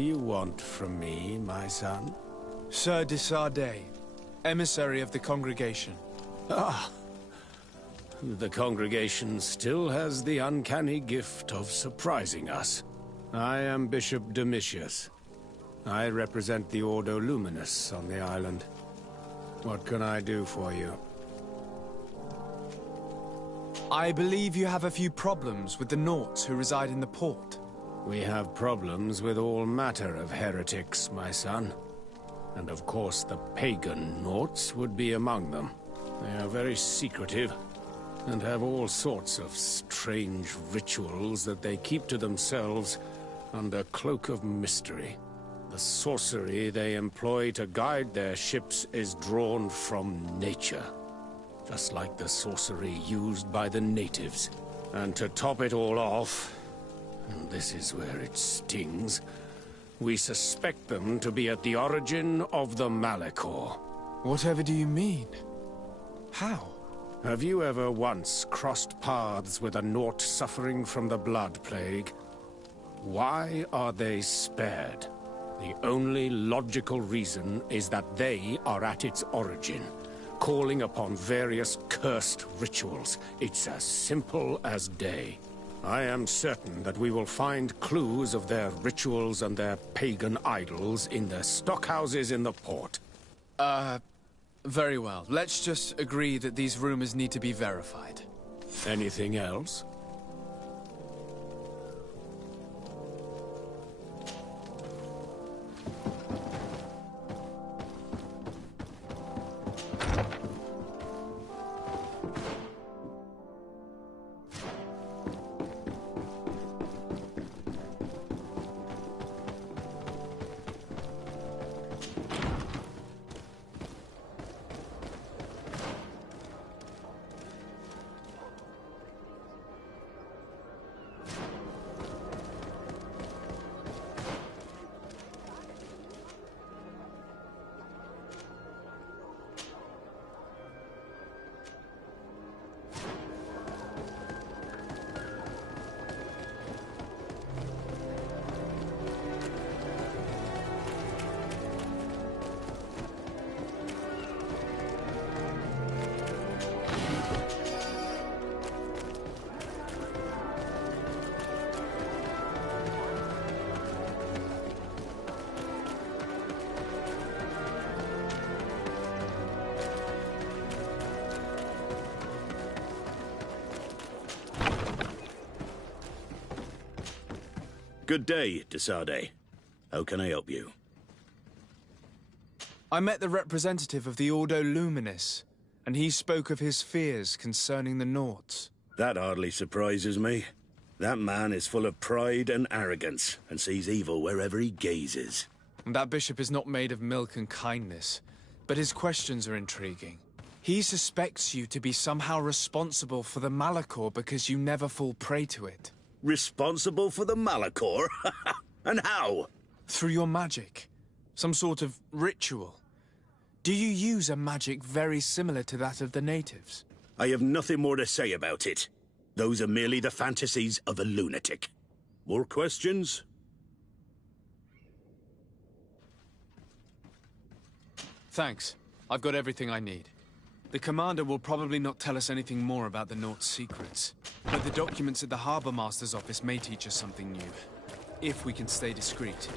you want from me, my son? Sir de Sardet, emissary of the congregation. Ah, the congregation still has the uncanny gift of surprising us. I am Bishop Domitius. I represent the Ordo Luminous on the island. What can I do for you? I believe you have a few problems with the Nauts who reside in the port. We have problems with all matter of heretics, my son. And of course the pagan Nauts would be among them. They are very secretive, and have all sorts of strange rituals that they keep to themselves under cloak of mystery. The sorcery they employ to guide their ships is drawn from nature, just like the sorcery used by the natives. And to top it all off, and this is where it stings, we suspect them to be at the origin of the Malachor. Whatever do you mean? How? Have you ever once crossed paths with a Naut suffering from the Blood Plague? Why are they spared? The only logical reason is that they are at its origin, calling upon various cursed rituals. It's as simple as day. I am certain that we will find clues of their rituals and their pagan idols in the stockhouses in the port. Very well. Let's just agree that these rumors need to be verified. Anything else? Good day, de Sardet. How can I help you? I met the representative of the Ordo Luminis, and he spoke of his fears concerning the Nauts. That hardly surprises me. That man is full of pride and arrogance, and sees evil wherever he gazes. And that bishop is not made of milk and kindness, but his questions are intriguing. He suspects you to be somehow responsible for the Malachor because you never fall prey to it. Responsible for the Malachor? And how? Through your magic. Some sort of ritual. Do you use a magic very similar to that of the natives? I have nothing more to say about it. Those are merely the fantasies of a lunatic. More questions? Thanks. I've got everything I need. The commander will probably not tell us anything more about the Naut's secrets. But the documents at the Harbor Master's office may teach us something new. If we can stay discreet.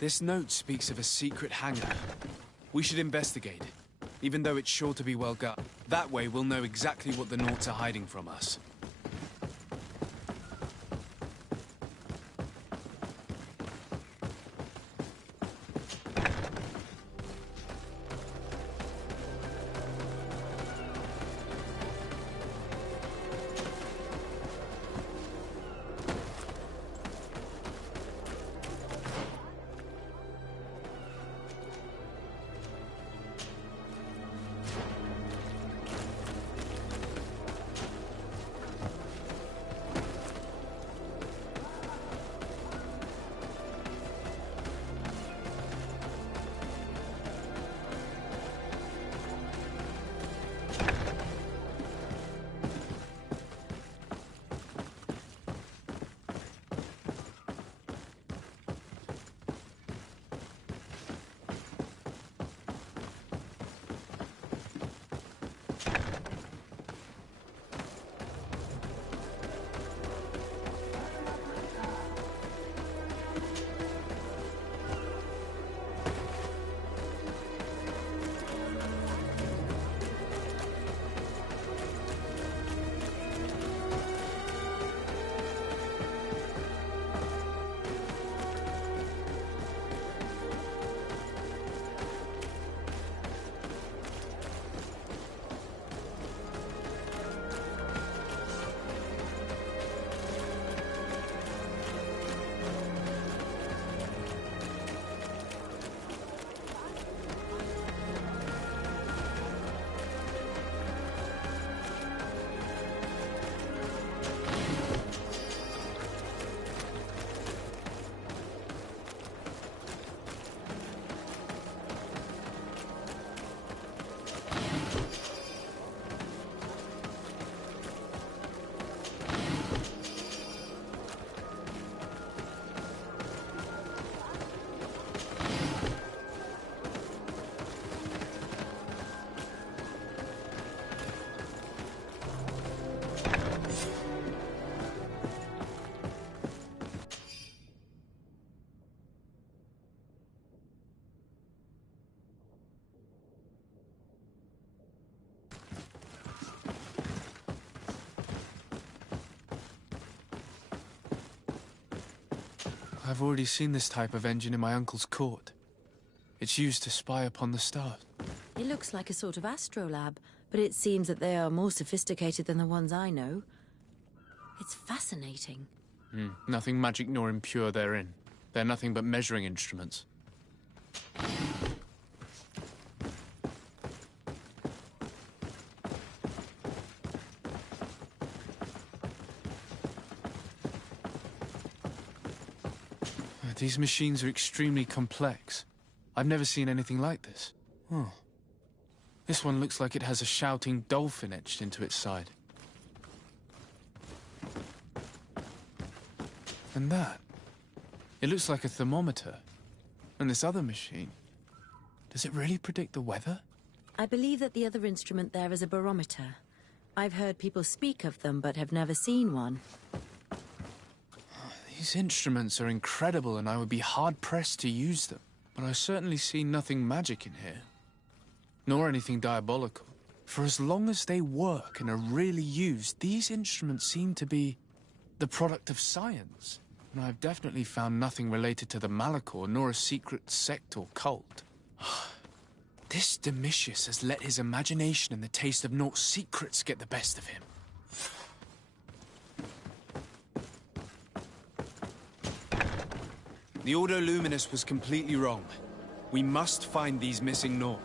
This note speaks of a secret hangar. We should investigate, even though it's sure to be well guarded. That way we'll know exactly what the Naughts are hiding from us. I've already seen this type of engine in my uncle's court. It's used to spy upon the stars. It looks like a sort of astrolabe, but it seems that they are more sophisticated than the ones I know. It's fascinating. Nothing magic nor impure therein. They're nothing but measuring instruments. These machines are extremely complex. I've never seen anything like this. Oh. This one looks like it has a shouting dolphin etched into its side. And that. It looks like a thermometer. And this other machine. Does it really predict the weather? I believe that the other instrument there is a barometer. I've heard people speak of them, but have never seen one. These instruments are incredible, and I would be hard-pressed to use them. But I certainly see nothing magic in here. Nor anything diabolical. For as long as they work and are really used, these instruments seem to be the product of science. And I've definitely found nothing related to the Malachor, nor a secret sect or cult. This Domitius has let his imagination and the taste of Naught's secrets get the best of him. The Ordo Luminus was completely wrong. We must find these missing Naught.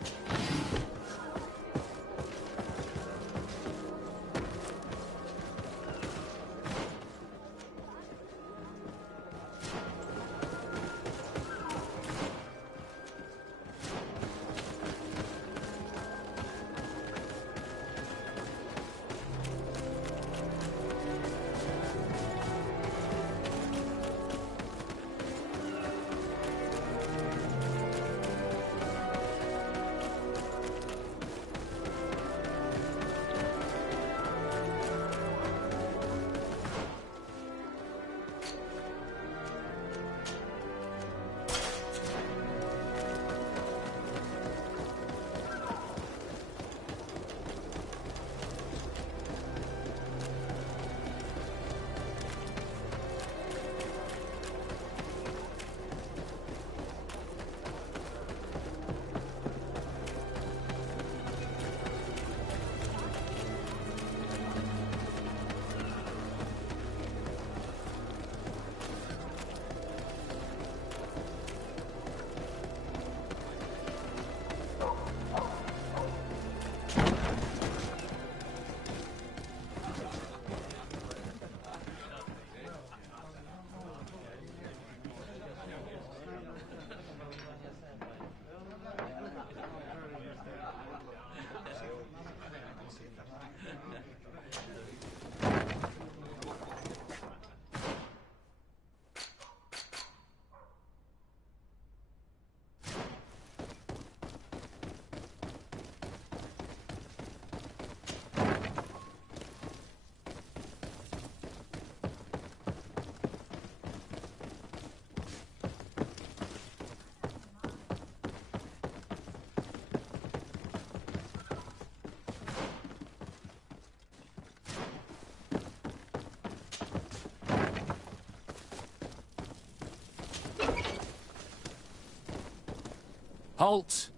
Halt!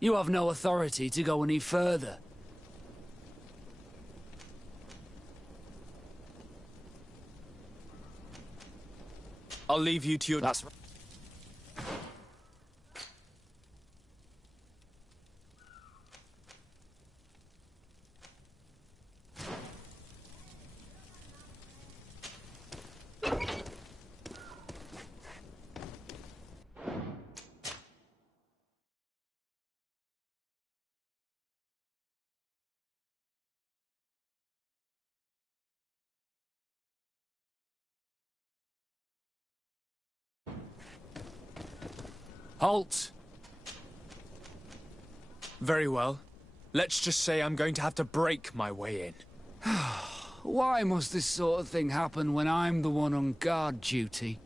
You have no authority to go any further. I'll leave you to your... That's... Halt! Very well. Let's just say I'm going to have to break my way in. Why must this sort of thing happen when I'm the one on guard duty?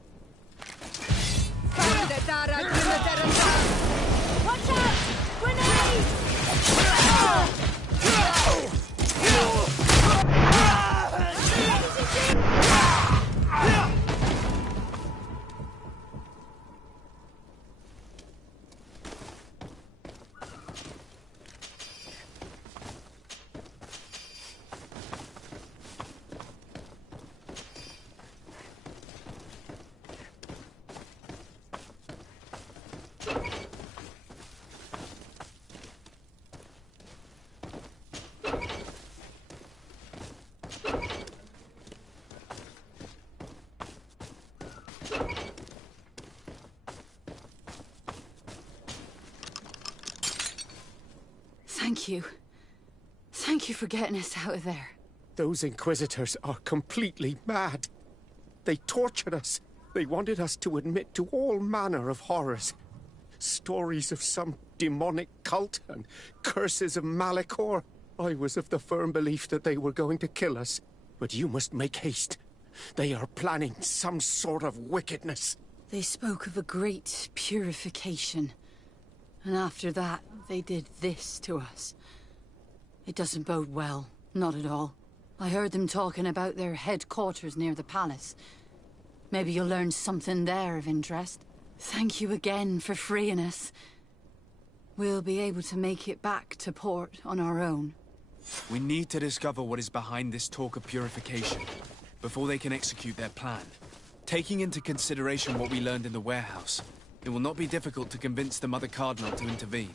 Watch out! Grenade! Thank you. Thank you for getting us out of there. Those Inquisitors are completely mad. They tortured us. They wanted us to admit to all manner of horrors. Stories of some demonic cult and curses of Malachor. I was of the firm belief that they were going to kill us. But you must make haste. They are planning some sort of wickedness. They spoke of a great purification. And after that, they did this to us. It doesn't bode well. Not at all. I heard them talking about their headquarters near the palace. Maybe you'll learn something there of interest. Thank you again for freeing us. We'll be able to make it back to port on our own. We need to discover what is behind this talk of purification, before they can execute their plan. Taking into consideration what we learned in the warehouse, it will not be difficult to convince the Mother Cardinal to intervene.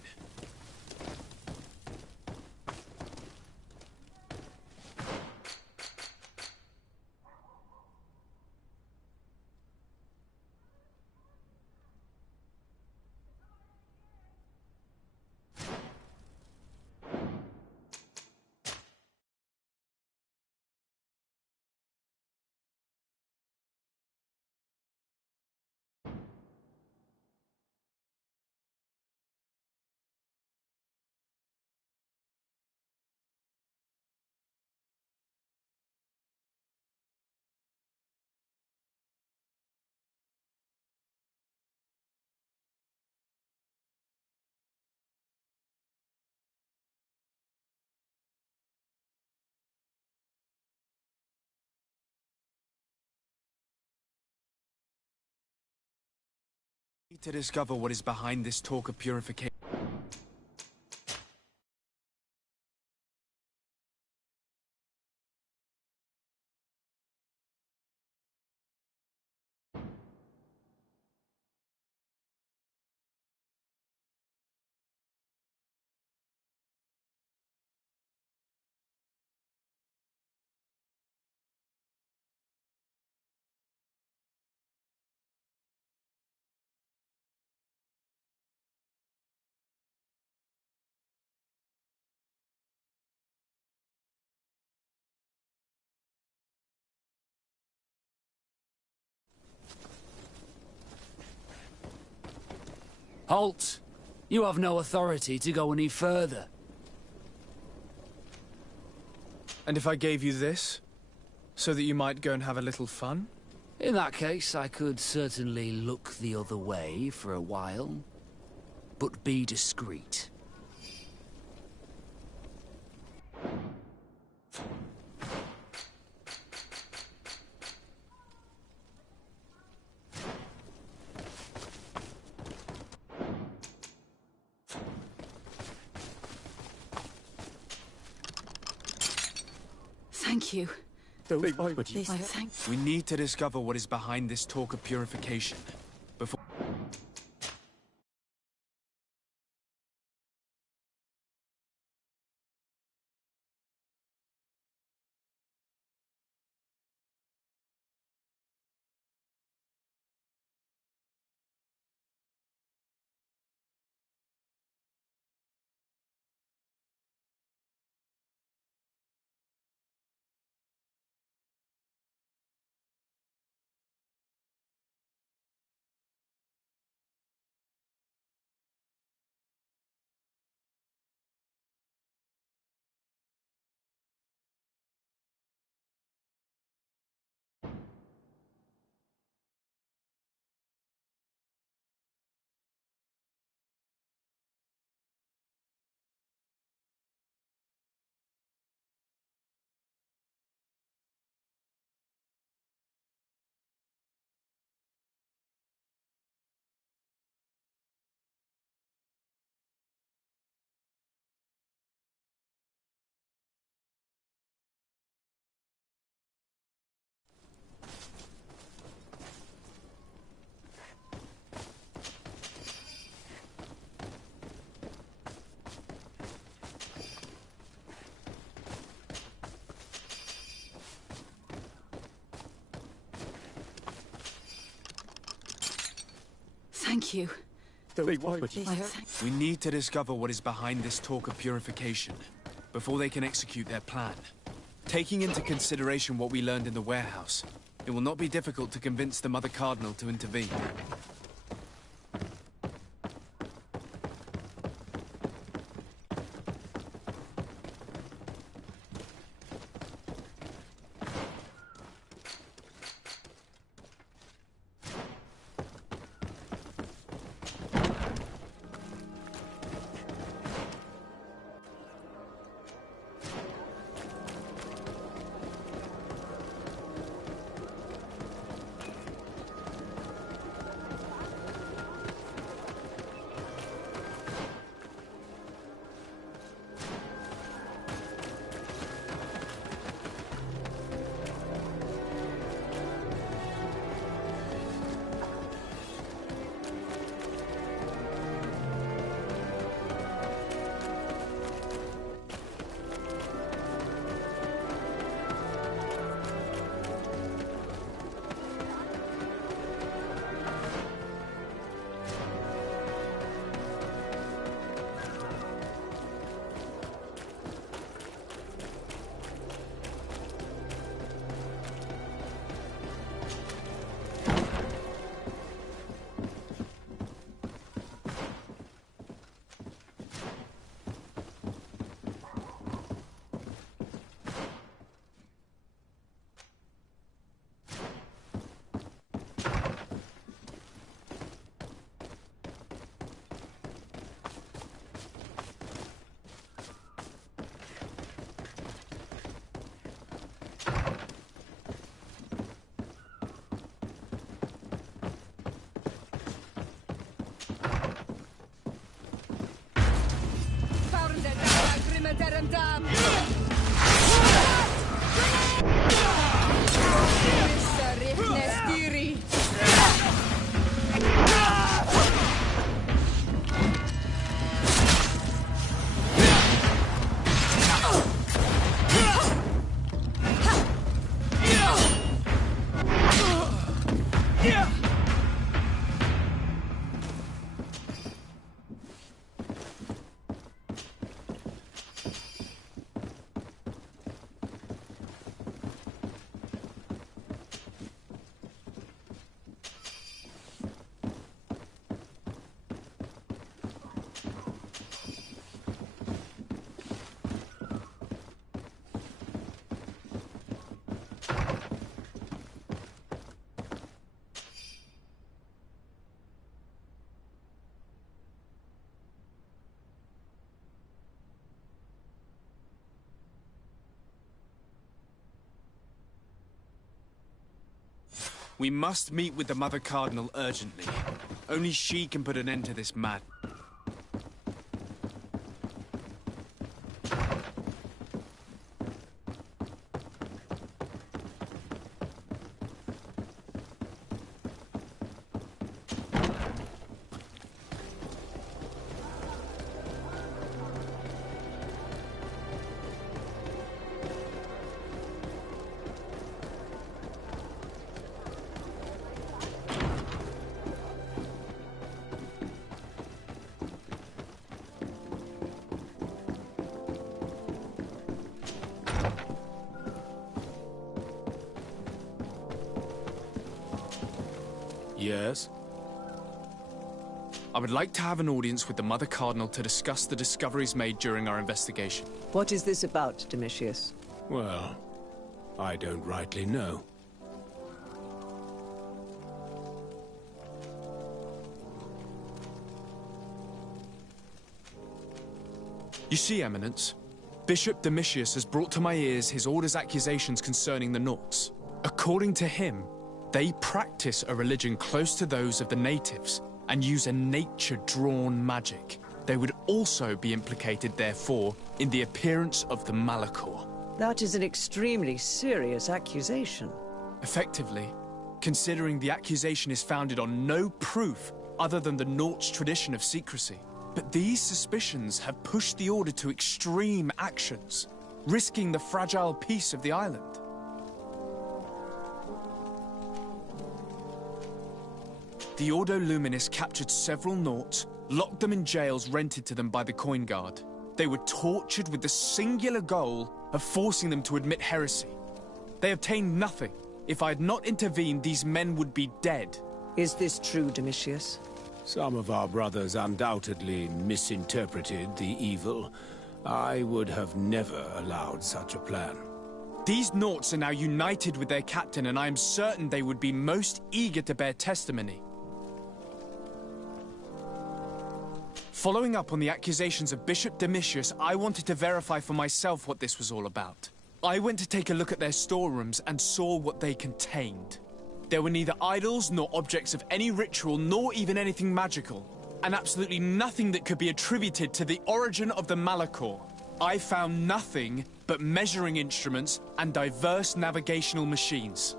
We need to discover what is behind this talk of purification. Halt! You have no authority to go any further. And if I gave you this, so that you might go and have a little fun? In that case, I could certainly look the other way for a while. But be discreet. Thank you. We need to discover what is behind this talk of purification. Before... Thank you. We need to discover what is behind this talk of purification before they can execute their plan. Taking into consideration what we learned in the warehouse, it will not be difficult to convince the Mother Cardinal to intervene. We must meet with the Mother Cardinal urgently. Only she can put an end to this madness. Yes? I would like to have an audience with the Mother Cardinal to discuss the discoveries made during our investigation. What is this about, Domitius? Well, I don't rightly know. You see, Eminence, Bishop Domitius has brought to my ears his order's accusations concerning the Nauts. According to him, they practice a religion close to those of the natives and use a nature-drawn magic. They would also be implicated, therefore, in the appearance of the Malachor. That is an extremely serious accusation. Effectively, considering the accusation is founded on no proof other than the Nauts' tradition of secrecy. But these suspicions have pushed the Order to extreme actions, risking the fragile peace of the island. The Ordo Luminis captured several Nauts, locked them in jails rented to them by the Coin Guard. They were tortured with the singular goal of forcing them to admit heresy. They obtained nothing. If I had not intervened, these men would be dead. Is this true, Domitius? Some of our brothers undoubtedly misinterpreted the evil. I would have never allowed such a plan. These Nauts are now united with their captain, and I am certain they would be most eager to bear testimony. Following up on the accusations of Bishop Domitius, I wanted to verify for myself what this was all about. I went to take a look at their storerooms and saw what they contained. There were neither idols nor objects of any ritual, nor even anything magical, and absolutely nothing that could be attributed to the origin of the Malachor. I found nothing but measuring instruments and diverse navigational machines.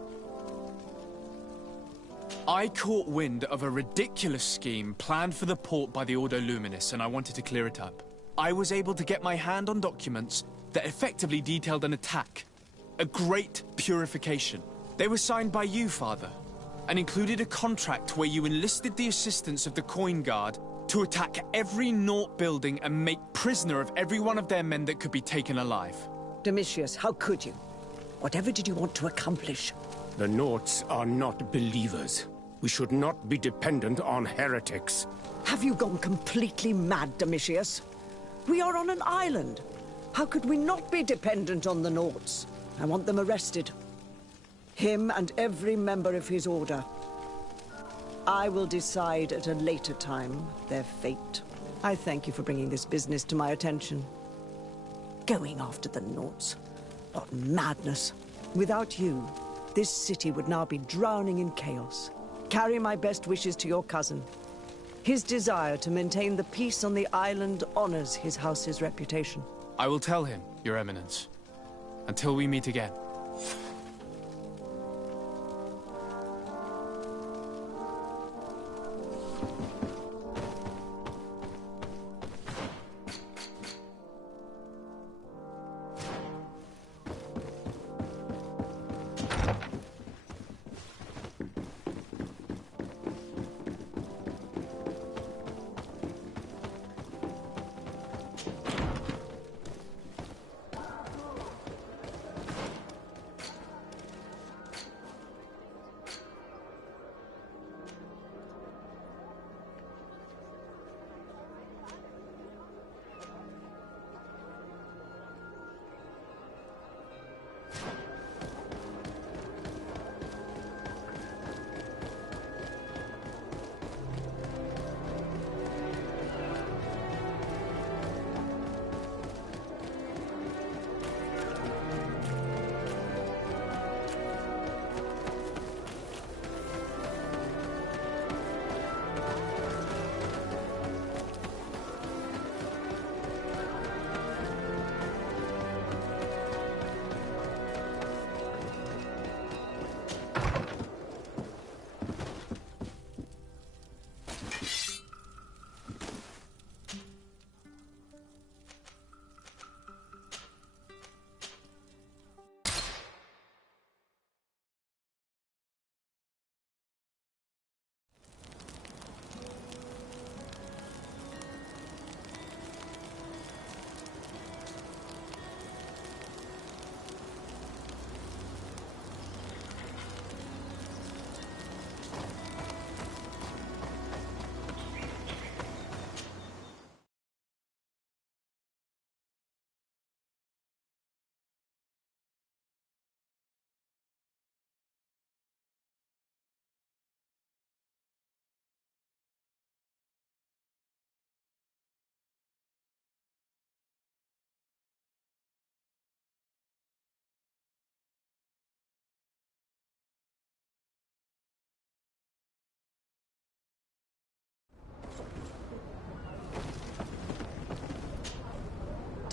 I caught wind of a ridiculous scheme planned for the port by the Ordo Luminis, and I wanted to clear it up. I was able to get my hand on documents that effectively detailed an attack, a great purification. They were signed by you, Father, and included a contract where you enlisted the assistance of the Coin Guard to attack every Naut building and make prisoner of every one of their men that could be taken alive. Domitius, how could you? Whatever did you want to accomplish? The Nauts are not believers. We should not be dependent on heretics. Have you gone completely mad, Domitius? We are on an island. How could we not be dependent on the Nauts? I want them arrested. Him and every member of his order. I will decide at a later time their fate. I thank you for bringing this business to my attention. Going after the Nauts. What madness. Without you, this city would now be drowning in chaos. Carry my best wishes to your cousin. His desire to maintain the peace on the island honors his house's reputation. I will tell him, Your Eminence. Until we meet again.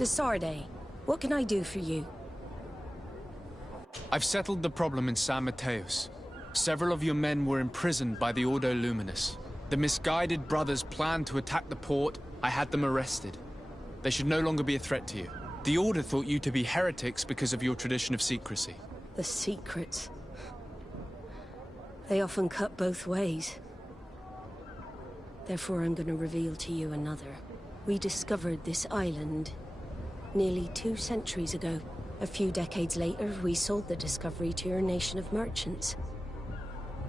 De Sarde, what can I do for you? I've settled the problem in San Mateos. Several of your men were imprisoned by the Ordo Luminous. The misguided brothers planned to attack the port. I had them arrested. They should no longer be a threat to you. The Order thought you to be heretics because of your tradition of secrecy. The secrets. They often cut both ways. Therefore, I'm going to reveal to you another. We discovered this island nearly 2 centuries ago. A few decades later, we sold the discovery to your nation of merchants.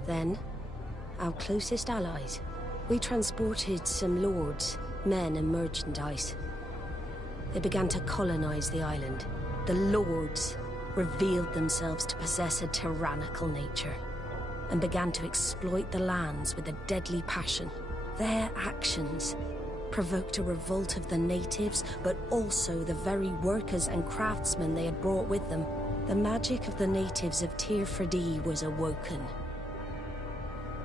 Then, our closest allies. We transported some lords, men and merchandise. They began to colonize the island. The lords revealed themselves to possess a tyrannical nature and began to exploit the lands with a deadly passion. Their actions provoked a revolt of the natives, but also the very workers and craftsmen they had brought with them. The magic of the natives of Tir Freddy was awoken.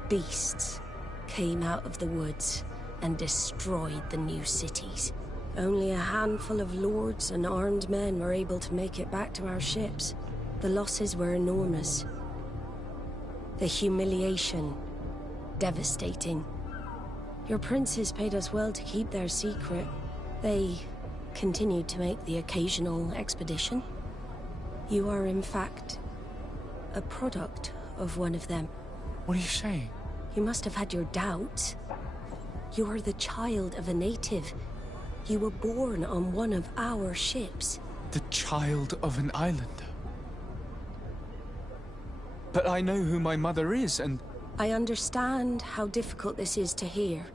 Beasts came out of the woods and destroyed the new cities. Only a handful of lords and armed men were able to make it back to our ships. The losses were enormous. The humiliation, devastating. Your princes paid us well to keep their secret. They continued to make the occasional expedition. You are, in fact, a product of one of them. What are you saying? You must have had your doubts. You are the child of a native. You were born on one of our ships. The child of an islander? But I know who my mother is, and... I understand how difficult this is to hear.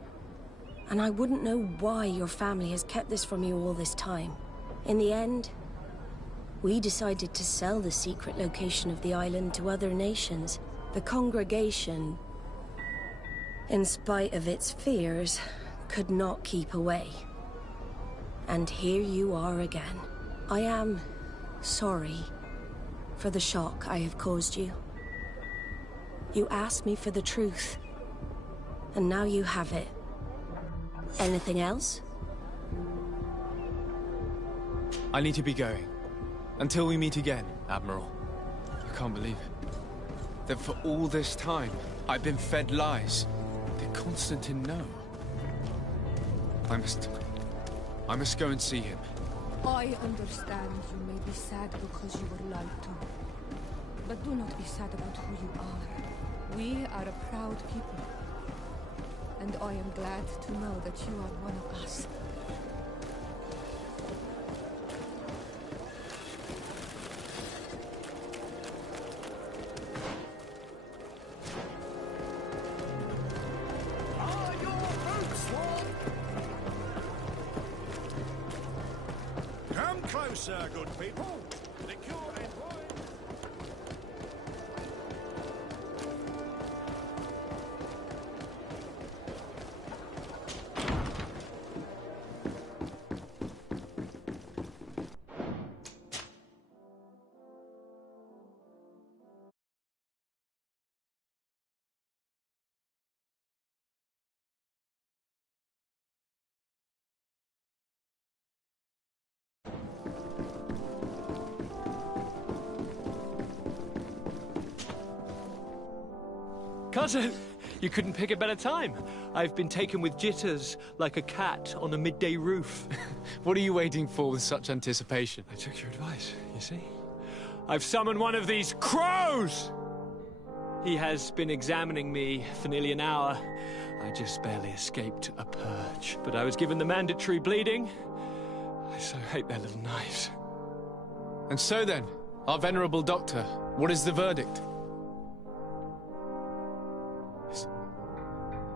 And I wouldn't know why your family has kept this from you all this time. In the end, we decided to sell the secret location of the island to other nations. The congregation, in spite of its fears, could not keep away. And here you are again. I am sorry for the shock I have caused you. You asked me for the truth, and now you have it. Anything else? I need to be going. Until we meet again, Admiral. I can't believe it. That for all this time, I've been fed lies. Did Constantine know? I must go and see him. I understand you may be sad because you were lied to. But do not be sad about who you are. We are a proud people. And I am glad to know that you are one of us. Come closer, good people. Liqueur and wine. Cousin, you couldn't pick a better time. I've been taken with jitters, like a cat on a midday roof. What are you waiting for with such anticipation? I took your advice, you see. I've summoned one of these crows! He has been examining me for nearly an hour. I just barely escaped a purge. But I was given the mandatory bleeding. I so hate their little knives. And so then, our venerable doctor, what is the verdict?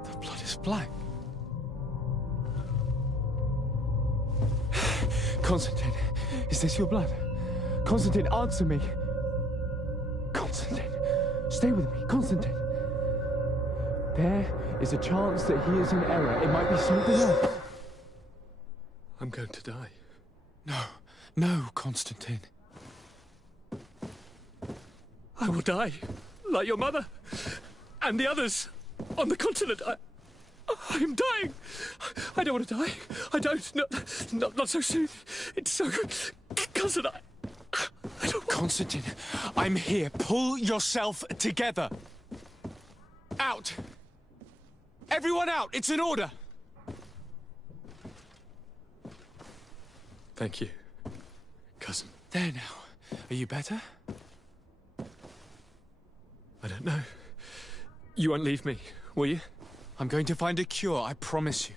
The blood is black. Constantine, is this your blood? Constantine, answer me. Constantine, stay with me, Constantine. There is a chance that he is in error. It might be something else. I'm going to die. No, no, Constantine. I will die, like your mother, and the others on the continent. I'm dying. I don't want to die. I don't. Not so soon. It's so... Cousin, I don't... Constantine, I'm here. Pull yourself together. Out. Everyone out. It's an order. Thank you, cousin. There now. Are you better? I don't know. You won't leave me, will you? I'm going to find a cure, I promise you.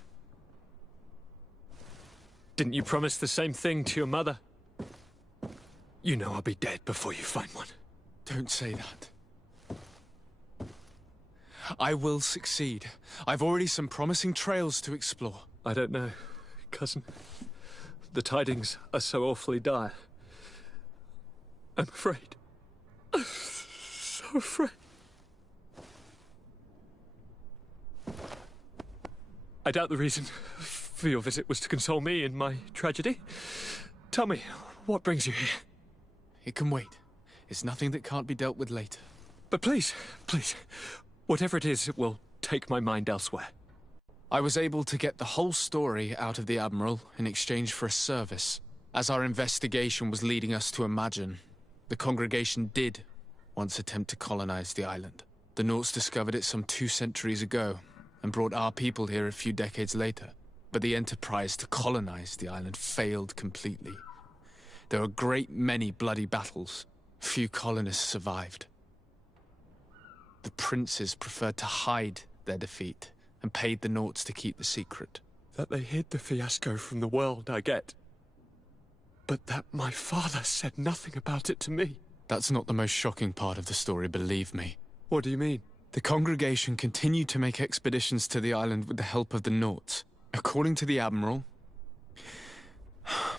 Didn't you promise the same thing to your mother? You know I'll be dead before you find one. Don't say that. I will succeed. I've already some promising trails to explore. I don't know, cousin. The tidings are so awfully dire. I'm afraid. I'm so afraid. I doubt the reason for your visit was to console me in my tragedy. Tell me, what brings you here? It can wait. It's nothing that can't be dealt with later. But please, whatever it is, it will take my mind elsewhere. I was able to get the whole story out of the Admiral in exchange for a service. As our investigation was leading us to imagine, the congregation did once attempt to colonize the island. The Nauts discovered it some 2 centuries ago, and brought our people here a few decades later. But the enterprise to colonize the island failed completely. There were a great many bloody battles. Few colonists survived. The princes preferred to hide their defeat, and paid the Nauts to keep the secret. That they hid the fiasco from the world, I get. But that my father said nothing about it to me. That's not the most shocking part of the story, believe me. What do you mean? The congregation continued to make expeditions to the island with the help of the Nauts. According to the Admiral,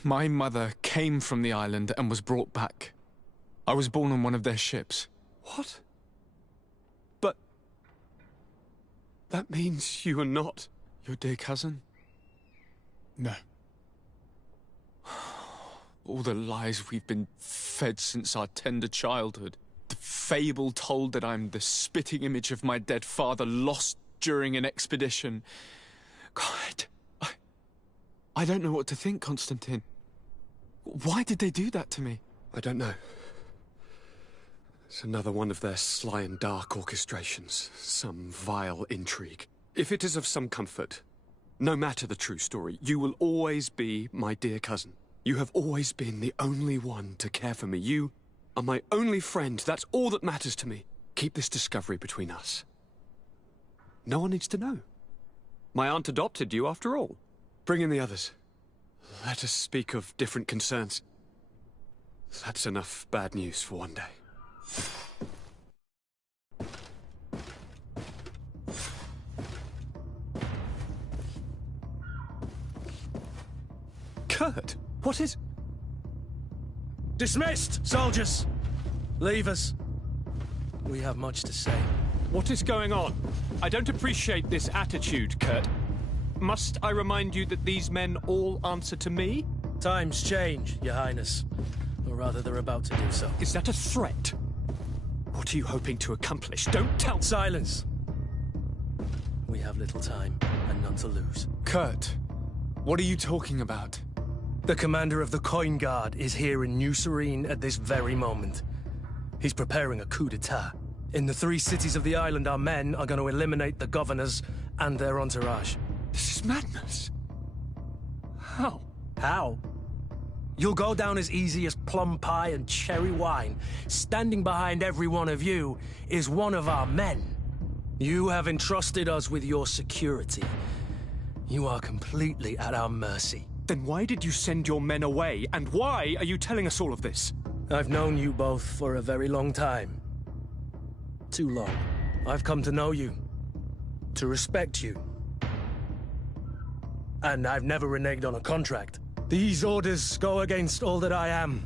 my mother came from the island and was brought back. I was born on one of their ships. What? But... that means you are not... your dear cousin? No. All the lies we've been fed since our tender childhood. The fable told that I'm the spitting image of my dead father, lost during an expedition. God, I don't know what to think, Constantine. Why did they do that to me? I don't know. It's another one of their sly and dark orchestrations. Some vile intrigue. If it is of some comfort, no matter the true story, you will always be my dear cousin. You have always been the only one to care for me. You are my only friend. That's all that matters to me. Keep this discovery between us. No one needs to know. My aunt adopted you after all. Bring in the others. Let us speak of different concerns. That's enough bad news for one day. Kurt, what is... Dismissed, soldiers! Leave us. We have much to say. What is going on? I don't appreciate this attitude, Kurt. Must I remind you that these men all answer to me? Times change, Your Highness. Or rather, they're about to do so. Is that a threat? What are you hoping to accomplish? Don't tell... Silence! We have little time, and none to lose. Kurt, what are you talking about? The commander of the Coin Guard is here in New Serene at this very moment. He's preparing a coup d'etat. In the 3 cities of the island, our men are going to eliminate the governors and their entourage. This is madness. How? How? You'll go down as easy as plum pie and cherry wine. Standing behind every one of you is one of our men. You have entrusted us with your security. You are completely at our mercy. Then why did you send your men away? And why are you telling us all of this? I've known you both for a very long time. Too long. I've come to know you. To respect you. And I've never reneged on a contract. These orders go against all that I am.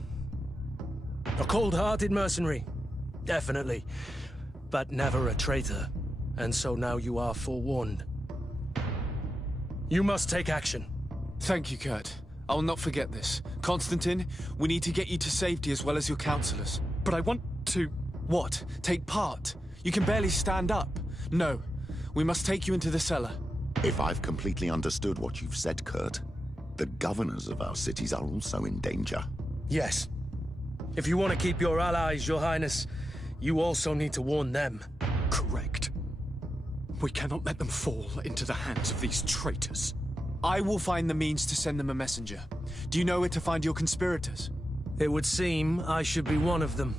A cold-hearted mercenary. Definitely. But never a traitor. And so now you are forewarned. You must take action. Thank you, Kurt. I will not forget this. Constantine, we need to get you to safety as well as your counselors. But I want to... What? Take part? You can barely stand up. No. We must take you into the cellar. If I've completely understood what you've said, Kurt, the governors of our cities are also in danger. Yes. If you want to keep your allies, Your Highness, you also need to warn them. Correct. We cannot let them fall into the hands of these traitors. I will find the means to send them a messenger. Do you know where to find your conspirators? It would seem I should be one of them.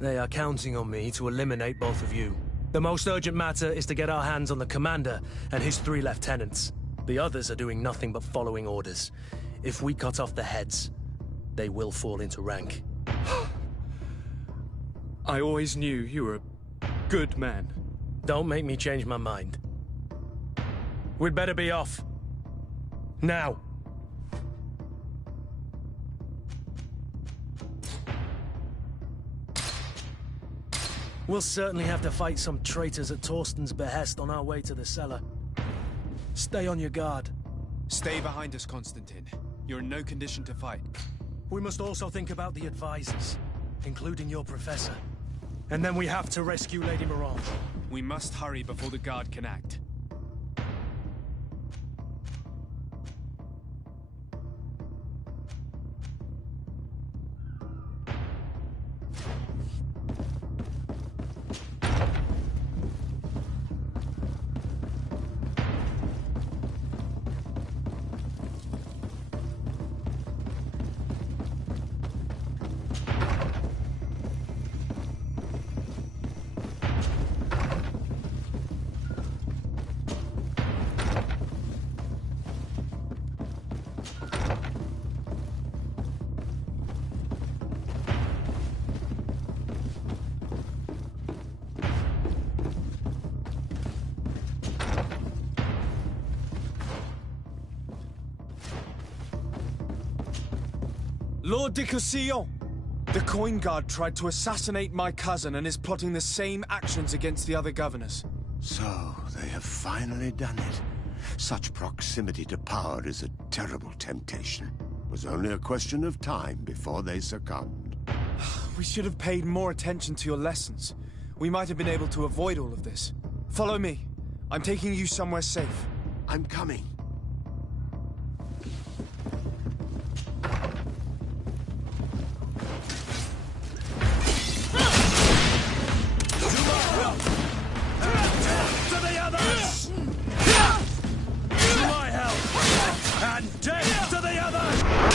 They are counting on me to eliminate both of you. The most urgent matter is to get our hands on the commander and his 3 lieutenants. The others are doing nothing but following orders. If we cut off the heads, they will fall into rank. I always knew you were a good man. Don't make me change my mind. We'd better be off. Now. We'll certainly have to fight some traitors at Torsten's behest on our way to the cellar. Stay on your guard. Stay behind us, Constantine. You're in no condition to fight. We must also think about the advisors, including your professor. And then we have to rescue Lady Mirange. We must hurry before the guard can act. Lord de Cossillon! The coin guard tried to assassinate my cousin and is plotting the same actions against the other governors. So, they have finally done it. Such proximity to power is a terrible temptation. It was only a question of time before they succumbed. We should have paid more attention to your lessons. We might have been able to avoid all of this. Follow me. I'm taking you somewhere safe. I'm coming. And death to the others!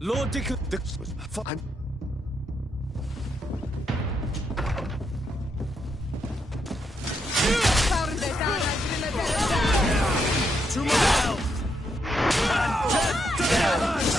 Lord Dick... I'm... To my health! And death to the others!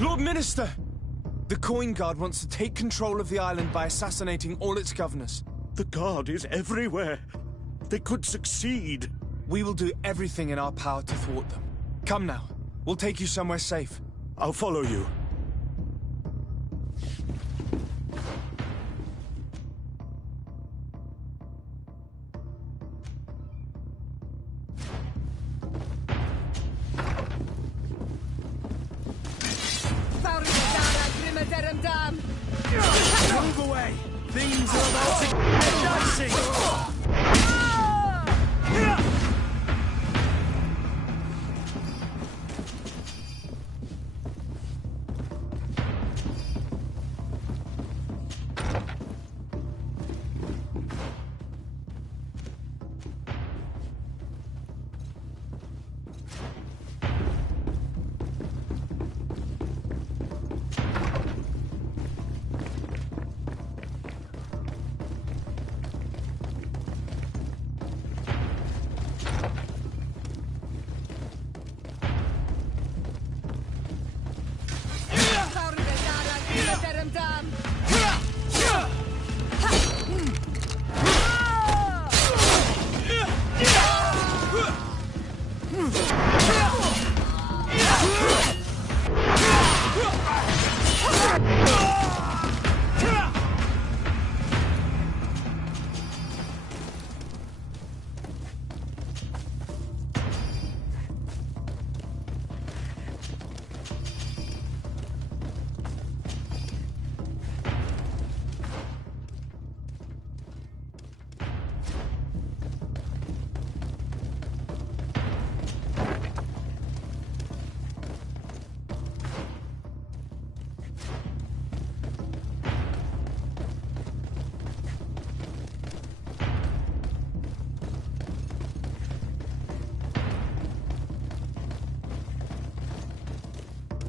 Lord Minister! The Coin Guard wants to take control of the island by assassinating all its governors. The Guard is everywhere. They could succeed. We will do everything in our power to thwart them. Come now. We'll take you somewhere safe. I'll follow you. Move away! Things are about to get dicey!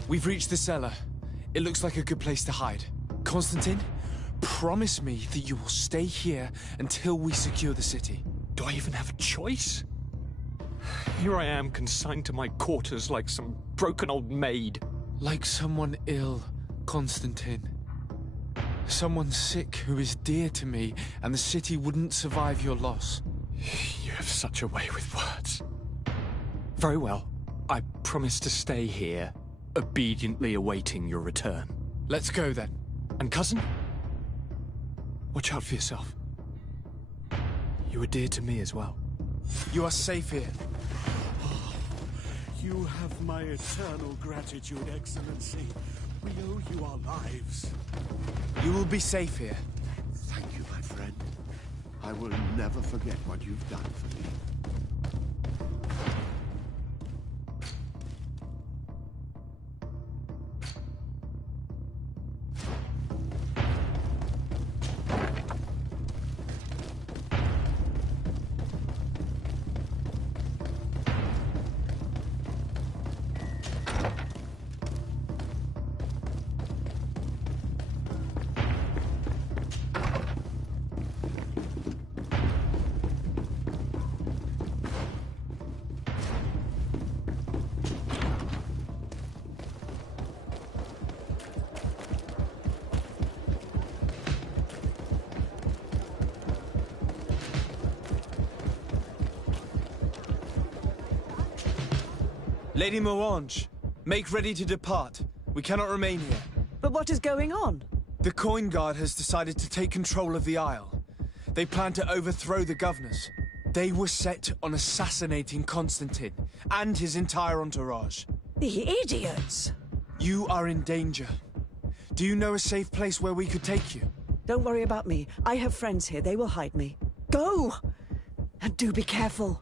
We've reached the cellar. It looks like a good place to hide. Constantine, promise me that you will stay here until we secure the city. Do I even have a choice? Here I am, consigned to my quarters like some broken old maid. Like someone ill, Constantine. Someone sick who is dear to me, and the city wouldn't survive your loss. You have such a way with words. Very well. I promise to stay here, obediently awaiting your return. Let's go then. And cousin? Watch out for yourself. You are dear to me as well. You are safe here. You have my eternal gratitude, Excellency. We owe you our lives. You will be safe here. Thank you, my friend. I will never forget what you've done for me. Lady Morange, Make ready to depart. We cannot remain here. But what is going on? The Coin Guard has decided to take control of the Isle. They plan to overthrow the governors. They were set on assassinating Constantine and his entire entourage. The idiots! You are in danger. Do you know a safe place where we could take you? Don't worry about me. I have friends here. They will hide me. Go! And do be careful.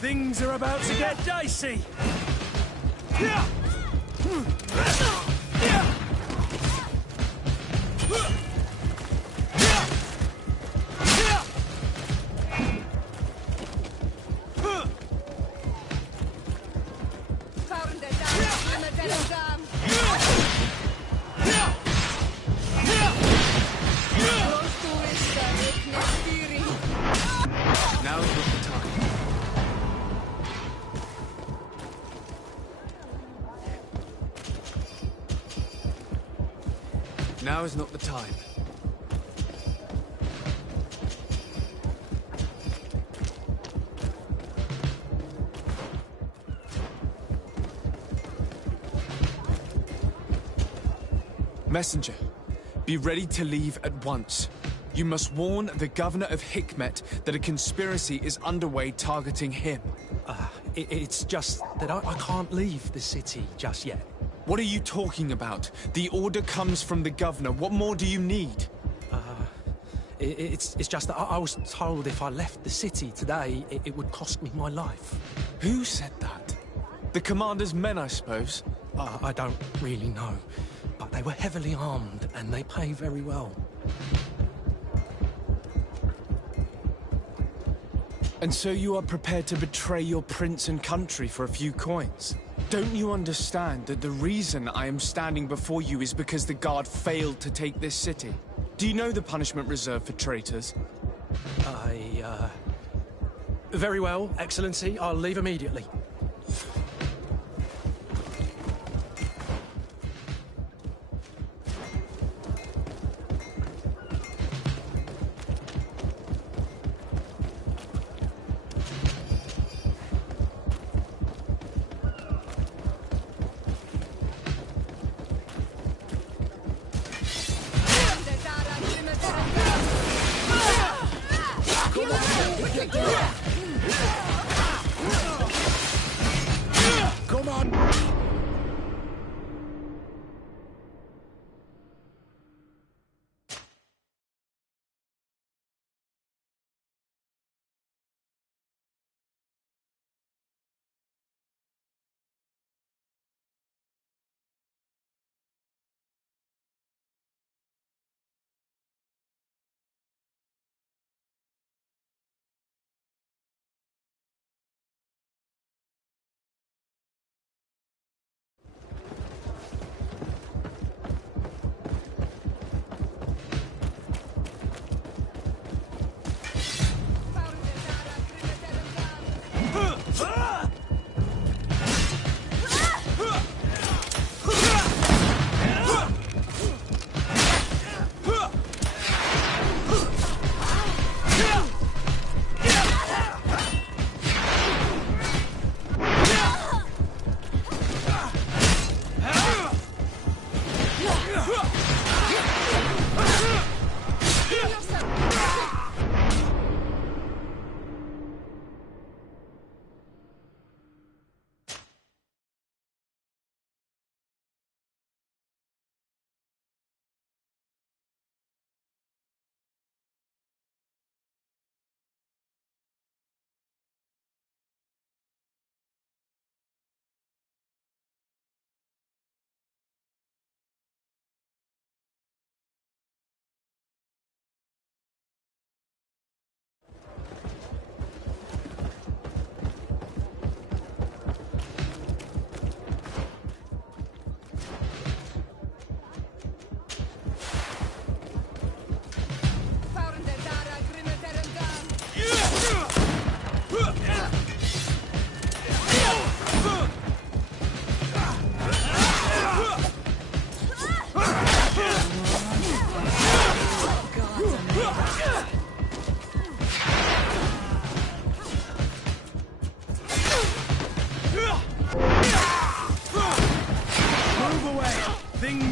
Things are about to get dicey. Now is not the time. Now is not the time. Messenger, be ready to leave at once. You must warn the governor of Hikmet that a conspiracy is underway targeting him. It's just that I can't leave the city just yet. What are you talking about? The order comes from the governor. What more do you need? It's just that I was told if I left the city today, it would cost me my life. Who said that? The commander's men, I suppose? I don't really know. But they were heavily armed, and they pay very well. And so you are prepared to betray your prince and country for a few coins? Don't you understand that the reason I am standing before you is because the guard failed to take this city? Do you know the punishment reserved for traitors? Very well, Excellency. I'll leave immediately.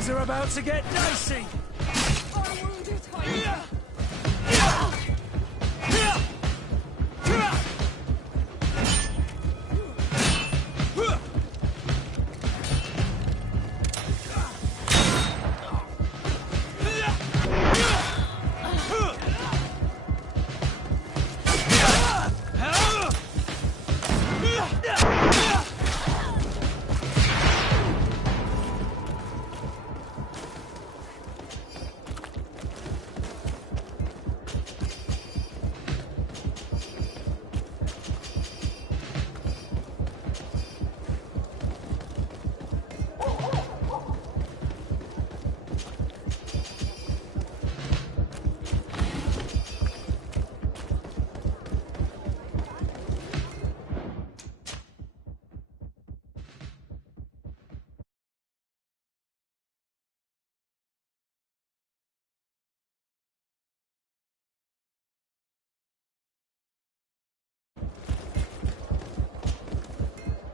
Things are about to get dicey!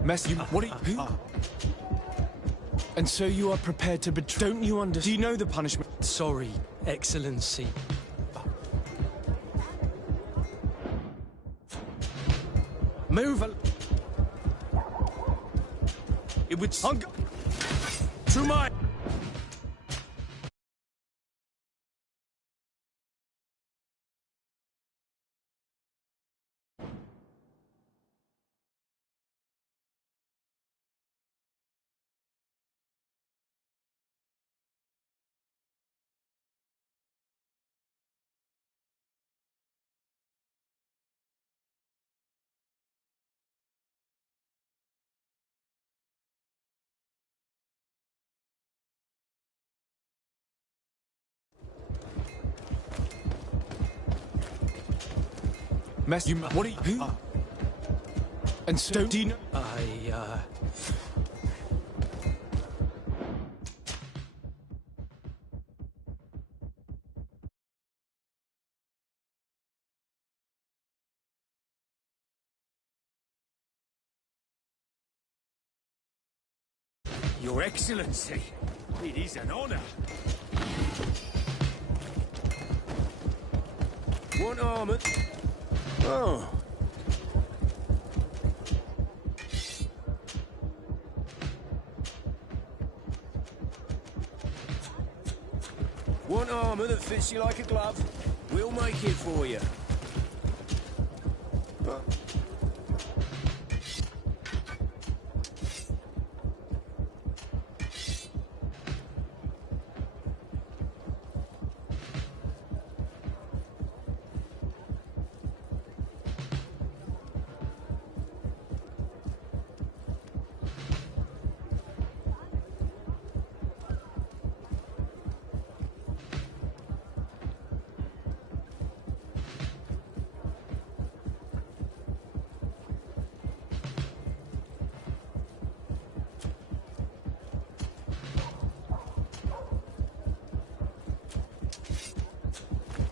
Messi, what are you... Who? And so you are prepared to betray... Don't you understand? Do you know the punishment? Sorry, Excellency. Move al... It would... To my... Messi, what are you... Who? And so... Do you know... Your Excellency, it is an honor. One armored. Oh. Want armor that fits you like a glove? We'll make it for you. But...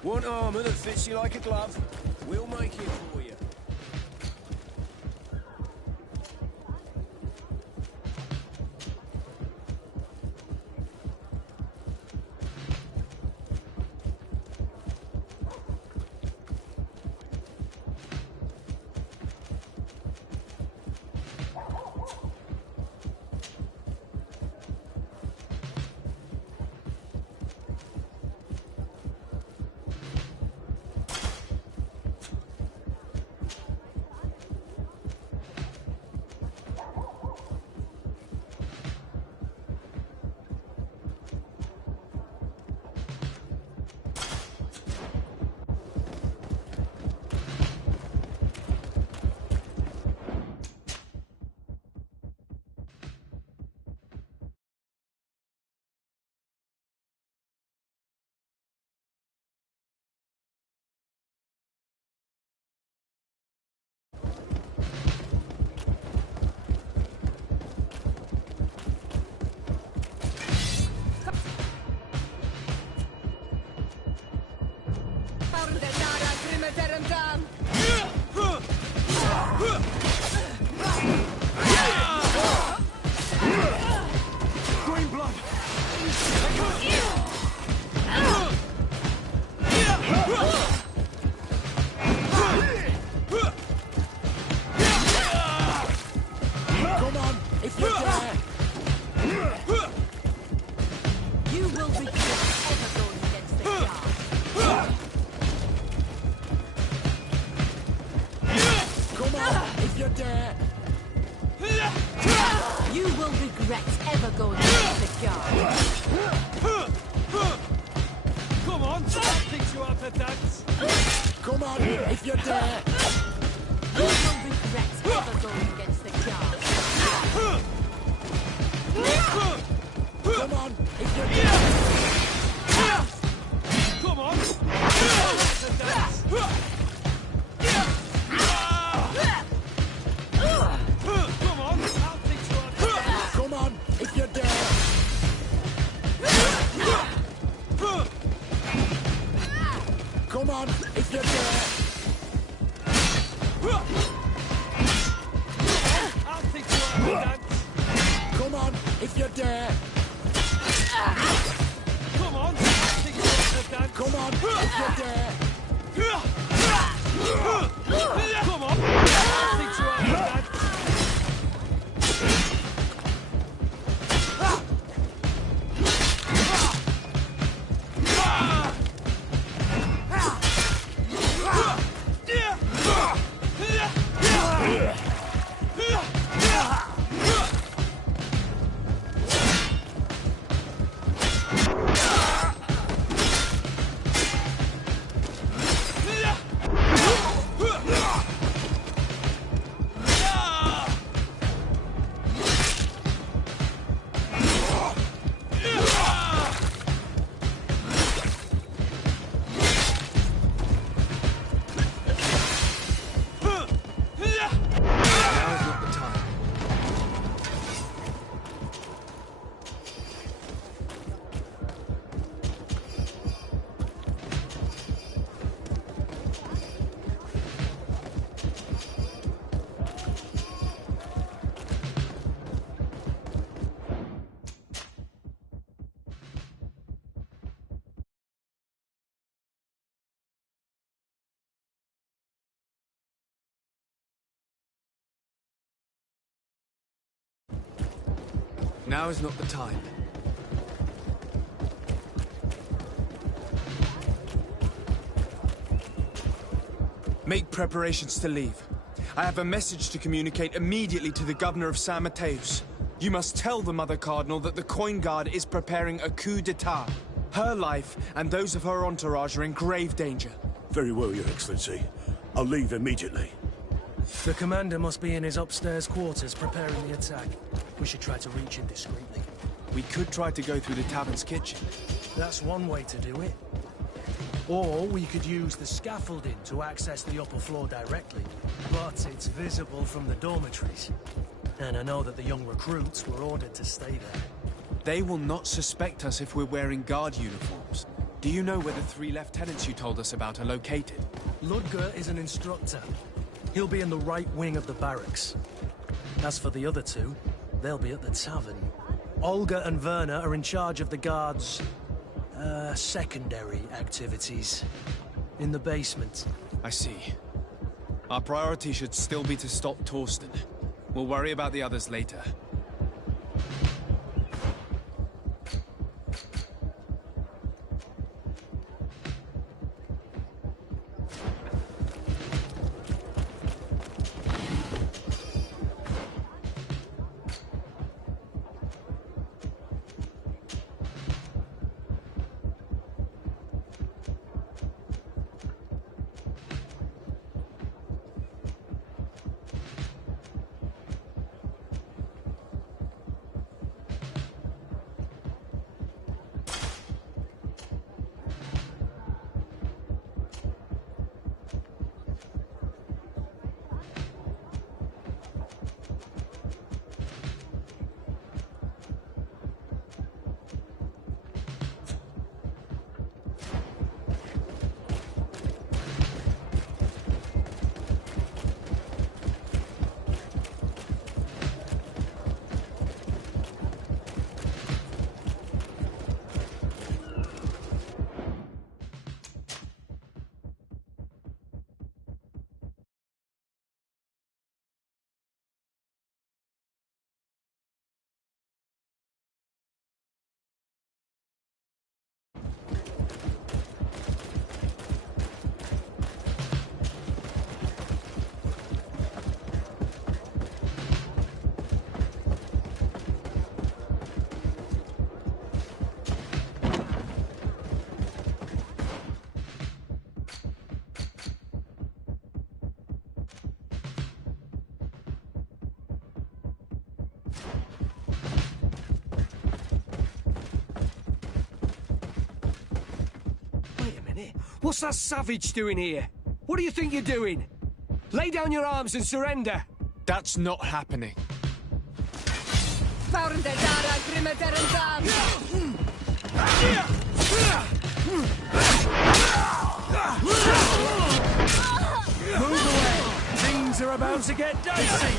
Want armor that fits you like a glove? We'll make it for you. You will regret ever going against the guard. Come on, I'll teach you how to dance. Come on, if you dare. You will regret ever going against the guard. Come on, if you dare. Come on, how to dance. Come on, I'll teach you how to dance. Come on, if you dare. Come on, if you dare. I'll teach you how to dance. Come on, if you dare. Come on, I'll teach you how to dance. Come on, if you dare. Come on, I'll teach you how to dance. Now is not the time. Make preparations to leave. I have a message to communicate immediately to the governor of San Mateus. You must tell the Mother Cardinal that the Coin Guard is preparing a coup d'etat. Her life and those of her entourage are in grave danger. Very well, Your Excellency. I'll leave immediately. The commander must be in his upstairs quarters preparing the attack. We should try to reach him discreetly. We could try to go through the tavern's kitchen. That's one way to do it. Or we could use the scaffolding to access the upper floor directly. But it's visible from the dormitories. And I know that the young recruits were ordered to stay there. They will not suspect us if we're wearing guard uniforms. Do you know where the 3 lieutenants you told us about are located? Ludger is an instructor. He'll be in the right wing of the barracks. As for the other 2, they'll be at the tavern. Olga and Werner are in charge of the guards' secondary activities. In the basement. I see. Our priority should still be to stop Torsten. We'll worry about the others later. What's that savage doing here? What do you think you're doing? Lay down your arms and surrender. That's not happening. Move away! Things are about to get dicey!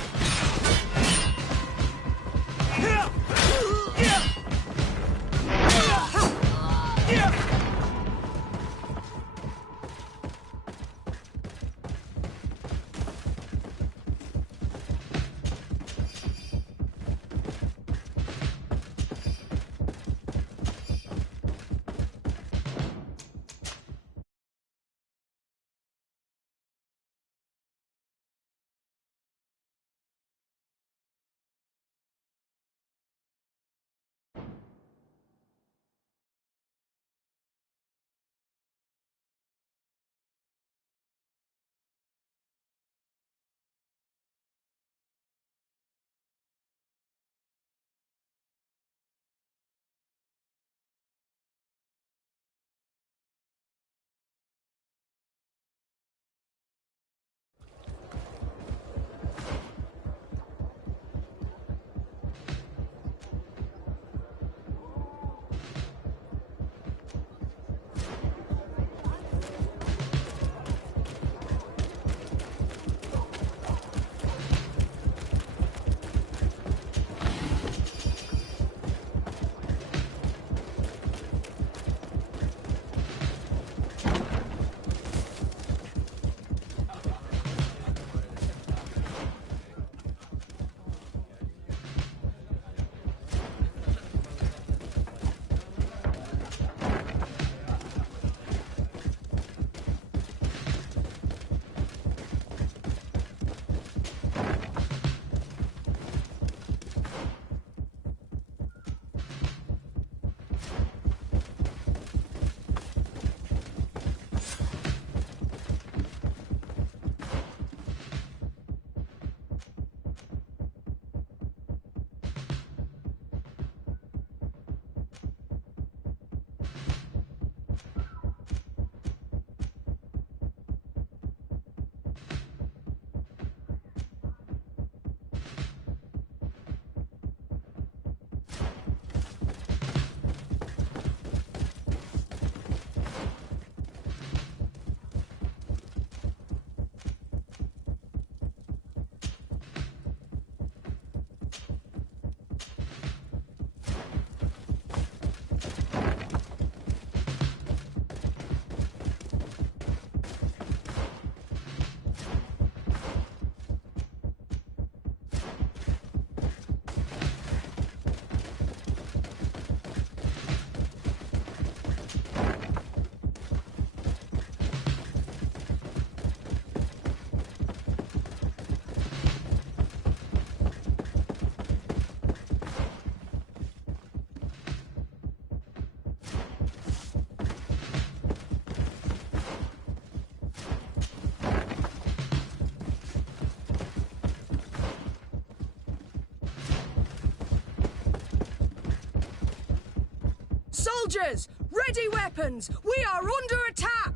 Soldiers! Ready weapons! We are under attack!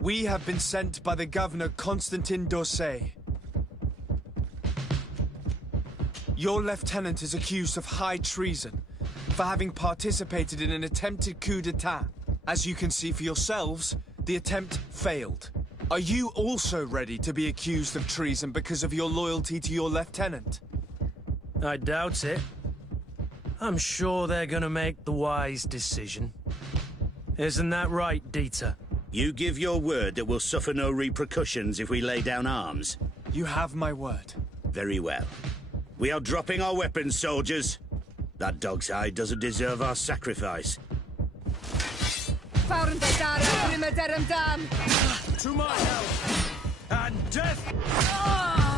We have been sent by the Governor Constantin Dorsey. Your lieutenant is accused of high treason for having participated in an attempted coup d'etat. As you can see for yourselves, the attempt failed. Are you also ready to be accused of treason because of your loyalty to your lieutenant? I doubt it. I'm sure they're gonna make the wise decision. Isn't that right, Dieter? You give your word that we'll suffer no repercussions if we lay down arms? You have my word. Very well. We are dropping our weapons, soldiers. That dog's hide doesn't deserve our sacrifice. To my health and death!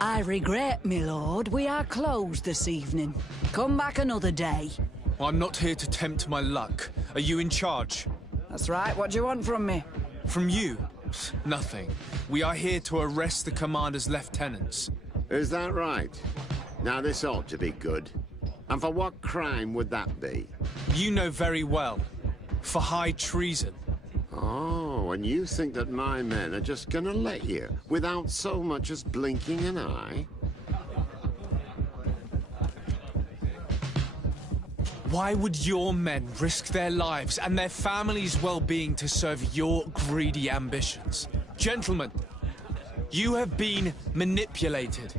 I regret, my lord, we are closed this evening. Come back another day. I'm not here to tempt my luck. Are you in charge? That's right. What do you want from me? From you? Nothing. We are here to arrest the commander's lieutenants. Is that right? Now this ought to be good. And for what crime would that be? You know very well. For high treason. Oh, and you think that my men are just gonna let you, without so much as blinking an eye? Why would your men risk their lives and their families' well-being to serve your greedy ambitions? Gentlemen, you have been manipulated.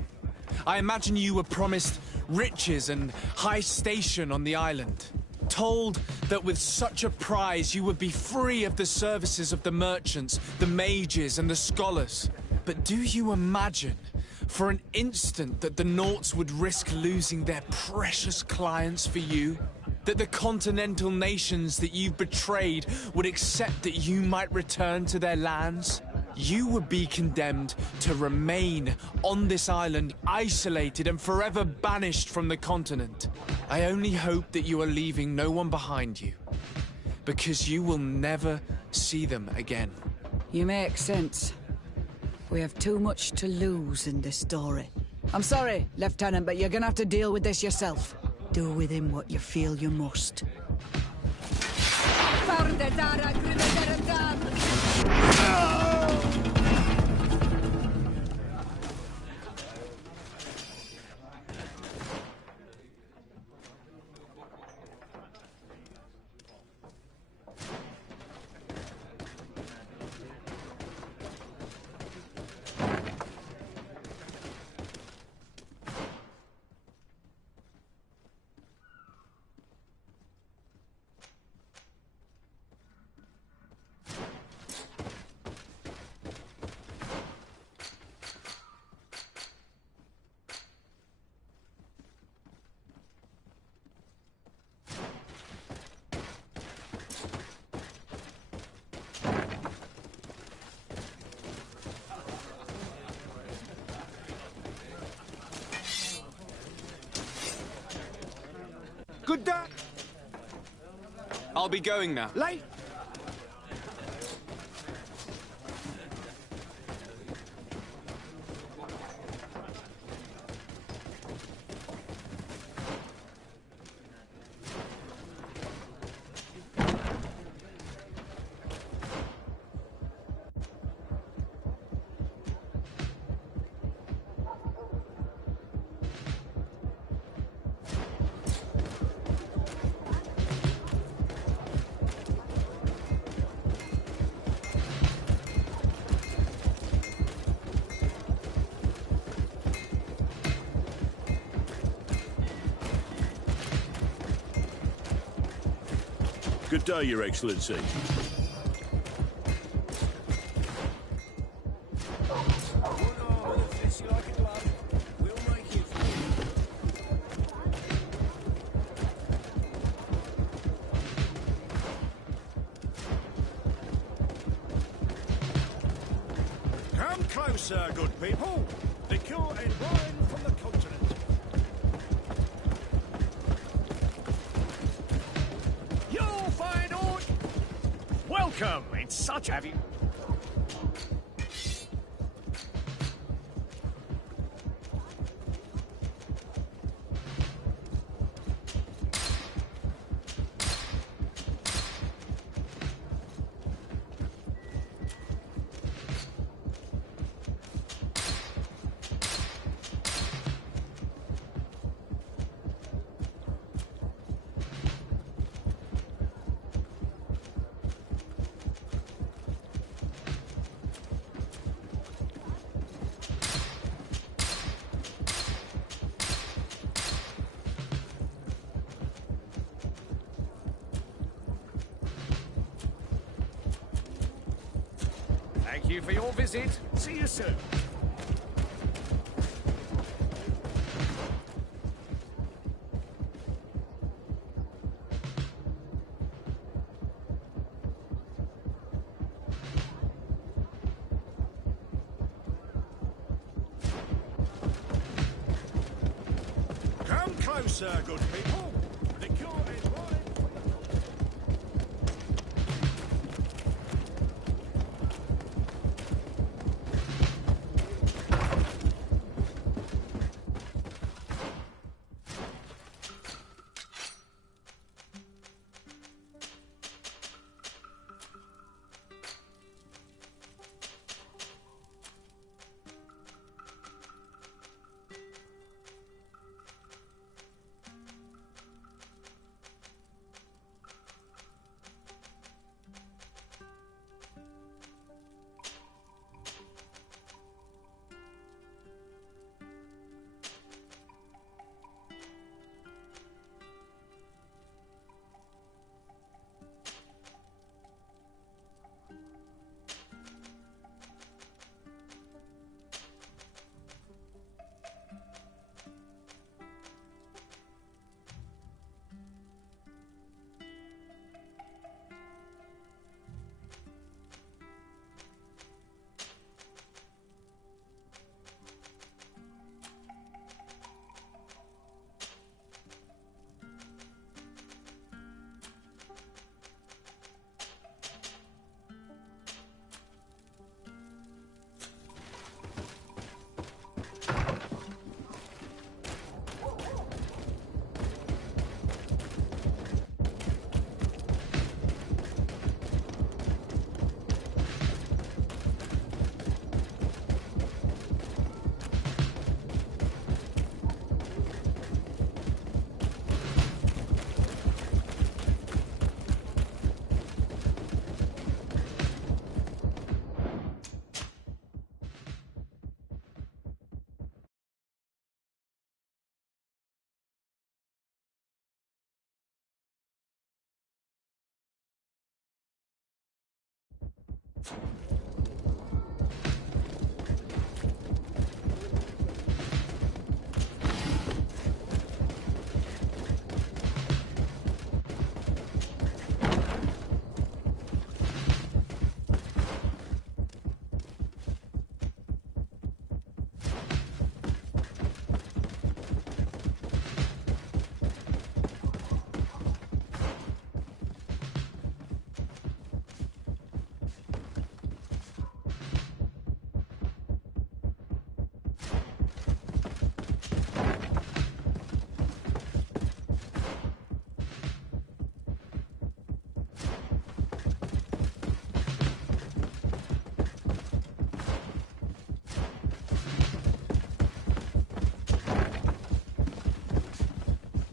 I imagine you were promised riches and high station on the island. Told that with such a prize you would be free of the services of the merchants, the mages and the scholars. But do you imagine for an instant that the Nauts would risk losing their precious clients for you? That the continental nations that you've betrayed would accept that you might return to their lands? You would be condemned to remain on this island, isolated and forever banished from the continent. I only hope that you are leaving no one behind you, because you will never see them again. You make sense. We have too much to lose in this story. I'm sorry, Lieutenant, but you're gonna have to deal with this yourself. Do with him what you feel you must. Good day. I'll be going now. Late. Good day, Your Excellency. Come closer, good people. Liqueur and wine from the continent. You'll find aught. Welcome. It's such have you. Thank you for your visit. See you soon. Come closer, good people. Liqueur and wine.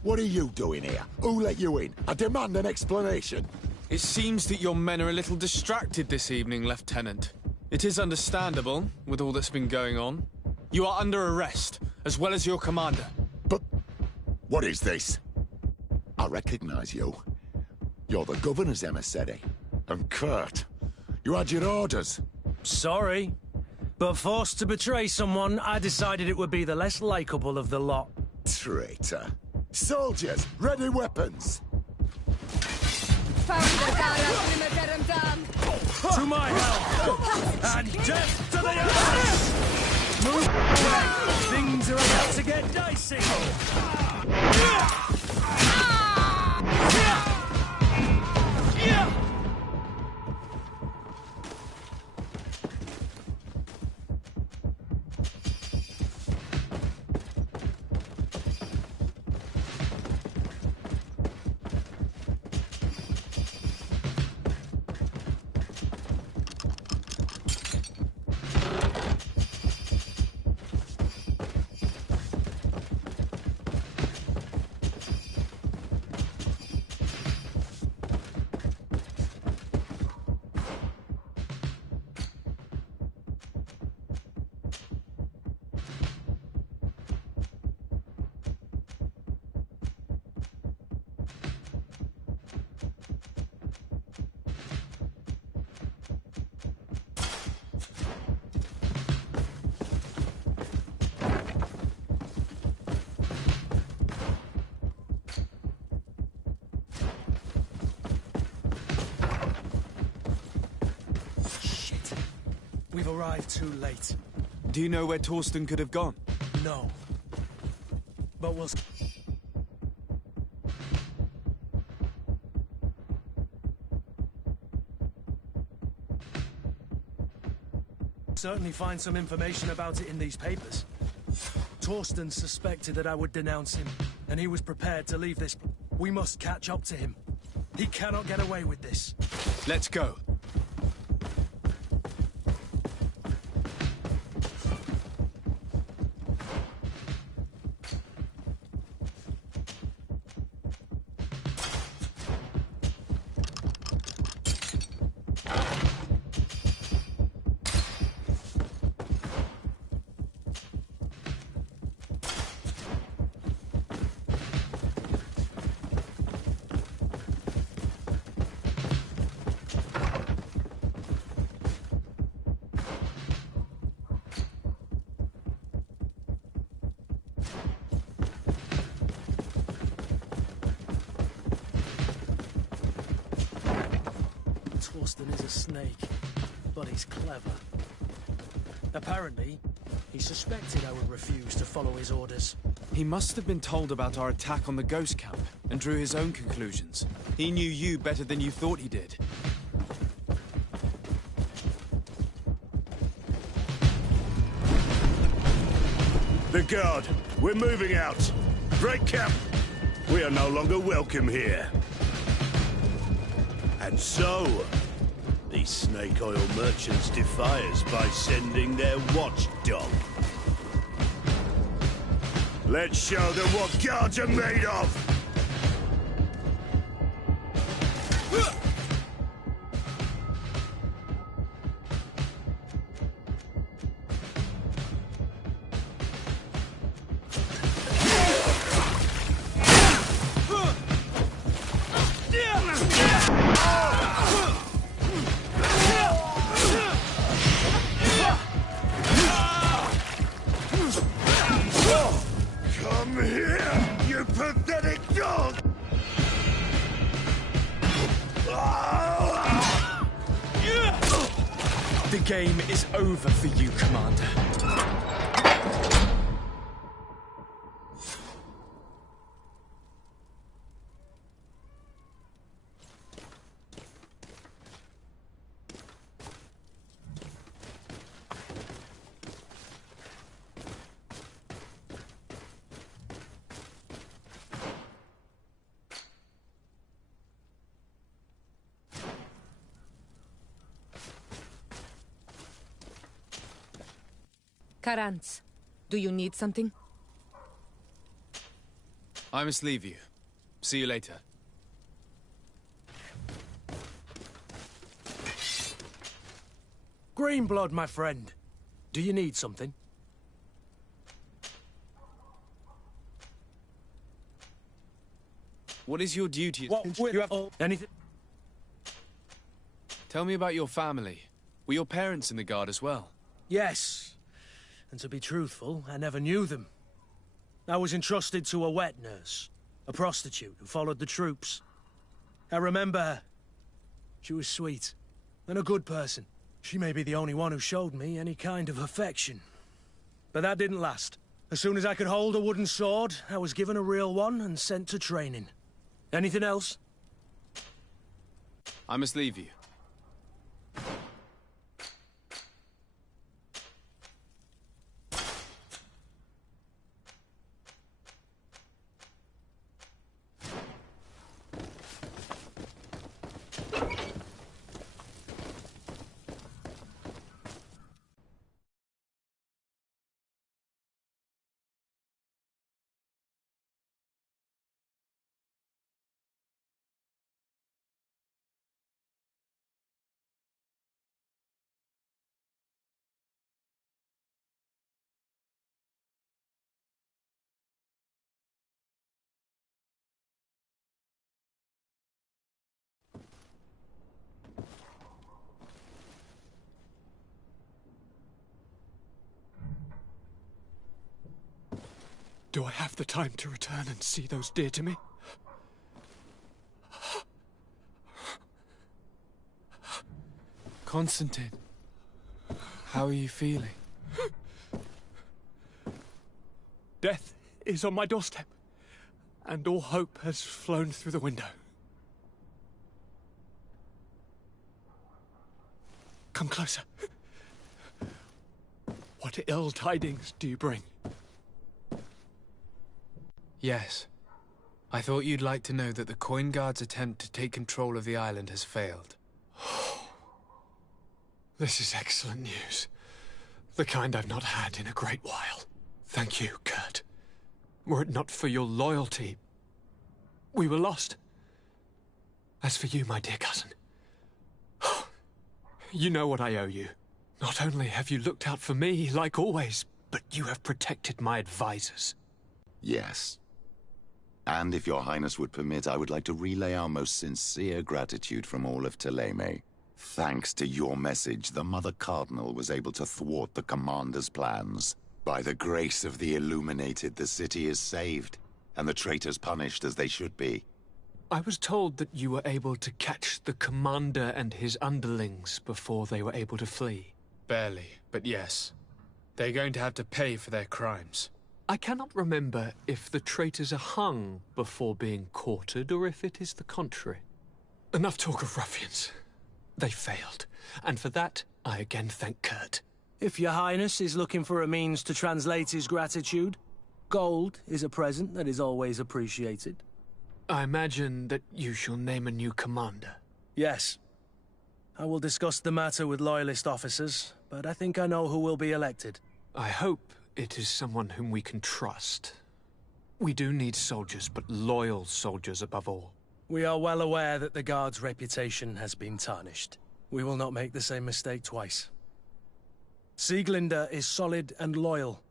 What are you doing here? Who let you in? I demand an explanation. It seems that your men are a little distracted this evening, Lieutenant. It is understandable, with all that's been going on. You are under arrest, as well as your commander. But what is this? I recognize you. You're the governor's emissary. And Kurt, you had your orders. Sorry, but forced to betray someone, I decided it would be the less likable of the lot. Traitor. Soldiers, ready weapons! To my help! And death to the others! Move away! Things are about to get dicey! We've arrived too late. Do you know where Torsten could have gone? No. But we'll... certainly find some information about it in these papers. Torsten suspected that I would denounce him, and he was prepared to leave this... We must catch up to him. He cannot get away with this. Let's go. Torsten is a snake, but he's clever. Apparently, he suspected I would refuse to follow his orders. He must have been told about our attack on the ghost camp and drew his own conclusions. He knew you better than you thought he did. The guard, we're moving out. Break camp. We are no longer welcome here. And so, these snake oil merchants defy us by sending their watchdog. Let's show them what guards are made of! game is over for you, Commander. Karantz, do you need something? I must leave you. See you later. Greenblood, my friend. Do you need something? What is your duty? You have anything? Tell me about your family. Were your parents in the Guard as well? Yes. And to be truthful, I never knew them. I was entrusted to a wet nurse, a prostitute who followed the troops. I remember her. She was sweet, and a good person. She may be the only one who showed me any kind of affection. But that didn't last. As soon as I could hold a wooden sword, I was given a real one and sent to training. Anything else? I must leave you. Do I have the time to return and see those dear to me? Constantine, how are you feeling? Death is on my doorstep, and all hope has flown through the window. Come closer. What ill tidings do you bring? Yes. I thought you'd like to know that the Coin Guard's attempt to take control of the island has failed. This is excellent news. The kind I've not had in a great while. Thank you, Kurt. Were it not for your loyalty, we were lost. As for you, my dear cousin, you know what I owe you. Not only have you looked out for me, like always, but you have protected my advisors. Yes. And if your highness would permit, I would like to relay our most sincere gratitude from all of Thélème. Thanks to your message, the Mother Cardinal was able to thwart the Commander's plans. By the grace of the Illuminated, the city is saved, and the traitors punished as they should be. I was told that you were able to catch the Commander and his underlings before they were able to flee. Barely, but yes. They're going to have to pay for their crimes. I cannot remember if the traitors are hung before being quartered, or if it is the contrary. Enough talk of ruffians. They failed, and for that, I again thank Kurt. If your highness is looking for a means to translate his gratitude, gold is a present that is always appreciated. I imagine that you shall name a new commander. Yes. I will discuss the matter with loyalist officers, but I think I know who will be elected. I hope it is someone whom we can trust. We do need soldiers, but loyal soldiers above all. We are well aware that the Guard's reputation has been tarnished. We will not make the same mistake twice. Sieglinde is solid and loyal.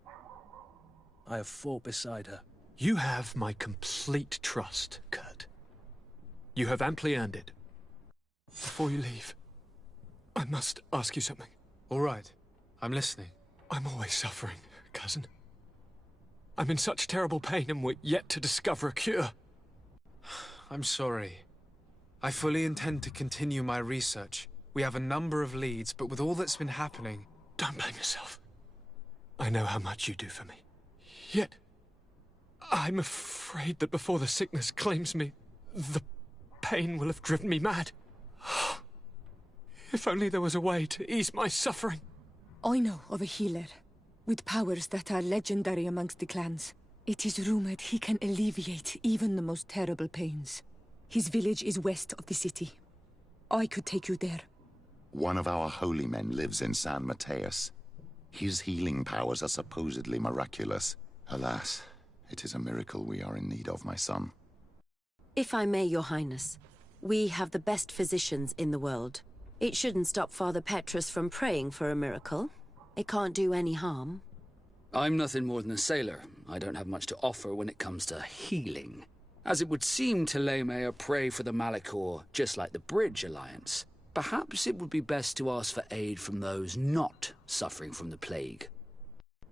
I have fought beside her. You have my complete trust, Kurt. You have amply earned it. Before you leave, I must ask you something. All right. I'm listening. I'm always suffering, cousin. I'm in such terrible pain and we're yet to discover a cure. I'm sorry. I fully intend to continue my research. We have a number of leads, but with all that's been happening... Don't blame yourself. I know how much you do for me. Yet, I'm afraid that before the sickness claims me, the pain will have driven me mad. If only there was a way to ease my suffering. I know of a healer, with powers that are legendary amongst the clans. It is rumored he can alleviate even the most terrible pains. His village is west of the city. I could take you there. One of our holy men lives in San Mateus. His healing powers are supposedly miraculous. Alas, it is a miracle we are in need of, my son. If I may, Your Highness, we have the best physicians in the world. It shouldn't stop Father Petrus from praying for a miracle. It can't do any harm. I'm nothing more than a sailor. I don't have much to offer when it comes to healing. As it would seem Teleme are prey for the Malachor, just like the Bridge Alliance. Perhaps it would be best to ask for aid from those not suffering from the plague.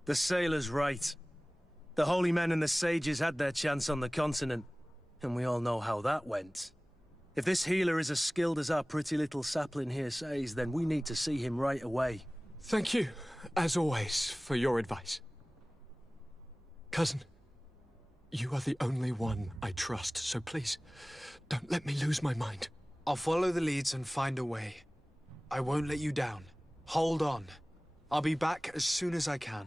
The sailor's right. The holy men and the sages had their chance on the continent, and we all know how that went. If this healer is as skilled as our pretty little sapling here says, then we need to see him right away. Thank you, as always, for your advice. Cousin, you are the only one I trust, so please, don't let me lose my mind. I'll follow the leads and find a way. I won't let you down. Hold on. I'll be back as soon as I can.